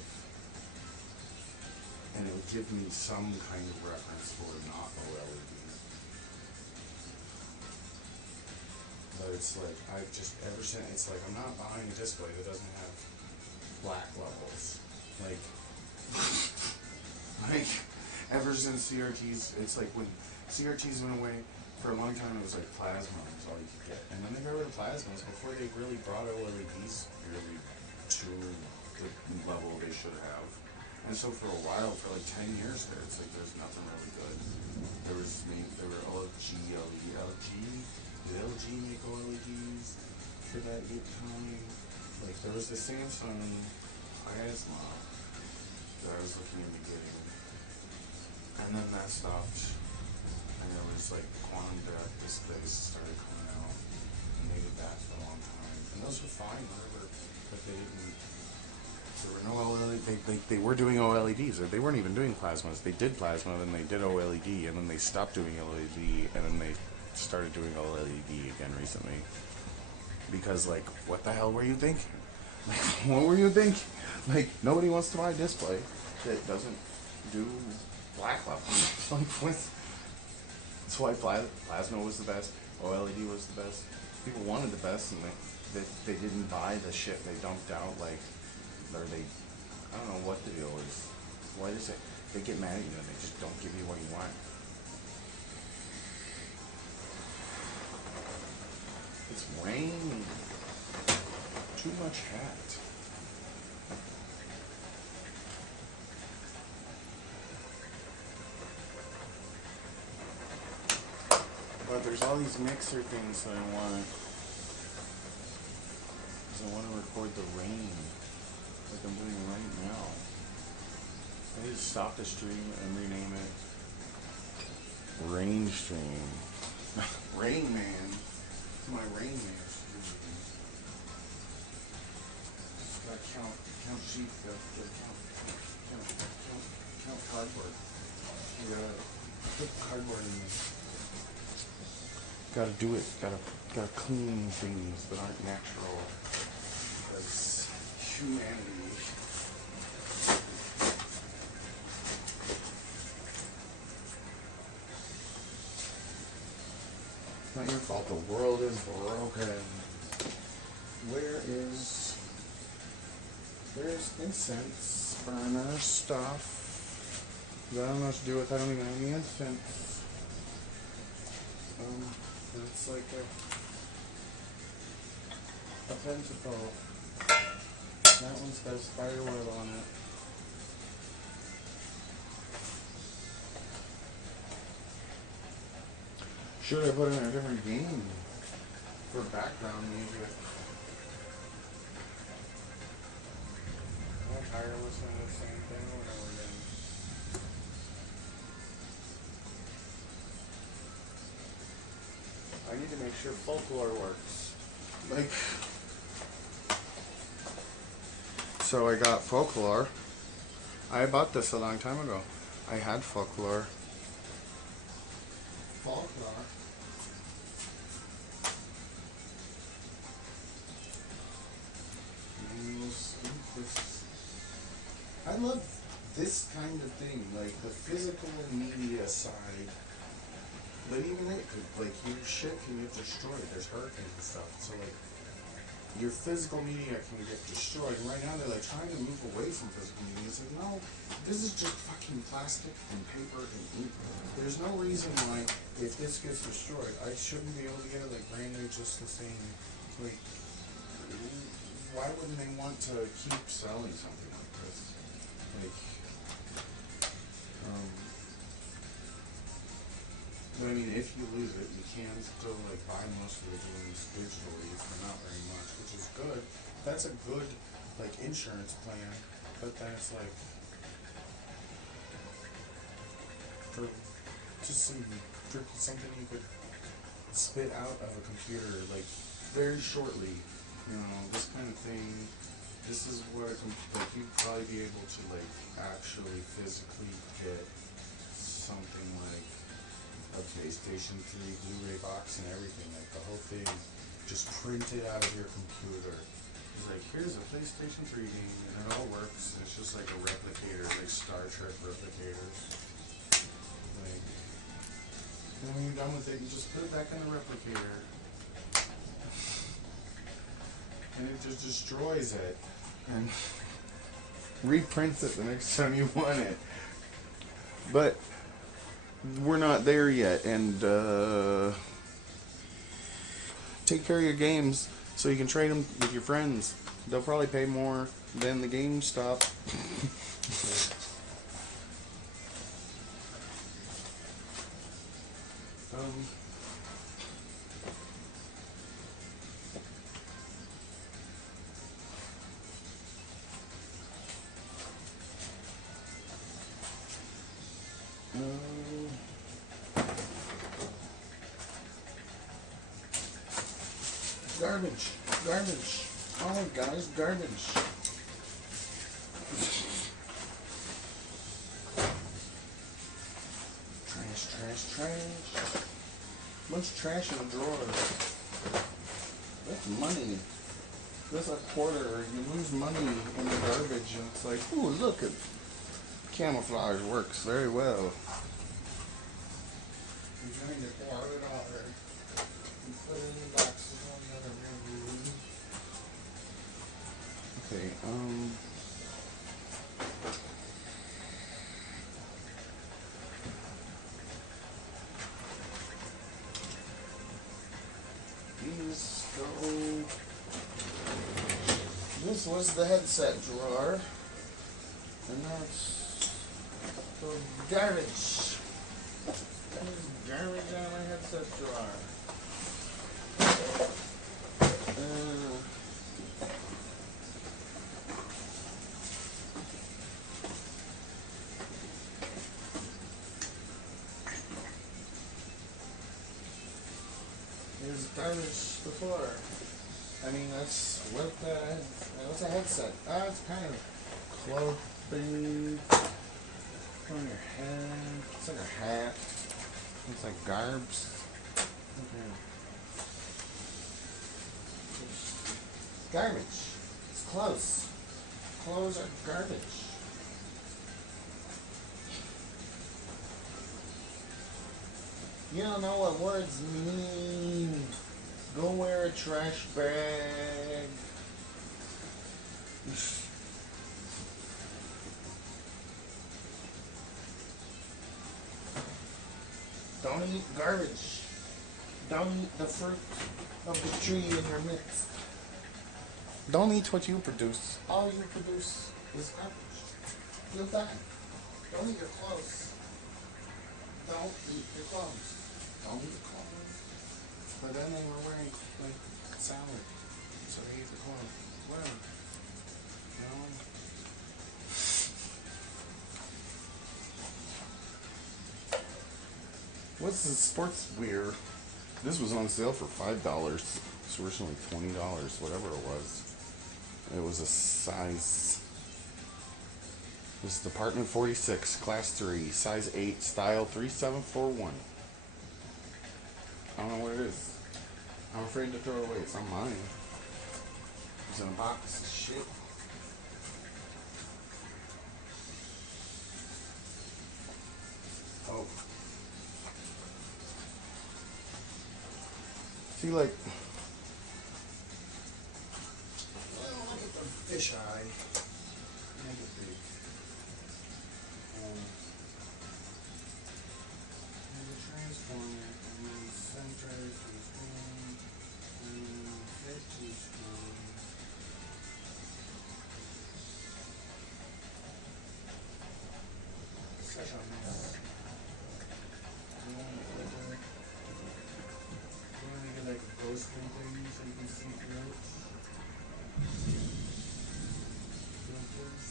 and it would give me some kind of reference for not OLED. But it's like I've just ever since it's like I'm not buying a display that doesn't have black levels. Like, like ever since CRTs, it's like when CRTs went away for a long time, it was like plasma was all you could get, and then they got rid of plasmas before they really brought OLEDs really to the level they should have. And so for a while, for like 10 years there, it's like there's nothing really good. There were did LG make OLEDs for that time? Like there was the Samsung plasma that I was looking into getting, and then that stopped. And there was like quantum depth displays started coming out, and they did that for a long time, and those were fine, whatever. But they didn't. There were no OLED. They were doing OLEDs. They weren't even doing plasmas. They did plasma, then they did OLED, and then they stopped doing OLED, and then they started doing OLED again recently. Because like, what the hell were you thinking? Like, what were you thinking? Like, nobody wants to buy a display that doesn't do black levels. Like, what? That's why plasma was the best. OLED was the best. People wanted the best, and they didn't buy the shit they dumped out. Like, or they, I don't know what the deal is. Why does it? They get mad at you and they just don't give you what you want. It's raining. Too much hat. But there's all these mixer things that I want. Because I want to record the rain. Like I'm doing right now. I need to stop the stream and rename it Rain Stream. Rain Man. It's my Rain Man stream. Just gotta count sheep, gotta count cardboard. You gotta put cardboard in this. Gotta do it. Gotta clean things that aren't natural. Because humanity. It's not your fault. The world is broken. There's incense burner stuff that I don't know what to do with. I don't even have any incense. It's like a pentacle. That one's got a spider web on it. Should I put in a different game for background music? I'm tired of listening to the same thing over and over again. I need to make sure folklore works. Like, so I got folklore. I bought this a long time ago. I had folklore. Folklore. I love this kind of thing, like the physical media side. But even it could, like, your shit can get destroyed. There's hurricanes and stuff. So, like, your physical media can get destroyed. And right now they're, like, trying to move away from physical media. It's like, no, this is just fucking plastic and paper and ink. There's no reason why, if this gets destroyed, I shouldn't be able to get it, like, brand new just the same. Like, why wouldn't they want to keep selling something like this? Like, but I mean, if you lose it, you can still like buy most of the games digitally for not very much, which is good. That's a good like insurance plan, but then it's like for just something you could spit out of a computer like very shortly. You know, this kind of thing. This is what like you'd probably be able to like actually physically get something like a PlayStation 3 Blu-ray box and everything, like the whole thing, just printed out of your computer. It's like, here's a PlayStation 3 game, and it all works. It's just like a replicator, like Star Trek replicators. Like, and when you're done with it, you just put it back in the replicator, and it just destroys it, and reprints it the next time you want it. But we're not there yet, and take care of your games so you can trade them with your friends. They'll probably pay more than the GameStop. um, Garbage. Garbage. Oh, guys, garbage. Trash, trash, trash. Much trash in the drawers. That's money. That's a quarter. You lose money in the garbage, and it's like, ooh, look, it camouflage works very well. You're trying to pour it all there. You put it in the boxes on the other room. Okay, these go. This was the headset drawer, and that's the garbage. There's garbage out of my headset drawer. Here's garbage before. I mean, that's what what's a headset? It's kind of clothing on your head. It's like a hat. It's like garbs. Okay. Garbage. It's clothes. Clothes are garbage. You don't know what words mean. Go wear a trash bag. Don't eat garbage. Don't eat the fruit of the tree in your midst. Don't eat what you produce. All you produce is garbage. You'll die. Don't eat your clothes. Don't eat your clothes. Don't eat the clothes. But then they were wearing like salad, so they ate the clothes. Whatever. You know? What's the sports wear? This was on sale for $5. It's originally $20, whatever it was. It was a size. This is Department 46, Class 3, size 8, style 3741. I don't know what it is. I'm afraid to throw it away. It's not mine. It's in a box of shit. Oh. See, like, well, look at the fish eye. Make it big. And the transformer, and then center too strong, and head too strong. Such a mess. You want to get like a ghostly thing so you can see through it? Filters.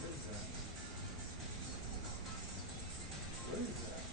What is that? What is that?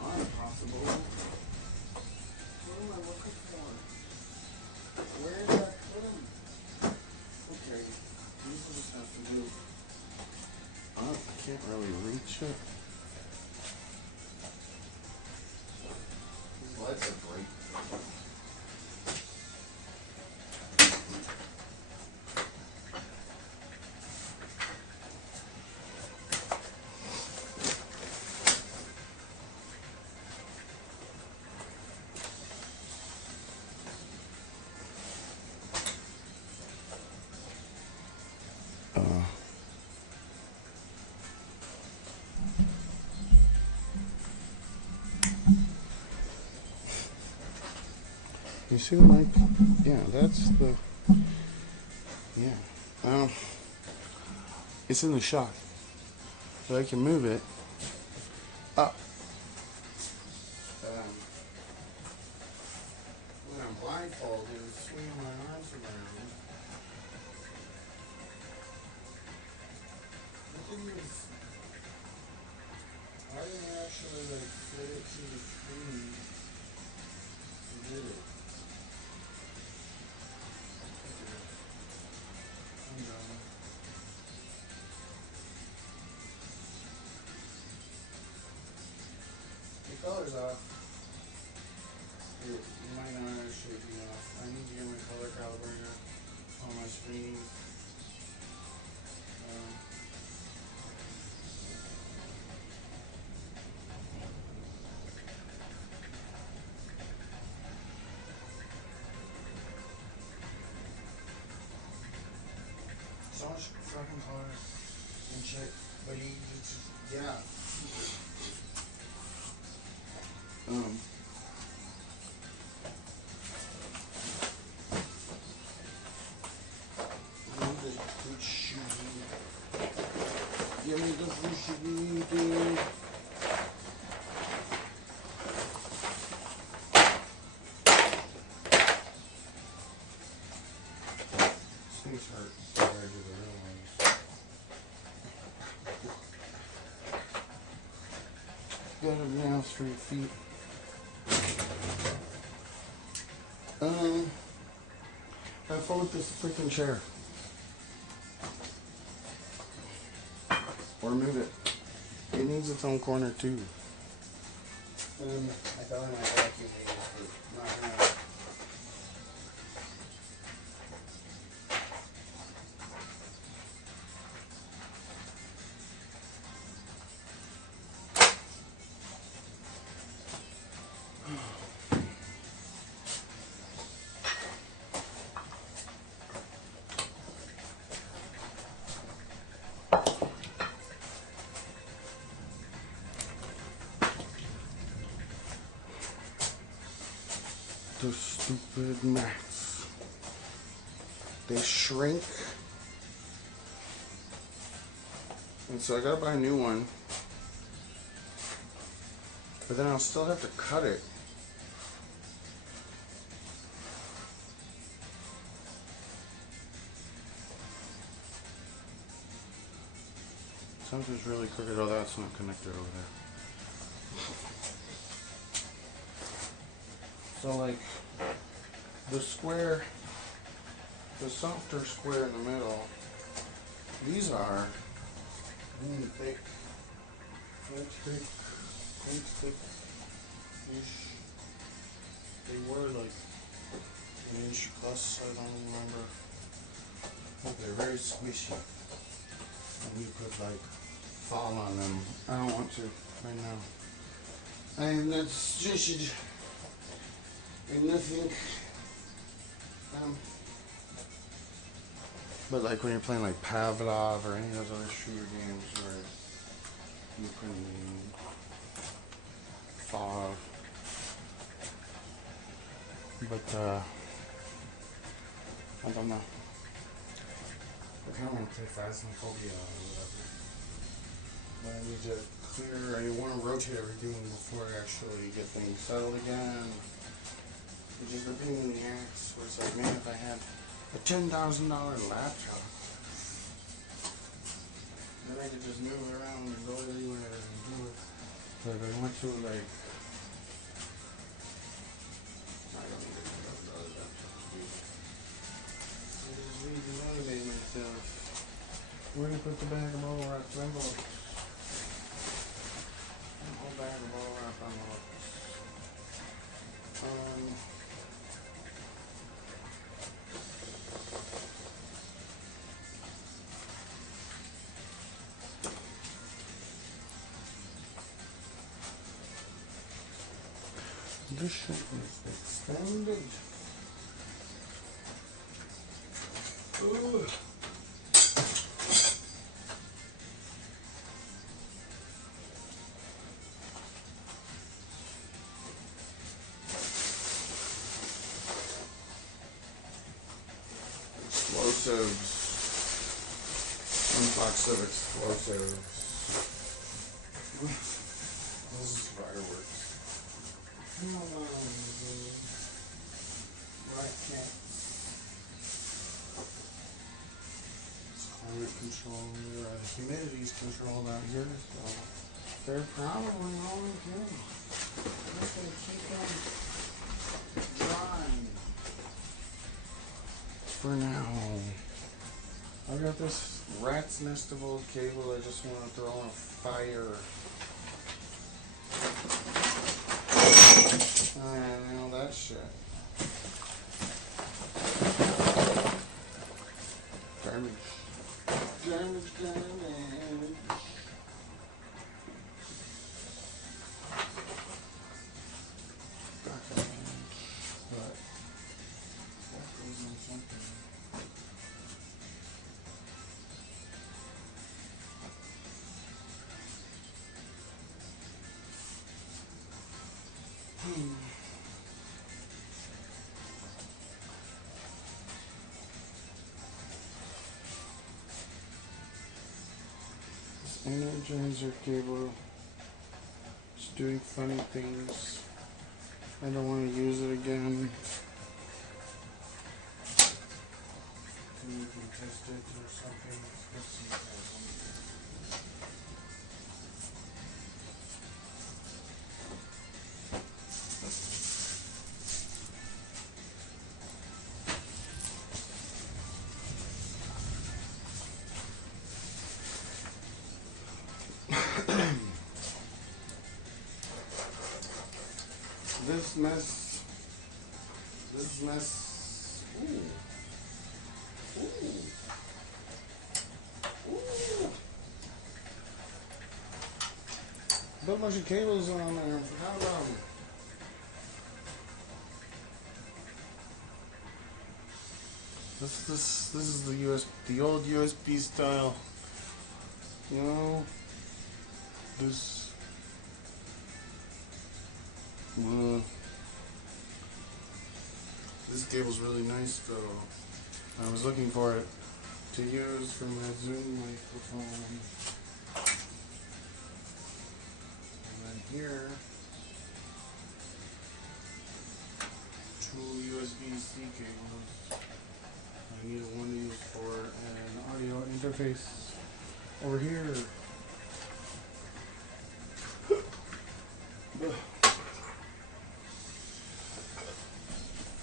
are possible. What am I looking for? Where did I put them? Okay, these will just have to do. I can't really reach it. These lights are bright. You see the mic? Yeah, that's the. Yeah. It's in the shot. So I can move it up. When I'm blindfolded, swinging my arms around. The thing is, I didn't actually like fit it to the screen. Did it? I'm done. The color's off. You might not actually be off. I need to get my color calibrator on my screen. So much fucking color and shit, but you just, yeah. Give me the sushi, dude. These hurt compared to the real ones. Got them now, 3 feet. Have fun with this freaking chair. Or move it. It needs its own corner too. I thought I might vacuum these, but not now. Those stupid mats. They shrink. And so I gotta buy a new one. But then I'll still have to cut it. Something's really crooked. Oh, that's not connected over there. So like the square, the softer square in the middle, these are really thick, thick-ish. They were like an inch plus, I don't remember. But they're very squishy. And you could like fall on them. I don't want to right now. And that's just and nothing. But like when you're playing like Pavlov or any of those other shooter games where you can fall. But I don't know. I kind of want to play Phasmophobia or whatever. But I need to clear, I want to rotate everything before I actually get things settled again. Which is the pain in the ass, where it's like, man, if I had a $10,000 laptop, then I could just move around and go anywhere and do it. But I want to like, I don't even know what I'm supposed to do. I just need to motivate myself. Where do you put the bag of bubble wrap envelopes? Whole bag of bubble wrap envelopes. This shit is extended. Ooh. Explosives. One box of explosives. This is fireworks. Right cat. It's climate control. Humidity's controlled out here, so they're probably all okay. Just gonna keep them dry. For now. I got this rat's nest of old cable I just want to throw on a fire. And all that shit. Garbage. Garbage, garbage. Garbage. But that goes on something. This energizer cable is doing funny things. I don't want to use it again. Maybe we can test it or something. Let's see if This mess, ooh, Put a bunch of cables on there, forgot about them. This is the old USB style, you know, this, this cable's really nice though. I was looking for it to use for my Zoom microphone. And then here, two USB-C cables. I need one to use for an audio interface over here.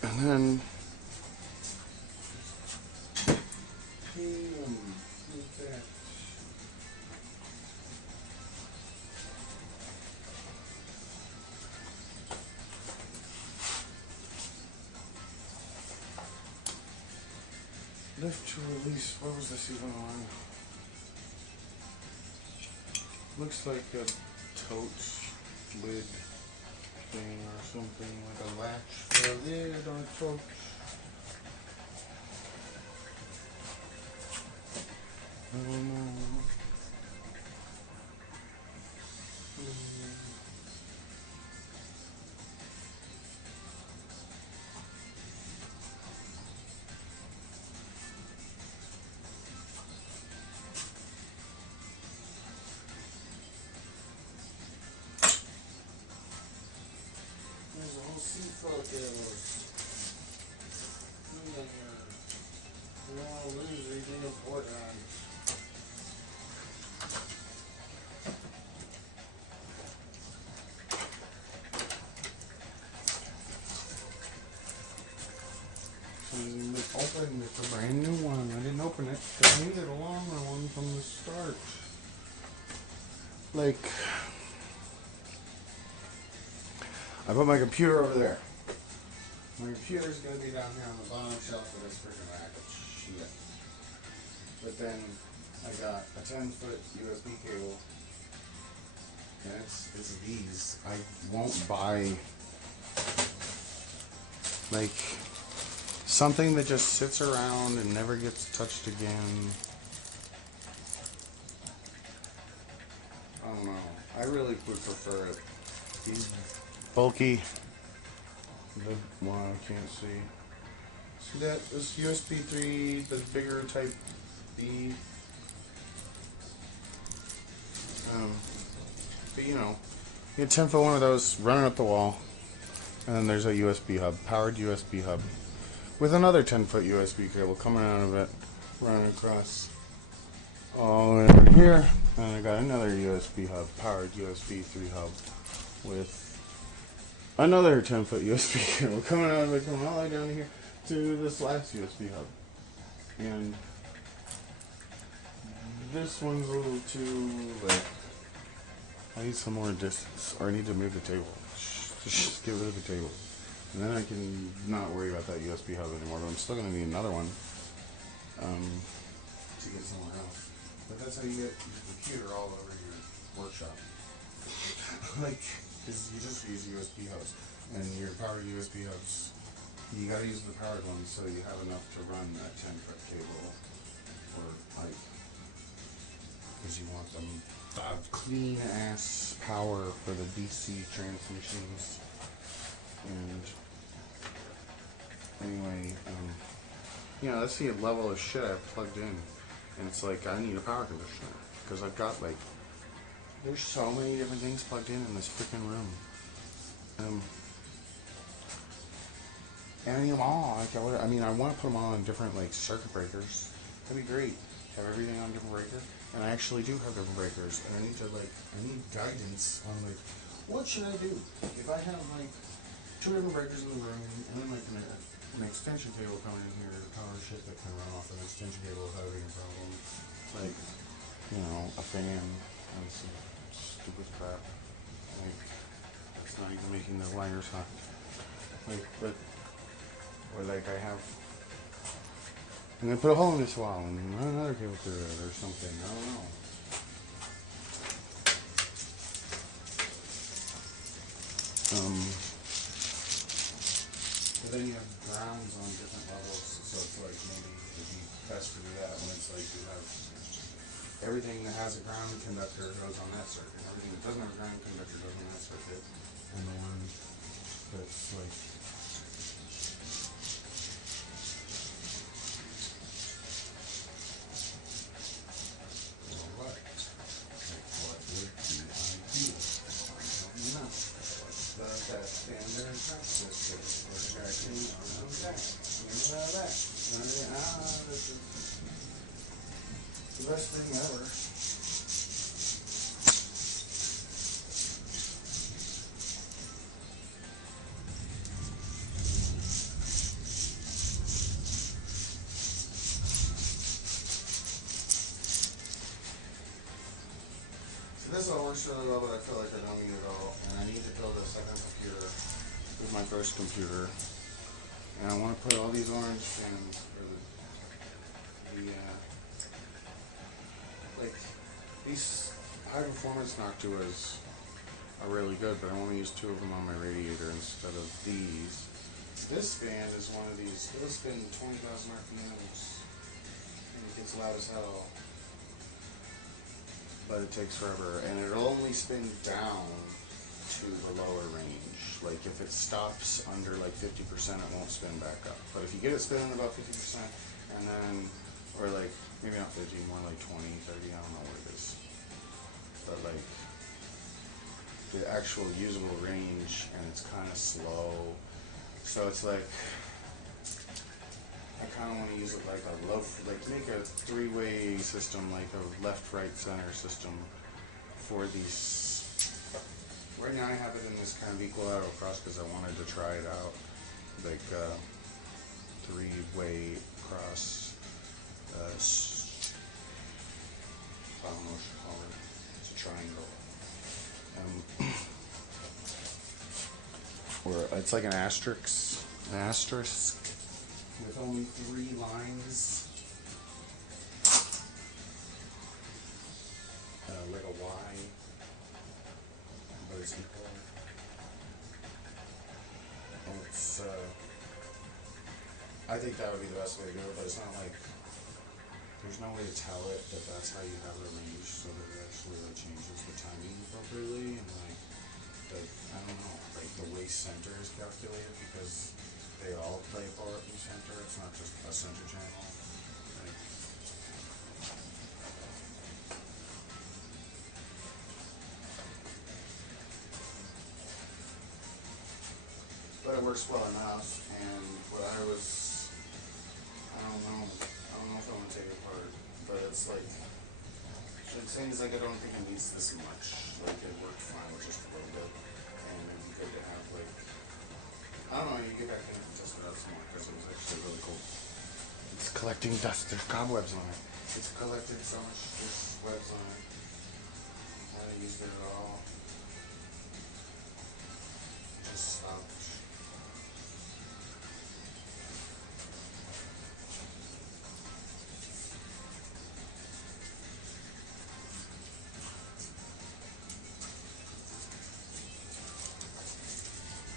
And then that. Lift to release. What was this even on? Looks like a tote lid thing or something, like a latch for a lid on a tote. I don't know. There's a whole sea full of cables. We don't want to lose anything important. And it's a brand new one. I didn't open it because I needed a longer one from the start. Like, I put my computer over there. My computer's gonna be down here on the bottom shelf of this freaking rack of shit. But then I got a 10-foot USB cable. And it's these. I won't buy like something that just sits around and never gets touched again. I don't know. I really would prefer it. These bulky. The one I can't see. See that? This USB 3, the bigger type B. But you know, you get 10-foot one of those running up the wall, and then there's a USB hub, powered USB hub, with another 10-foot USB cable coming out of it, running across all the way over here, and I got another USB hub, powered USB 3 hub, with another 10-foot USB cable coming out of it, coming all the way down here to this last USB hub, and this one's a little too like. I need some more distance, or I need to move the table. Just get rid of the table. And then I can not worry about that USB hub anymore, but I'm still going to need another one to get somewhere else. But that's how you get your computer all over your workshop. Like, because you just use USB hubs. And your powered USB hubs, you got to use the powered ones so you have enough to run that 10-foot cable or pipe. Because you want them to have clean ass power for the DC transmissions. And anyway, you know, that's the level of shit I've plugged in. And it's like, I need a power conditioner. Because I've got like, there's so many different things plugged in this freaking room. And I need them all. Like, I mean, I want to put them all on different like circuit breakers. That'd be great. Have everything on different breakers. And I actually do have different breakers. And I need guidance on like, what should I do? If I have like 2 different breakers in the room, and then like an extension cable coming in here to power shit that can run off an extension cable without being a problem. Like, you know, a fan and some stupid crap. Like, it's not even making the wires hot. Like, but, or like I have, and then put a hole in this wall and run another cable through it or something. I don't know. But then you have grounds on different levels, so it's like maybe it'd be best to do that when it's like you have everything that has a ground conductor goes on that circuit, everything that doesn't have a ground conductor goes on that circuit, and the one that's like what? Like what would be ideal? I don't know. Does that standard transistor or tracking on that? That. This is the best thing ever. So this all works really well, but I feel like I don't need it all. And I need to build a second computer. This is my first computer. And I want to put all these orange pins for like, these high performance Noctuas are really good, but I want to use 2 of them on my radiator instead of these. This fan is one of these, it'll spin 20,000 RPMs, and it gets loud as hell. But it takes forever, and it'll only spin down to the lower range. Like if it stops under like 50%, it won't spin back up. But if you get it spinning about 50%, and then, or like, maybe not 50, more like 20, 30, I don't know what it is. But like, the actual usable range, and it's kind of slow. So it's like, I kind of want to use it like a low, like make a 3-way system, like a left, right, center system for these. Right now I have it in this kind of equilateral cross because I wanted to try it out, like 3-way cross. I don't know what you call it. It's a triangle. Or it's like an asterisk. With only 3 lines. Like a Y. But it's equal. And it's, I think that would be the best way to do it, but it's not like, there's no way to tell it that that's how you have it arranged so that it actually like changes the timing appropriately, and like, I don't know, like the way center is calculated, because they all play a part in center, it's not just a center channel. Like, but it works well enough, and what I don't know if I want to take it apart, but it's like, the thing is, like, I don't think it needs this much. Like, it worked fine with just a little bit, and it'd be good to have, like, I don't know, you get back in and test it out some more, because it was actually really cool. It's collecting dust, there's cobwebs on it. It's collected so much, there's webs on it. I haven't used it at all. It just stopped.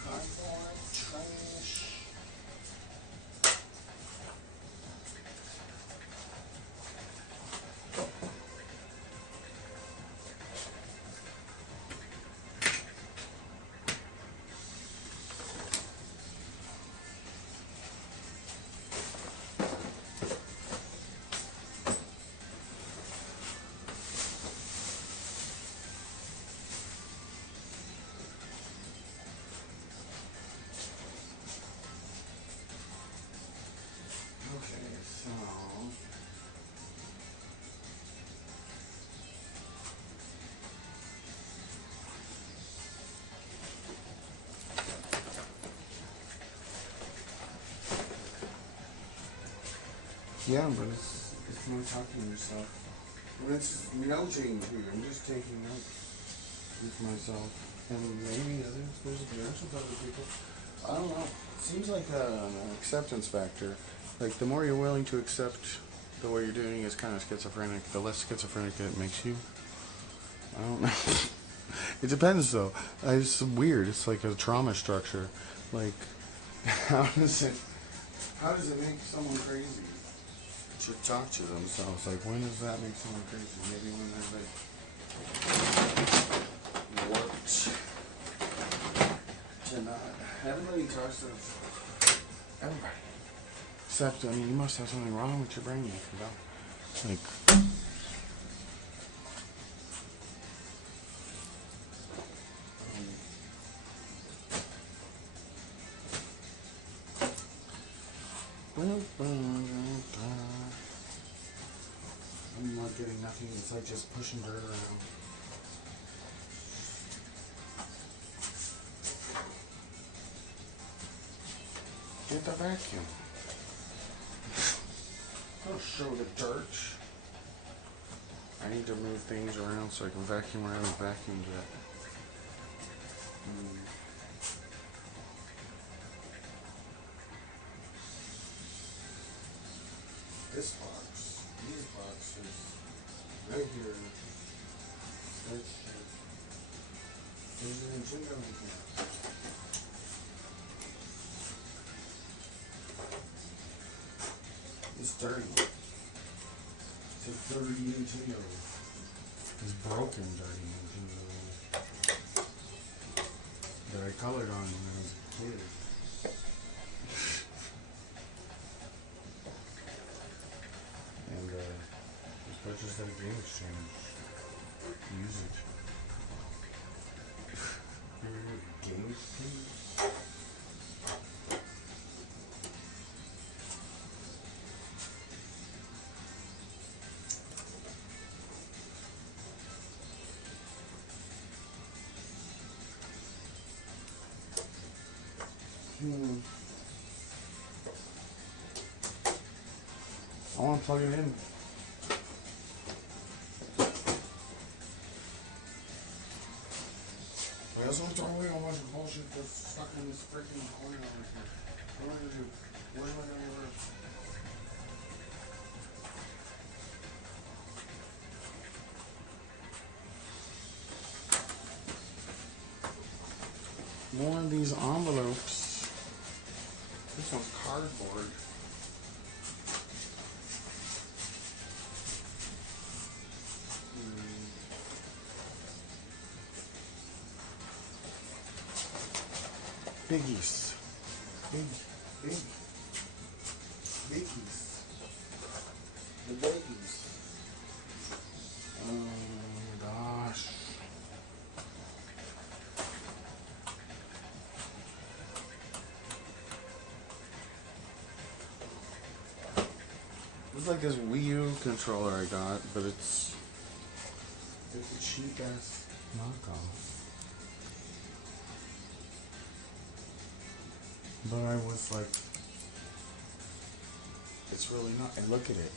Cardboard, trash. Okay, so yeah, but it's more talking to yourself. And it's noting too. I'm just taking notes with myself, and maybe there's other people. I don't know. It seems like an acceptance factor. Like, the more you're willing to accept the way you're doing is kind of schizophrenic, the less schizophrenic it makes you. I don't know. It depends, though. It's weird. It's like a trauma structure. Like, how does it make someone crazy to talk to themselves? Like, when does that make someone crazy? Maybe when they're like warped to not. Everybody talks to everybody. Except, I mean, you must have something wrong with your brain if you don't. Like, I'm not getting nothing. It's like just pushing dirt around. Get the vacuum. Don't show the dirt. I need to move things around so I can vacuum where I haven't vacuumed yet. This box, these boxes, right here, there's a Nintendo in here. It's dirty. It's a dirty Nintendo. It's broken dirty Nintendo that I colored on when I was a kid. And was purchased at a game exchange. Use it. Game exchange? want to plug it in. I also want to throw away a bunch of bullshit that's stuck in this freaking corner over here. What am I gonna do? What am I gonna get rid of? More of these envelopes. This one's cardboard. Biggies. Big. Biggies. The biggies. Oh my gosh. It's like this Wii U controller I got, but it's a cheap ass knockoff. But I was like, it's really not. And look at it.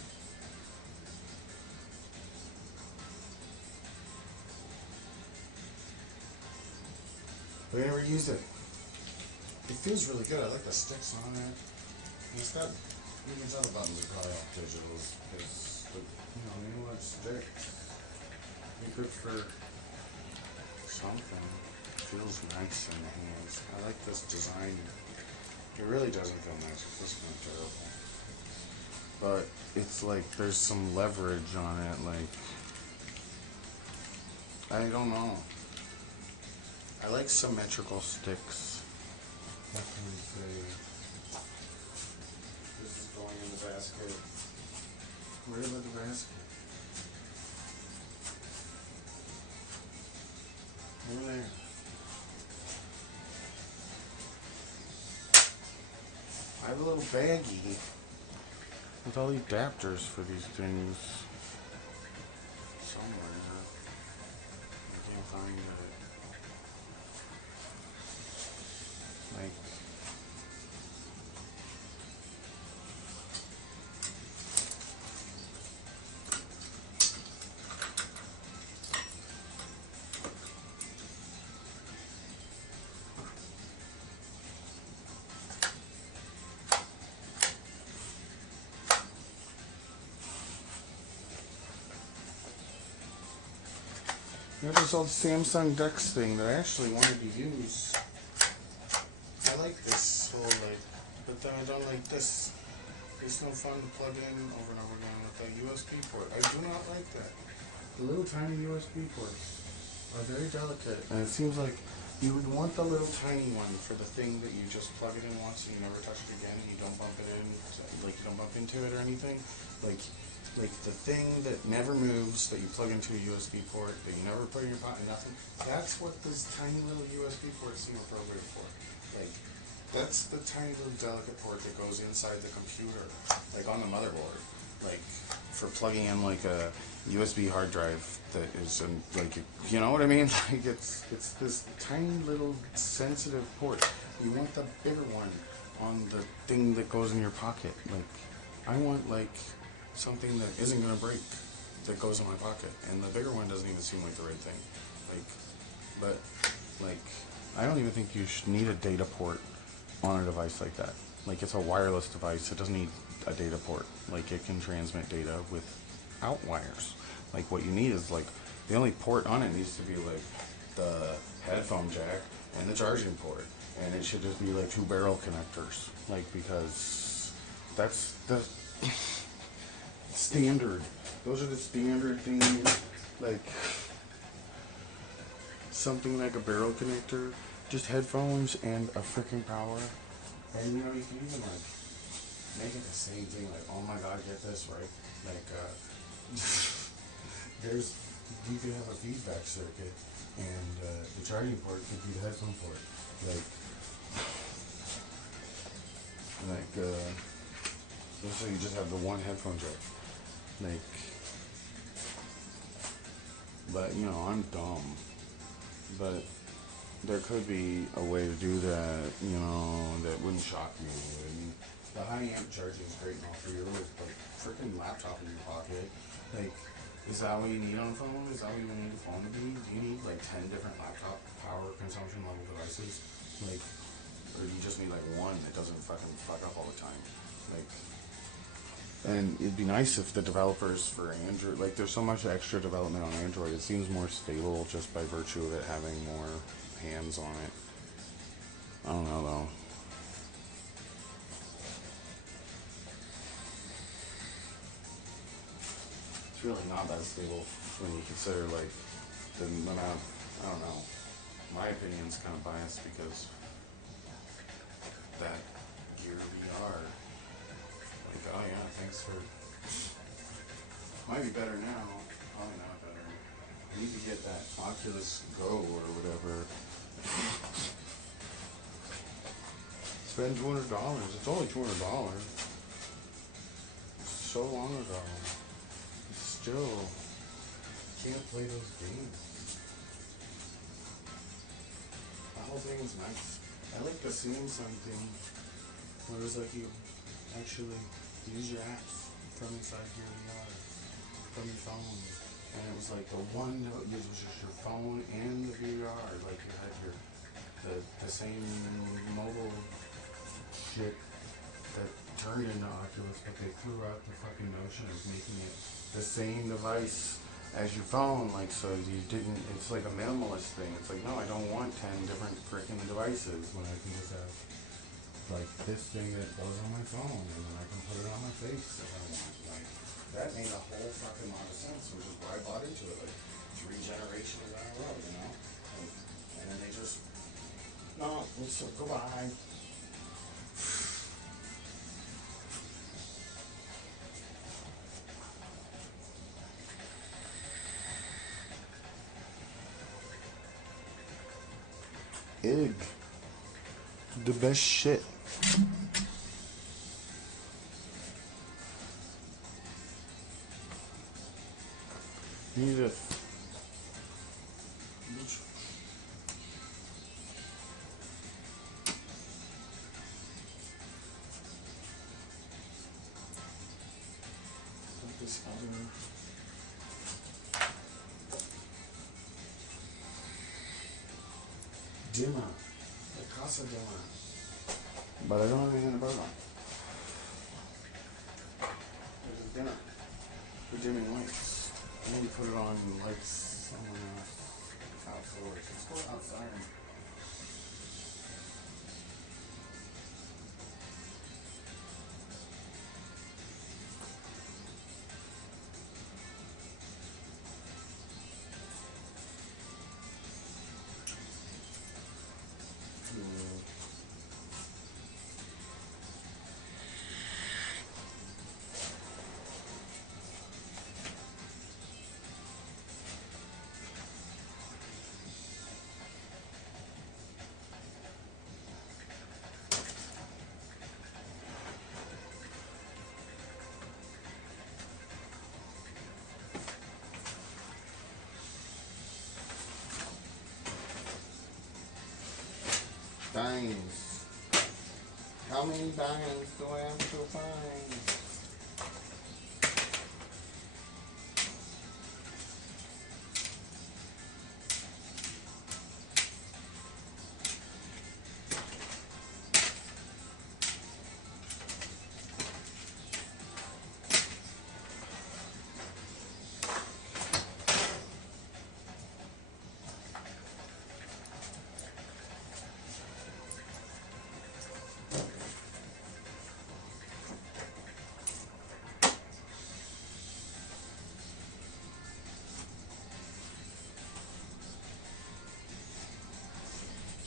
Have you ever used it? It feels really good. I like the sticks on it. And it's got, you can tell the buttons are probably all digital. Because, you know what, sticks. Be good for something. It feels nice in the hands. I like this design. It really doesn't feel nice. It feels kind of terrible. But it's like there's some leverage on it. Like, I don't know. I like symmetrical sticks. What can we say? This is going in the basket. Where did I put the basket? Over there. I have a little baggie with all the adapters for these things somewhere. I can't find it. Like, there's this old Samsung Dex thing that I actually wanted to use. I like this whole but then I don't like this. It's no fun to plug in over and over again with that USB port. I do not like that. The little tiny USB ports are very delicate, and it seems like you would want the little tiny one for the thing that you just plug it in once and you never touch it again, and you don't bump it in, like you don't bump into it or anything. Like the thing that never moves, that you plug into a USB port, that you never put in your pocket, nothing. That's what this tiny little USB ports seem appropriate for. Like, that's the tiny little delicate port that goes inside the computer, like on the motherboard, like for plugging in like a USB hard drive that is in, like, you know what I mean? Like it's this tiny little sensitive port. You want the bigger one on the thing that goes in your pocket. Like, I want like something that isn't gonna break that goes in my pocket, and the bigger one doesn't even seem like the right thing. Like, I don't even think you should need a data port on a device like that. Like, it's a wireless device. It doesn't need a data port. Like, it can transmit data without wires. Like, what you need is like the only port on it needs to be like the headphone jack and the charging port, and it should just be like 2 barrel connectors. Like, because that's the standard. Those are the standard things. Like something like a barrel connector, just headphones and a freaking power. And you know, you can even like make it the same thing. Like, oh my god, get this, right? Like, you could have a feedback circuit, and the charging port could be the headphone port. So you just have the one headphone jack. Like, but you know, I'm dumb. But there could be a way to do that, you know, that wouldn't shock me. the high amp charging is great and all for your freaking laptop in your pocket. Like, is that what you need on a phone? Is that what you need a phone to be? Do you need like 10 different laptop power consumption level devices? Like, or do you just need like one that doesn't fucking fuck up all the time? Like, and it'd be nice if the developers for Android, like there's so much extra development on Android, it seems more stable just by virtue of it having more hands on it. I don't know though. It's really not that stable when you consider like the amount, I don't know. My opinion's kind of biased because that Gear VR, like, oh yeah, thanks for, might be better now, probably not better. I need to get that Oculus Go or whatever. Spend $200, it's only $200. So long ago. Still, can't play those games. The whole thing was nice. I like the Samsung thing, where it was like you actually use your apps from inside your VR, from your phone. And it was like the one, it was just your phone and the VR. Like you had the same mobile shit that turned into Oculus, but they threw out the fucking notion of making it the same device as your phone, like, so you didn't, it's like a minimalist thing. It's like, no, I don't want 10 different freaking devices when I can just have, like, this thing that goes on my phone, and then I can put it on my face if I want. Like, that made a whole fucking lot of sense, which is why I bought into it, like, 3 generations down the road, you know? And then they just, no, so goodbye. Egg. The best shit. Need a. This other. Dimmer. La Casa Dimmer. But I don't have anything to put it on. There's a dimmer for dimming lights. And you put it on lights somewhere outdoors. Let's go outside. Dimes. How many dimes do I have to find?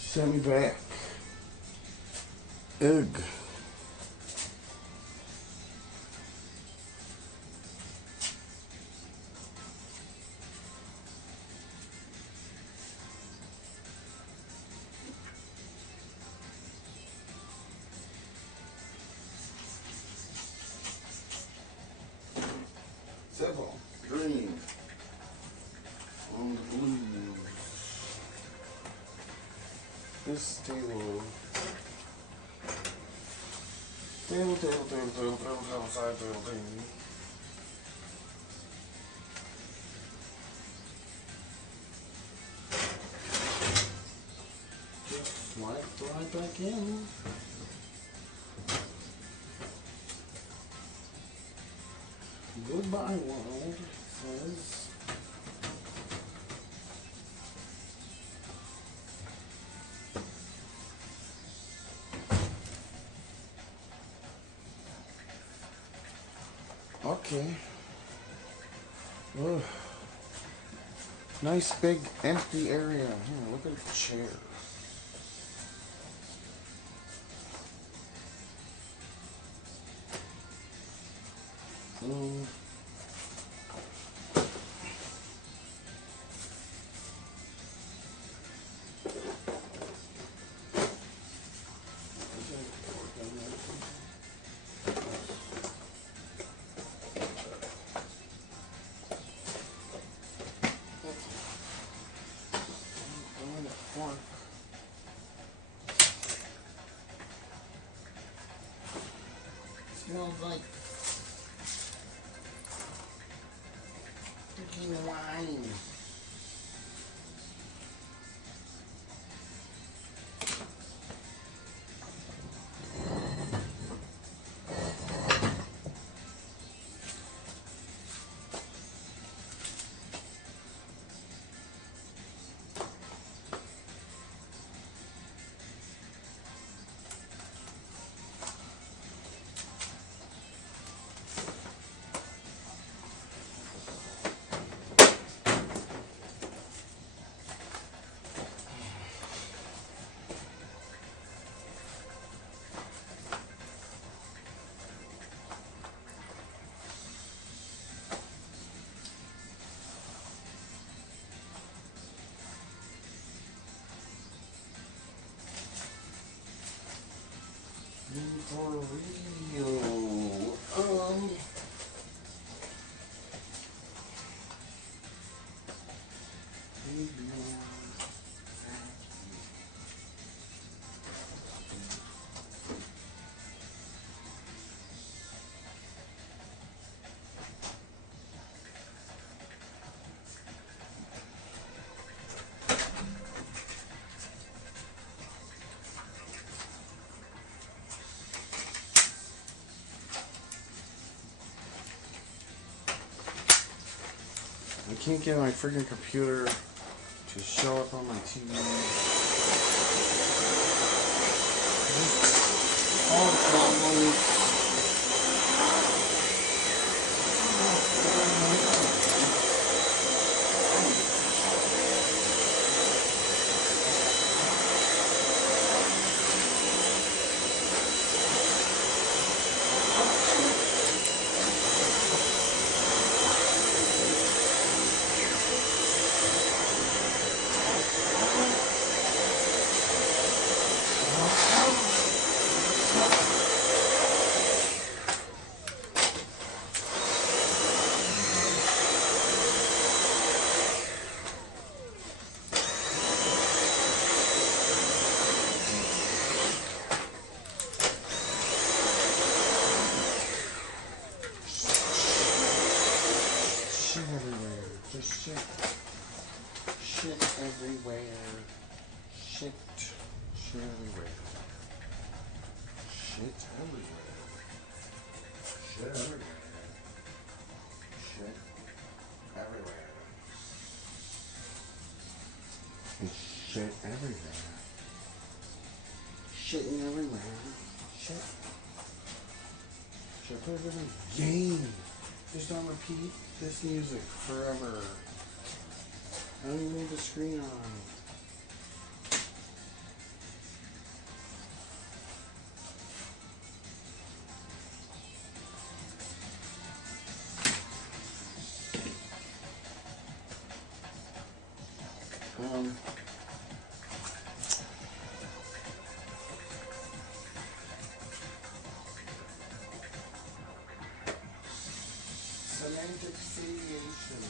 Send me back. Ugh. Civil. Green. On the blue. This table Table, side table, table. Just slide right back in. Goodbye, world, says. Okay. Ugh. Nice big empty area. Here, look at the chair. Mm. Smells like freaking wine. For real. I can't get my freaking computer to show up on my TV. All the problems. Shit everywhere. Just shit. Shit everywhere. Shit. Shit everywhere. Shit everywhere. Shit everywhere. Shit everywhere. And shit everywhere. Shitting everywhere. Shit. Should I put a different game? Just don't repeat this music forever. I don't even leave the screen on. Semantic satiation.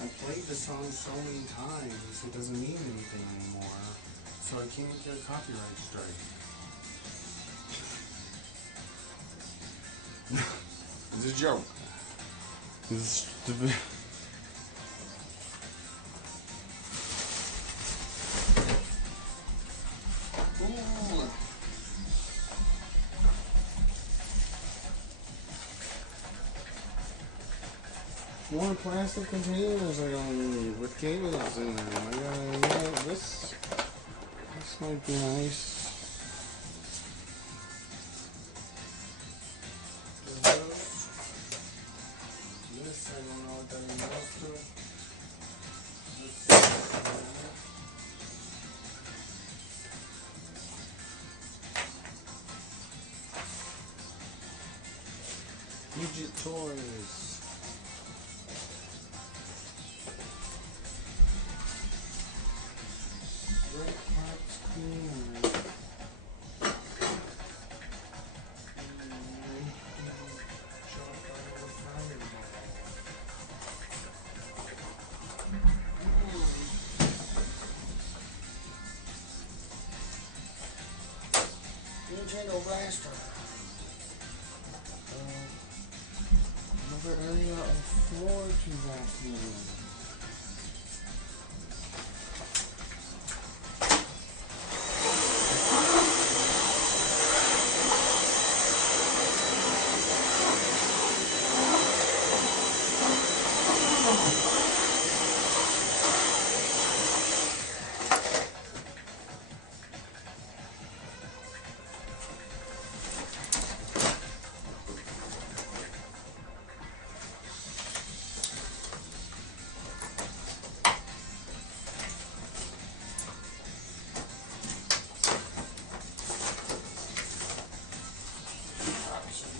I played the song so many times, it doesn't mean anything anymore. So I can't get a copyright strike. It's a joke. This is Ooh. More plastic containers I don't need with cables in them. I gotta, this might be nice. This, I don't know what that emails to. Fidget toys. Great parts cleaner. Nintendo Blaster. Another area of floor to vacuum.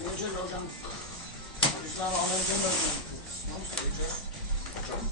Nintendo junk. It's not all Nintendo junk. It's mostly just junk.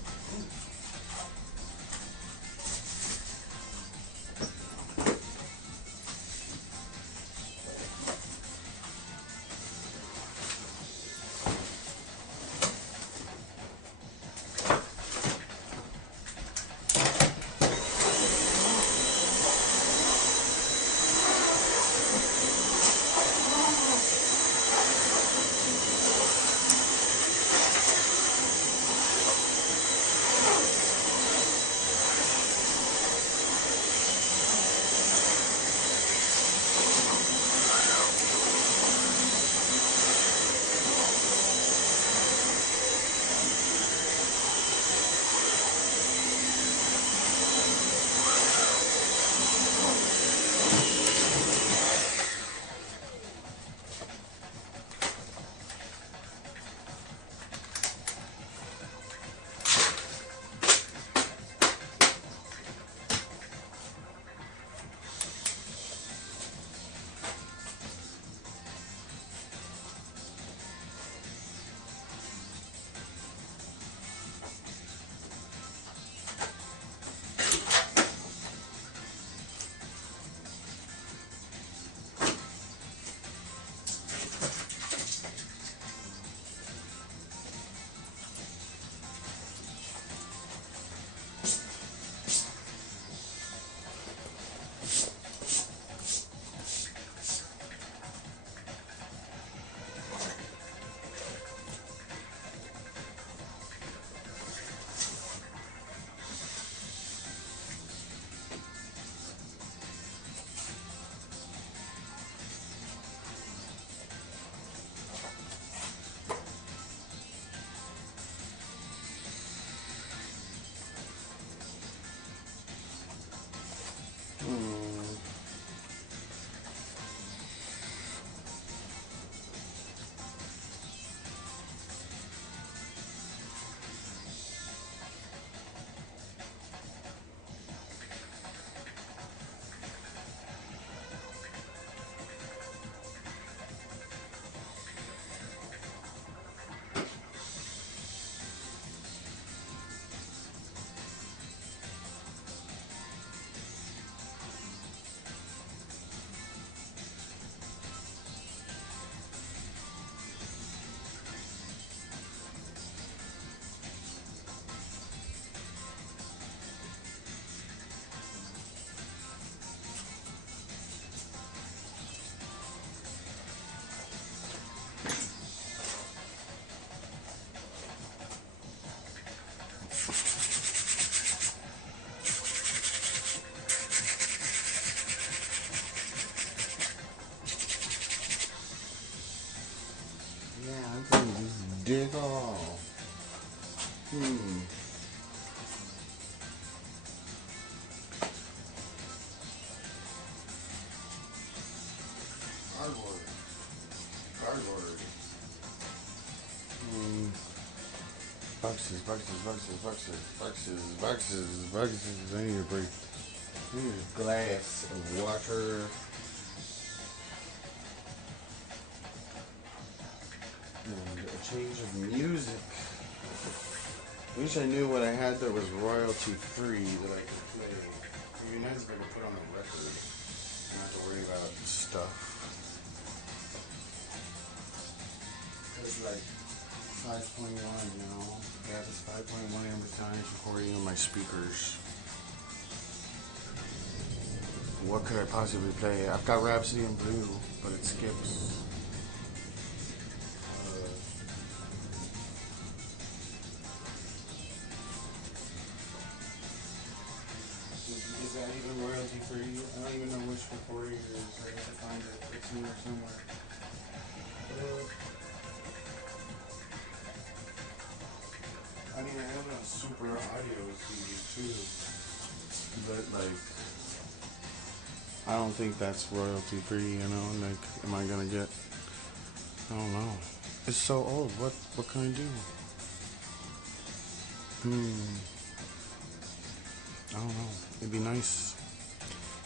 boxes. I need a break. I need a glass of water. And a change of music. I wish I knew what I had that was royalty free that I could play. It'd be nice if I could put on a record and not have to worry about stuff. Because like 5.1, you know? Yeah, this 5.1 ambisonic recording on my speakers. What could I possibly play? I've got Rhapsody in Blue, but it skips. Is that even royalty free? I don't even know which recording it is. I have to find it. It's in there somewhere. I mean, I have it on super audio CD too. But, like, I don't think that's royalty free, you know? Like, am I gonna get... I don't know. It's so old. What can I do? I don't know. It'd be nice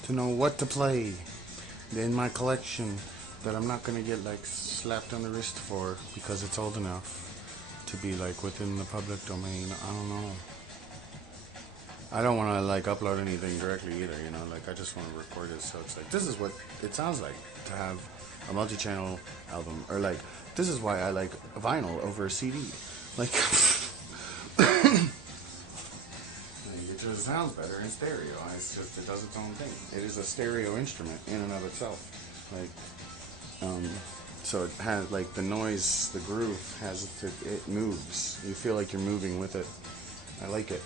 to know what to play in my collection that I'm not gonna get like slapped on the wrist for because it's old enough to be like within the public domain. I don't know. I don't want to like upload anything directly either, you know, like I just want to record it so it's like this is what it sounds like to have a multi-channel album, or like this is why I like vinyl over a CD. Like it just sounds better in stereo. It's just, it does its own thing. It is a stereo instrument in and of itself. Like, so it has, like, the noise, the groove has, it moves. You feel like you're moving with it. I like it.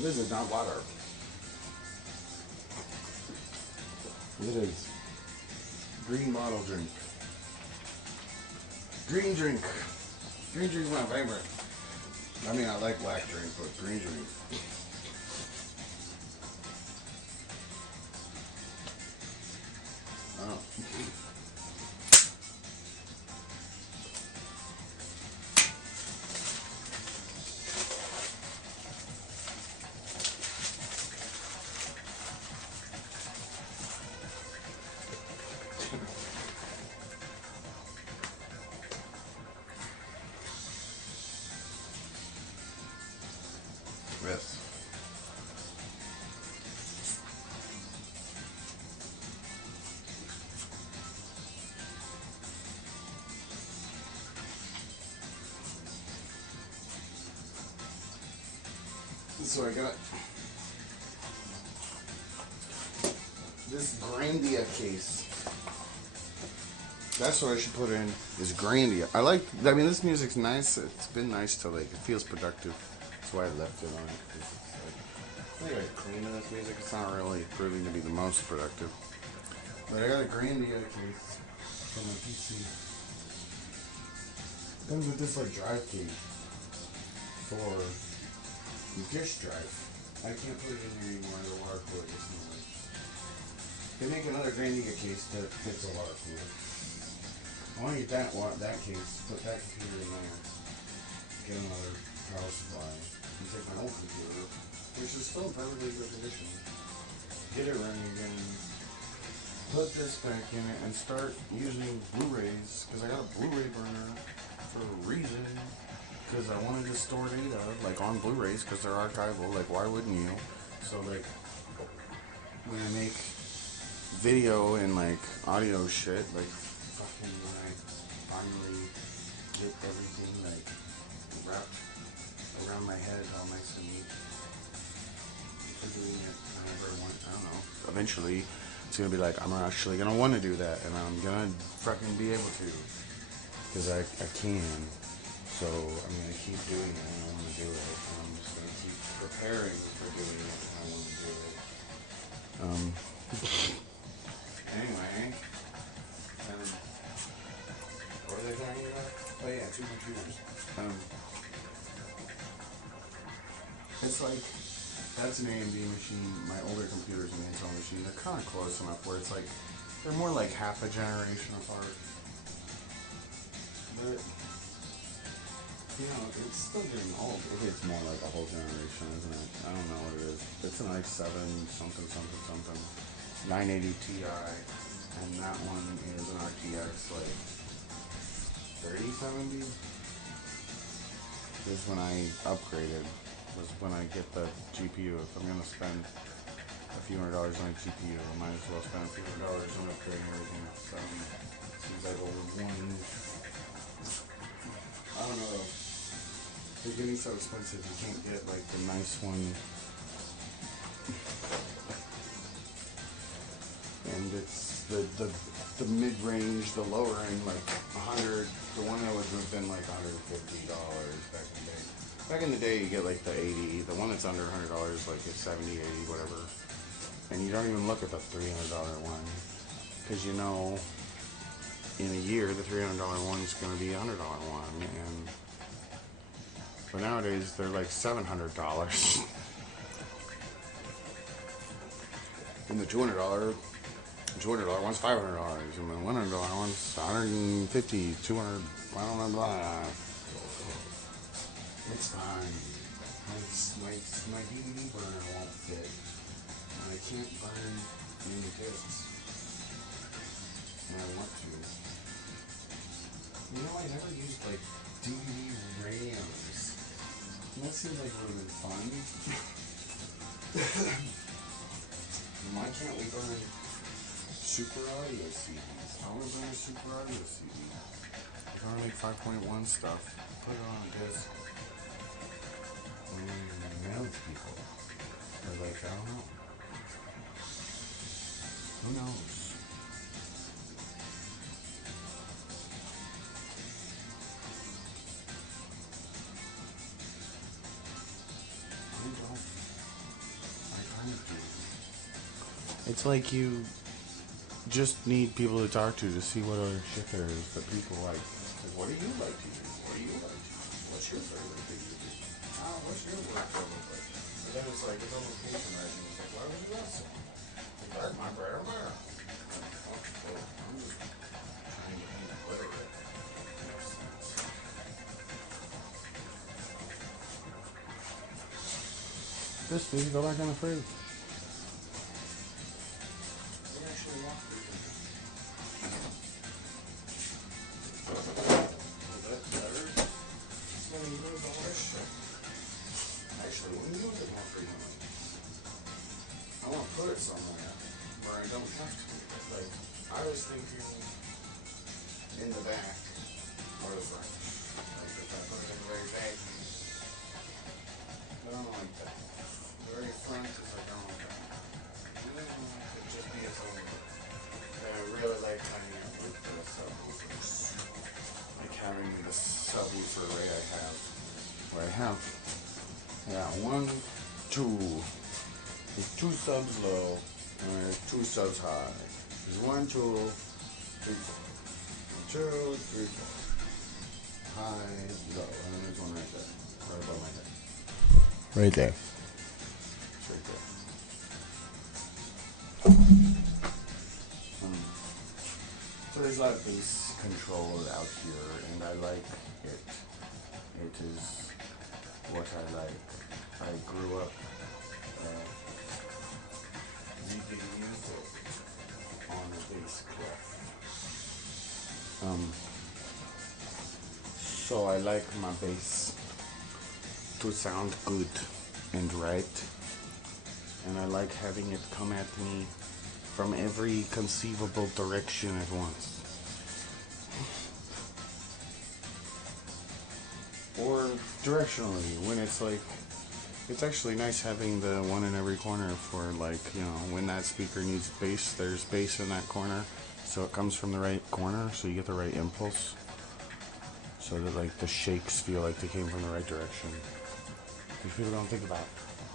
This is not water. It is green bottle drink. Green drink. Green drink's my favorite. I mean, I like black drink, but green drink. Oh. Yes. So I got this Grandia case. That's what I should put in, is Grandia. I mean, this music's nice. It's been nice to, like, it feels productive. That's why I left it on. Cause it's like, I think I clean this music. It's not really proving to be the most productive. But I got a Grandia case for my PC. Comes with this, like, drive key for the disk drive. I can't put it in here anymore. The water cooler gets in the way. They make another Grandia case that fits a water cooler. I want to get that case, put that computer in there, get another power supply, and take my old computer, which is still in perfectly good condition, get it running again, put this back in it, and start using Blu-rays, because I got a Blu-ray burner for a reason, because I wanted to store data, like, on Blu-rays, because they're archival, like, why wouldn't you? So, like, when I make video and, like, audio shit, like, fucking when I finally get everything, like, wrapped around my head all nice and neat for doing it however I want, I don't know. Eventually, it's gonna be like, I'm actually gonna want to do that, and I'm gonna fucking be able to, because I can. So I'm gonna keep doing it, and I want to do it, and I'm just gonna keep preparing for doing it, and I want to do it. Anyway, what was I talking about? Oh yeah, two computers. It's like, that's an AMD machine. My older computer's an Intel machine. They're kind of close enough where it's like, they're more like half a generation apart. But, you know, it's still getting old. It's more like a whole generation, isn't it? I don't know what it is. It's an i7 something something something 980 Ti, and that one is an RTX like 3070. Is when I upgraded. Was when I get the GPU. If I'm gonna spend a few $100s on a GPU, I might as well spend a few $100s on upgrading everything else. Seems like a one. I don't know. They're getting so expensive. You can't get like the nice one. And it's the mid-range, the lower end, like 100. The one that would have been like $150 back in the day. Back in the day, you get like the 80. The one that's under $100, like is 70, 80, whatever. And you don't even look at the $300 one, because you know, in a year, the $300 one's going to be a $100 one. But nowadays, they're like $700. And the $200 one's $500, and the $100 one's $150, $200, I don't know, blah. It's fine. My DVD burner won't fit, and I can't burn any discs, and I want to. You know, I never used like DVD RAMs. And that seems like it would have been fun. Why can't we burn Super Audio CDs? I want to burn a Super Audio CD. If I want to make 5.1 stuff, put it on a disc. Mail to people. Or like, I don't know. Who knows? I kind of do. It's like you just need people to talk to see what other shit there is that people like. Like, what do you like to use? What do you like to use? What's your favorite thing to do? What's your workflow look like? And then it's like, it's almost patronizing. It's like, why would you ask someone? Like, that's my bread and butter. I'm just trying to be literate. In a sense. This baby, go back in the fridge. They actually walk through here. Is that better? Smelling good as all this shit. Actually, let me use it more frequently. I want to put it somewhere where I don't have to. Like, I was thinking in the back or the front. Like, if I put it in the very back, I don't like that. The very front is like, I don't like that. It could just be its own look. I really like having it with the subwoofers. Like having the subwoofer right where I have. Yeah, 1, 2. There's 2 subs low, and there's 2 subs high. There's 1, 2, 3, 4. 1, 2, 3, 4. High, low, and then there's one right there, right above my head. Right there. It's right there. So there's a lot of bass control out here, and I like it. It is what I like. I grew up making music on a bass clef. So I like my bass to sound good and right, and I like having it come at me from every conceivable direction at once. Or directionally, when it's like, it's actually nice having the one in every corner for, like, you know, when that speaker needs bass, there's bass in that corner, so it comes from the right corner, so you get the right impulse, so that, like, the shakes feel like they came from the right direction. Which people don't think about.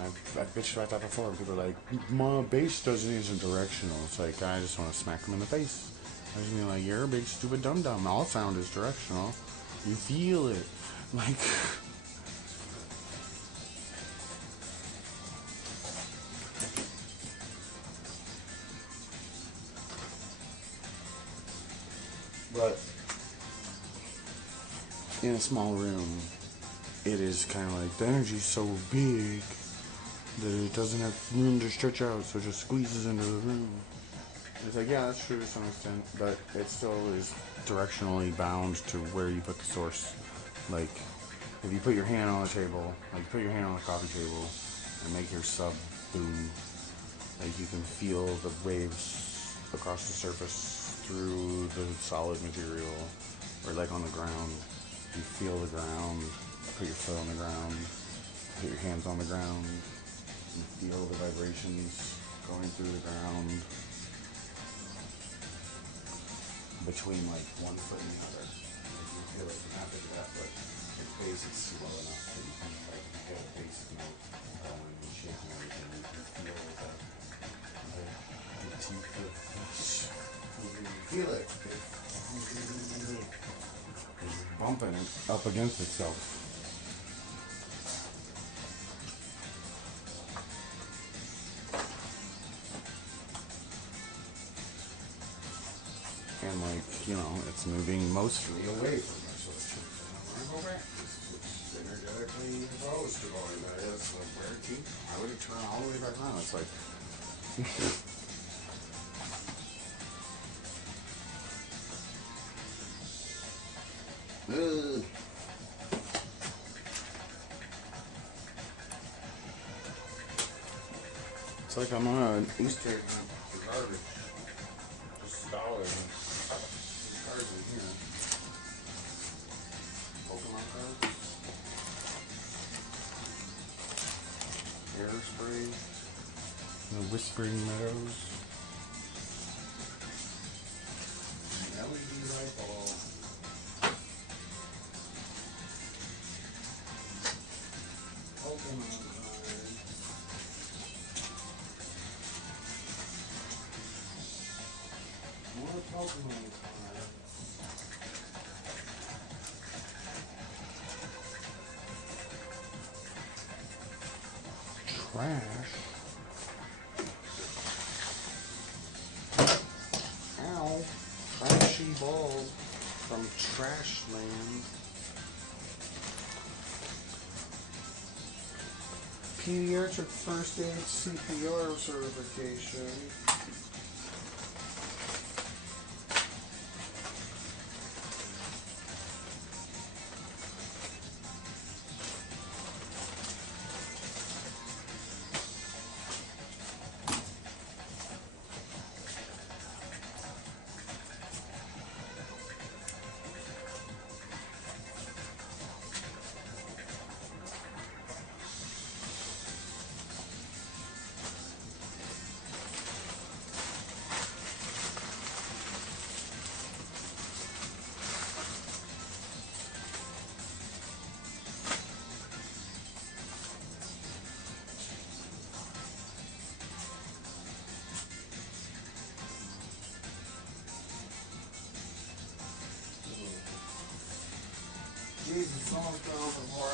I've bitched about that before. People are like, my bass isn't directional. It's like, I just want to smack them in the face. I just mean like, you're a big stupid dum dum. All sound is directional. You feel it. Like, but in a small room, it is kind of like the energy's so big that it doesn't have room to stretch out, so it just squeezes into the room. It's like, yeah, that's true to some extent, but it still is directionally bound to where you put the source. Like, if you put your hand on the table, like put your hand on the coffee table and make your sub boom, like you can feel the waves across the surface through the solid material, or like on the ground. You feel the ground, put your foot on the ground, put your hands on the ground, you feel the vibrations going through the ground between like one foot and the other. Like you feel it from that foot to that foot. The bass is slow enough that you can like get a bass note going and shaking everything. You can feel the teeth of you feel it. It's bumping it up against itself. And like, you know, it's moving mostly away from my source chip. I don't want to go back. It's energetically opposed to going there. It's like, where it came from. I wouldn't turn all the way back around. It's like, ugh. It's like I'm on an Easter egg hunt for garbage. Just dollars. There's cards in here. Pokemon cards. Airspray. The Whispering Meadows. An LED light bulb. Pokemon card. More Pokemon cards. Trash. Ow. Trashy bulb from Trashland. Pediatric first aid CPR certification. Jesus, someone's gone for 4 hours.